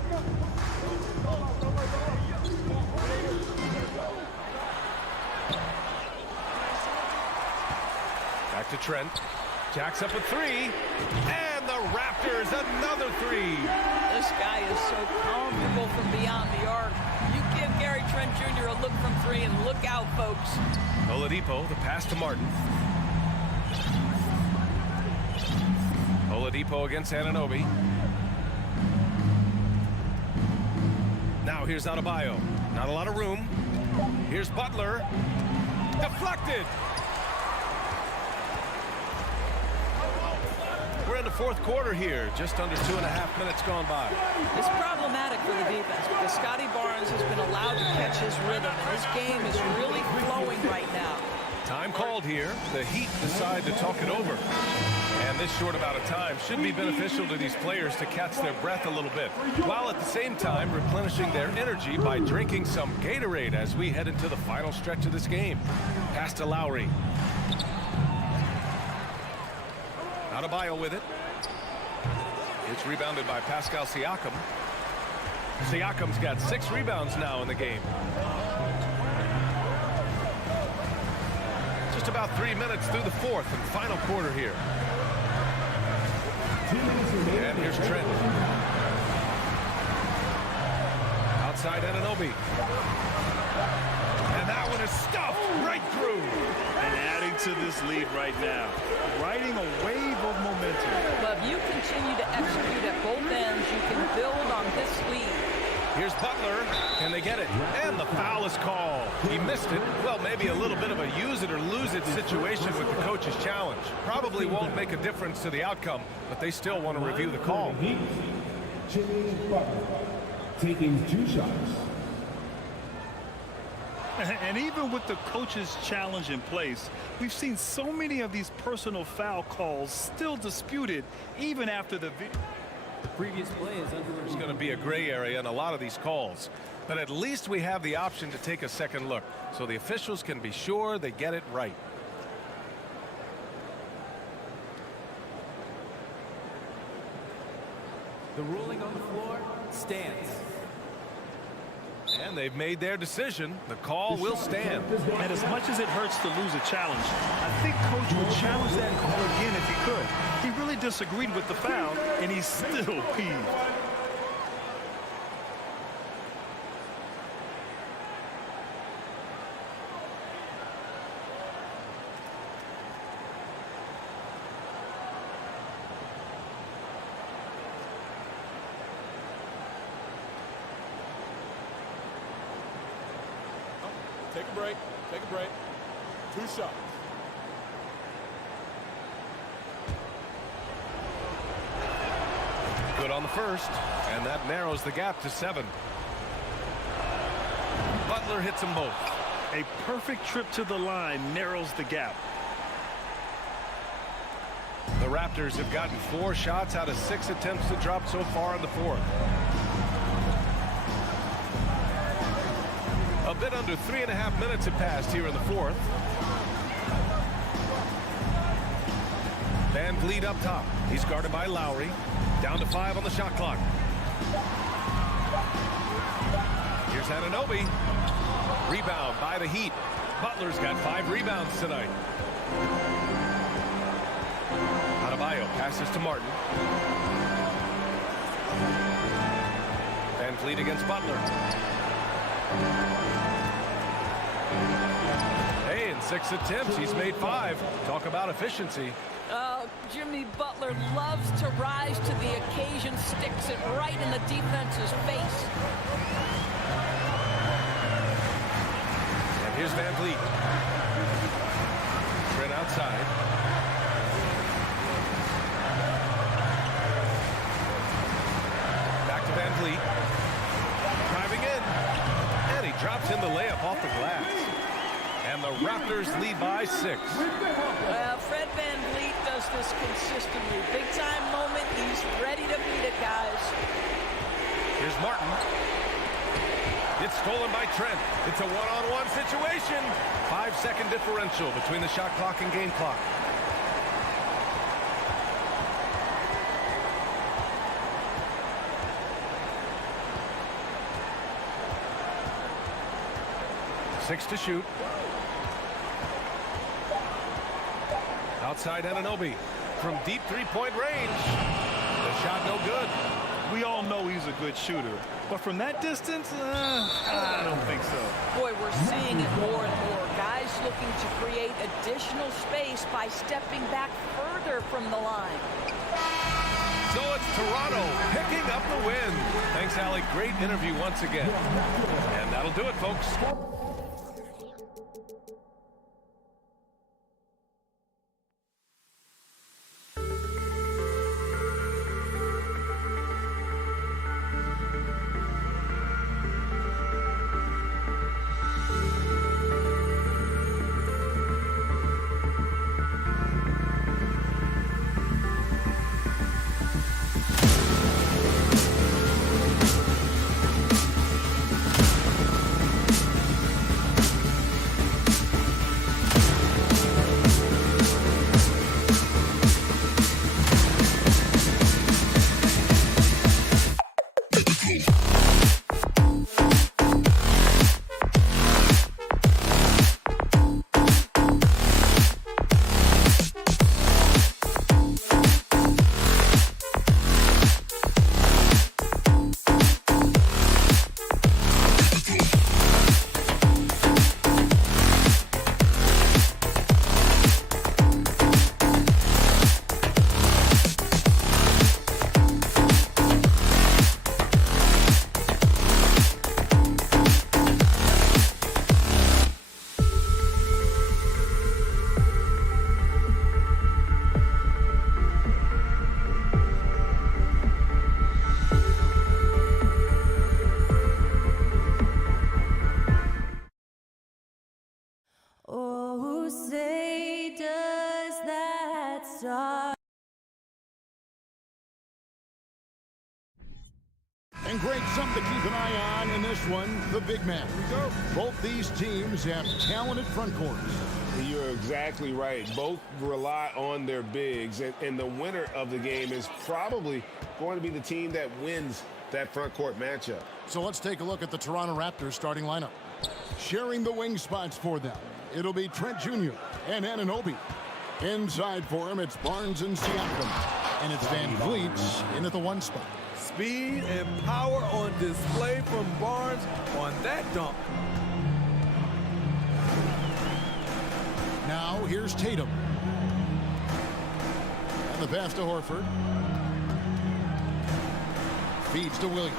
Back to Trent. Jacks up a 3. And the Raptors another 3. This guy is so comfortable from beyond the arc. You give Gary Trent Jr. a look from 3 and look out, folks. Oladipo, the pass to Martin. Oladipo against Anunoby. Now here's Adebayo. Not a lot of room. Here's Butler. Deflected. We're in the fourth quarter here. Just under 2.5 minutes gone by. It's problematic for the defense because Scotty Barnes has been allowed to catch his rhythm, and his game is really flowing right now. Time called here. The Heat decide to talk it over. And this short amount of time should be beneficial to these players to catch their breath a little bit, while at the same time replenishing their energy by drinking some Gatorade as we head into the final stretch of this game. Pass to Lowry. Adebayo with it. It's rebounded by Pascal Siakam. Siakam's got 6 rebounds now in the game. Just about 3 minutes through the fourth and final quarter here. And here's Trent. Outside Anunoby. And that one is stuffed right through. And adding to this lead right now. Riding a wave of momentum. But if you continue to execute at both ends, you can build on this lead. Here's Butler. Can they get it? And the foul is called. He missed it. Well, maybe a little bit of a use it or lose it situation with the coach's challenge. Probably won't make a difference to the outcome, but they still want to review the call. Jimmy Butler, taking 2 shots. And even with the coach's challenge in place, we've seen so many of these personal foul calls still disputed even after the previous play is under review. There's going to be a gray area in a lot of these calls, but at least we have the option to take a second look so the officials can be sure they get it right. The ruling on the floor stands. And they've made their decision. The call will stand. And as much as it hurts to lose a challenge, I think Coach would challenge that call again if he could. He really disagreed with the foul, and he's still peeved. Take a break. Take a break. 2 shots. Good on the first, and that narrows the gap to 7. Butler hits them both. A perfect trip to the line narrows the gap. The Raptors have gotten 4 shots out of 6 attempts to drop so far in the fourth. A bit under 3.5 minutes have passed here in the fourth. Van Vliet up top. He's guarded by Lowry. Down to 5 on the shot clock. Here's Anunoby. Rebound by the Heat. Butler's got 5 rebounds tonight. Adebayo passes to Martin. Van Vliet against Butler. Hey, in 6 attempts, he's made 5. Talk about efficiency. Jimmy Butler loves to rise to the occasion, sticks it right in the defense's face. And here's Van Vliet. Trent outside. Back to Van Vliet. Driving in. And he drops in the layup off the glass. And the Raptors lead by 6. Fred Van Vliet does this consistently. Big time moment. He's ready to beat it, guys. Here's Martin. It's stolen by Trent. It's a one-on-one situation. 5-second differential between the shot clock and game clock. Six to shoot. Outside Anunoby from deep three-point range. The shot no good. We all know he's a good shooter, but from that distance, I don't think so. Boy, we're seeing it more and more. Guys looking to create additional space by stepping back further from the line. So it's Toronto picking up the win. Thanks, Allie. Great interview once again. And that'll do it, folks. side. And Greg, something to keep an eye on in this one, the big man. Both these teams have talented front courts. You're exactly right. Both rely on their bigs, and the winner of the game is probably going to be the team that wins that front court matchup. So let's take a look at the Toronto Raptors starting lineup. Sharing the wing spots for them, it'll be Trent Jr. and Anunoby. Inside for him, it's Barnes and Siakam. And it's Van Vliet in at the 1 spot. Speed and power on display from Barnes on that dunk. Now here's Tatum. And the pass to Horford. Feeds to Williams.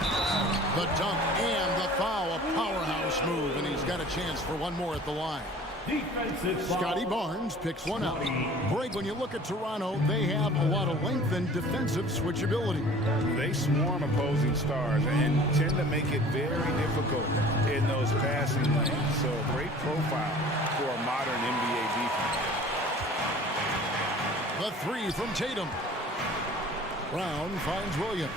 The dunk and the foul. A powerhouse move, and he's got a chance for one more at the line. Scotty Barnes picks one out. Greg, when you look at Toronto, they have a lot of length and defensive switchability. They swarm opposing stars and tend to make it very difficult in those passing lanes. So great profile for a modern NBA defense. The 3 from Tatum. Brown finds Williams.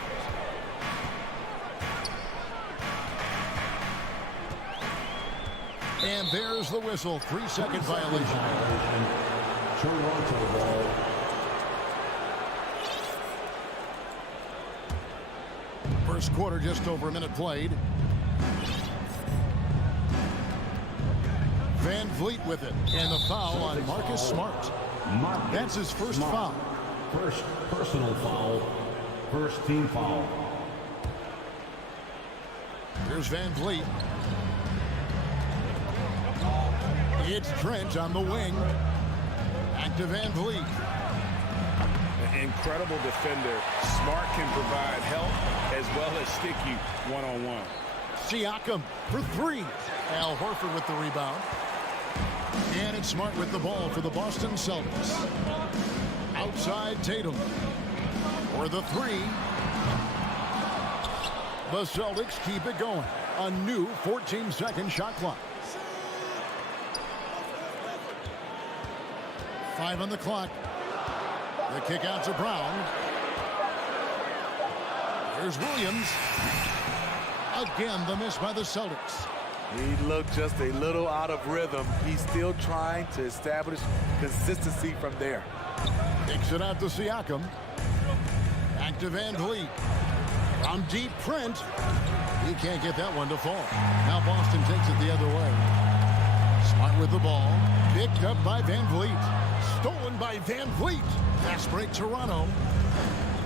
And there's the whistle. 3-second violation. Toronto ball. First quarter, just over a minute played. Van Vliet with it. And the foul on Marcus Smart. That's his first foul. First personal foul. First team foul. Here's Van Vliet. It's Trent on the wing. Back to Van Vliet. An incredible defender. Smart can provide help as well as stick you one-on-one. Siakam for 3. Al Horford with the rebound. And it's Smart with the ball for the Boston Celtics. Outside Tatum for the 3. The Celtics keep it going. A new 14-second shot clock. 5 on the clock. The kick out to Brown. Here's Williams. Again, the miss by the Celtics. He looked just a little out of rhythm. He's still trying to establish consistency from there. Kicks it out to Siakam. Back to Van Vliet. From deep, Trent. He can't get that one to fall. Now Boston takes it the other way. Smart with the ball. Picked up by Van Vliet. Stolen by Van Vliet. Fast break Toronto.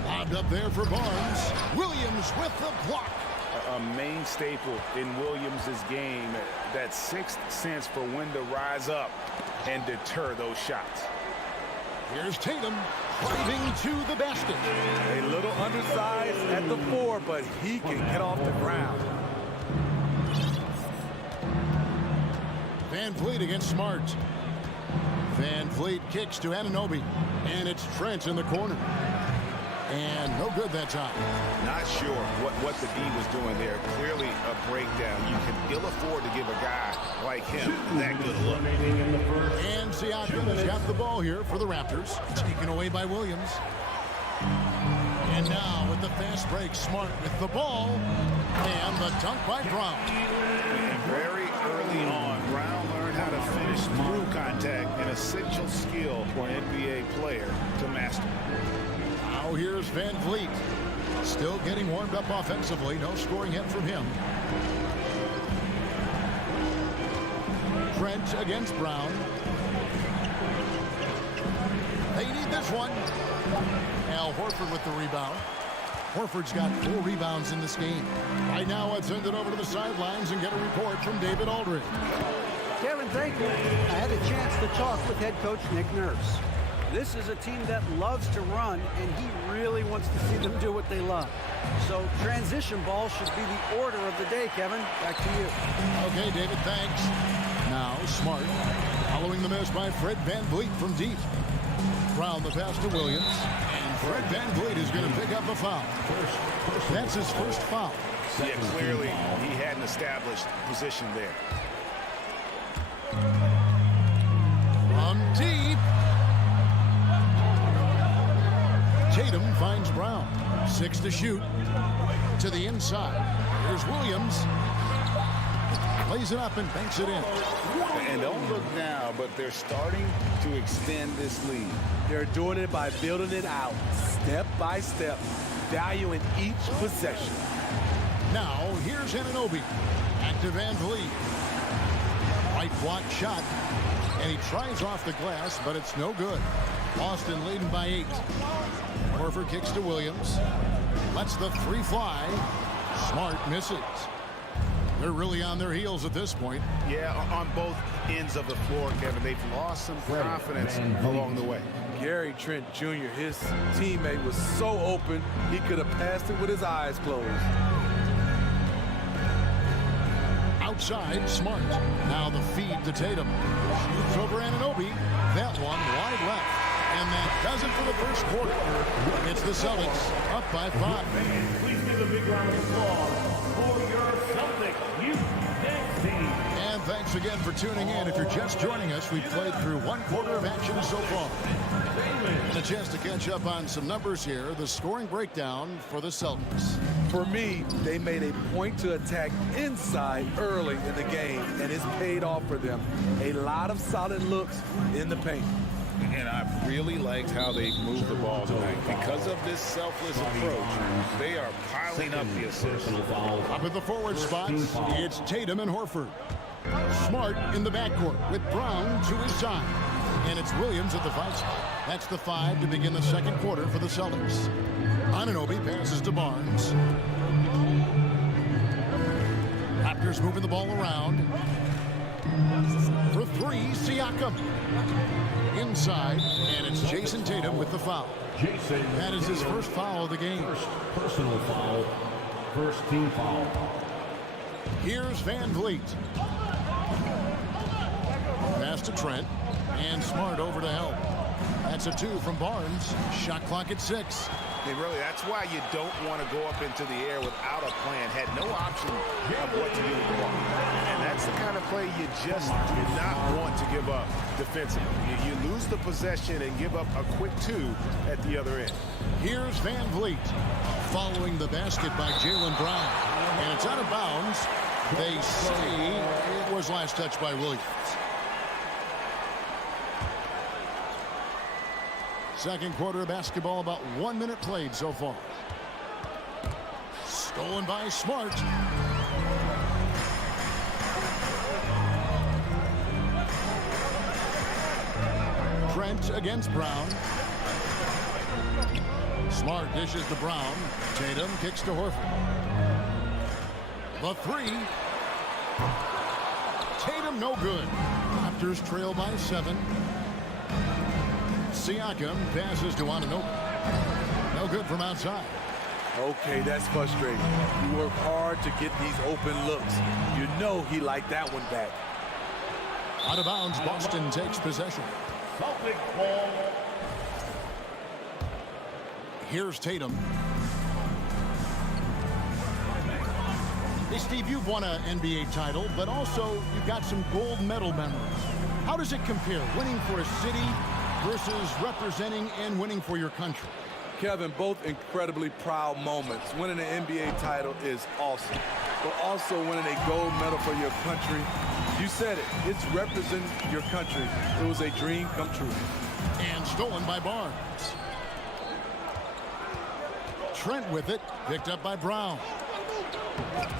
Lobbed up there for Barnes. Williams with the block. A main staple in Williams' game. That 6th sense for when to rise up and deter those shots. Here's Tatum driving to the basket. A little undersized at the 4, but he can get off the ground. Van Vliet against Smart. Van Vliet kicks to Anunoby. And it's Trent in the corner. And no good that time. Not sure what the D was doing there. Clearly a breakdown. You can ill afford to give a guy like him that good look. And Siakam has got the ball here for the Raptors. Taken away by Williams. And now with the fast break, Smart with the ball. And the dunk by Brown. And very early on, Brown learned how to finish through contact, an essential skill for an NBA player to master. Now here's Van Vliet. Still getting warmed up offensively. No scoring hit from him. Trent against Brown. They need this one. Al Horford with the rebound. Horford's got 4 rebounds in this game. Right now, let's send it over to the sidelines and get a report from David Aldridge. Kevin, thank you. I had a chance to talk with head coach Nick Nurse. This is a team that loves to run, and he really wants to see them do what they love. So transition ball should be the order of the day, Kevin. Back to you. Okay, David, thanks. Now, Smart, following the miss by Fred Van Vliet from deep. Brown the pass to Williams. And Fred Van Vliet is going to pick up a foul. That's his first foul. Yeah, clearly he had an established position there. From deep. finds Brown. 6 to shoot. To the inside. Here's Williams. Lays it up and banks it in. And don't look now, but they're starting to extend this lead. They're doing it by building it out, step by step, valuing each possession. Now, here's Anunoby. Back to Van Vliet. Right block shot. And he tries off the glass, but it's no good. Boston leading by 8. Horford kicks to Williams. Lets the 3 fly. Smart misses. They're really on their heels at this point. Yeah, on both ends of the floor, Kevin. They've lost some confidence along the way. Gary Trent Jr., his teammate, was so open, he could have passed it with his eyes closed. Outside, Smart. Now the feed to Tatum. Shoots over Anunoby. That one wide left. And that does it for the first quarter. It's the Celtics up by 5. Please give a big round of applause for your Celtics youth team. And thanks again for tuning in. If you're just joining us, we've played through 1 quarter of action so far. And a chance to catch up on some numbers here. The scoring breakdown for the Celtics. For me, they made a point to attack inside early in the game, and it's paid off for them. A lot of solid looks in the paint. And I really liked how they moved the ball tonight. Because of this selfless approach, they are piling up the assists. Up at the forward spots, it's Tatum and Horford. Smart in the backcourt with Brown to his side. And it's Williams at the 5 spot. That's the 5 to begin the second quarter for the Celtics. Anunoby passes to Barnes. Raptors moving the ball around. For 3, Siakam. Inside, and it's Jason Tatum with the foul. That is his first foul of the game. Personal foul. First team foul. Here's Van Vliet. Pass to Trent. And Smart over to help. That's a 2 from Barnes. Shot clock at 6. And really, that's why you don't want to go up into the air without a plan. Had no option of what to do with the ball. And that's the kind of play you just do not want to give up defensively. You lose the possession and give up a quick 2 at the other end. Here's Van Vliet following the basket by Jaylen Brown. And it's out of bounds. They say it was last touched by Williams. Second quarter of basketball, about 1 minute played so far. Stolen by Smart. Trent against Brown. Smart dishes to Brown. Tatum kicks to Horford. The 3. Tatum no good. Raptors trail by 7. Siakam passes to Anunoby. No good from outside. Okay, that's frustrating. You work hard to get these open looks. You know he liked that one back. Out of bounds, Boston takes possession. Here's Tatum. Hey, Steve, you've won an NBA title, but also you've got some gold medal memories. How does it compare, winning for a city versus representing and winning for your country? Kevin, both incredibly proud moments. Winning an NBA title is awesome, but also winning a gold medal for your country, you said it, it's representing your country. It was a dream come true. And stolen by Barnes. Trent with it, picked up by Brown.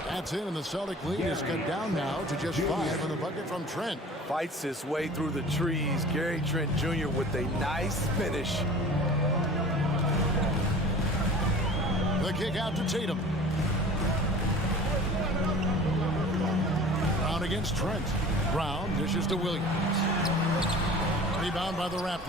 That's it, and the Celtic lead is cut down now to just 5 on the bucket from Trent. Fights his way through the trees. Gary Trent Jr. with a nice finish. The kick out to Tatum. Brown against Trent. Brown dishes to Williams. Rebound by the Raptors.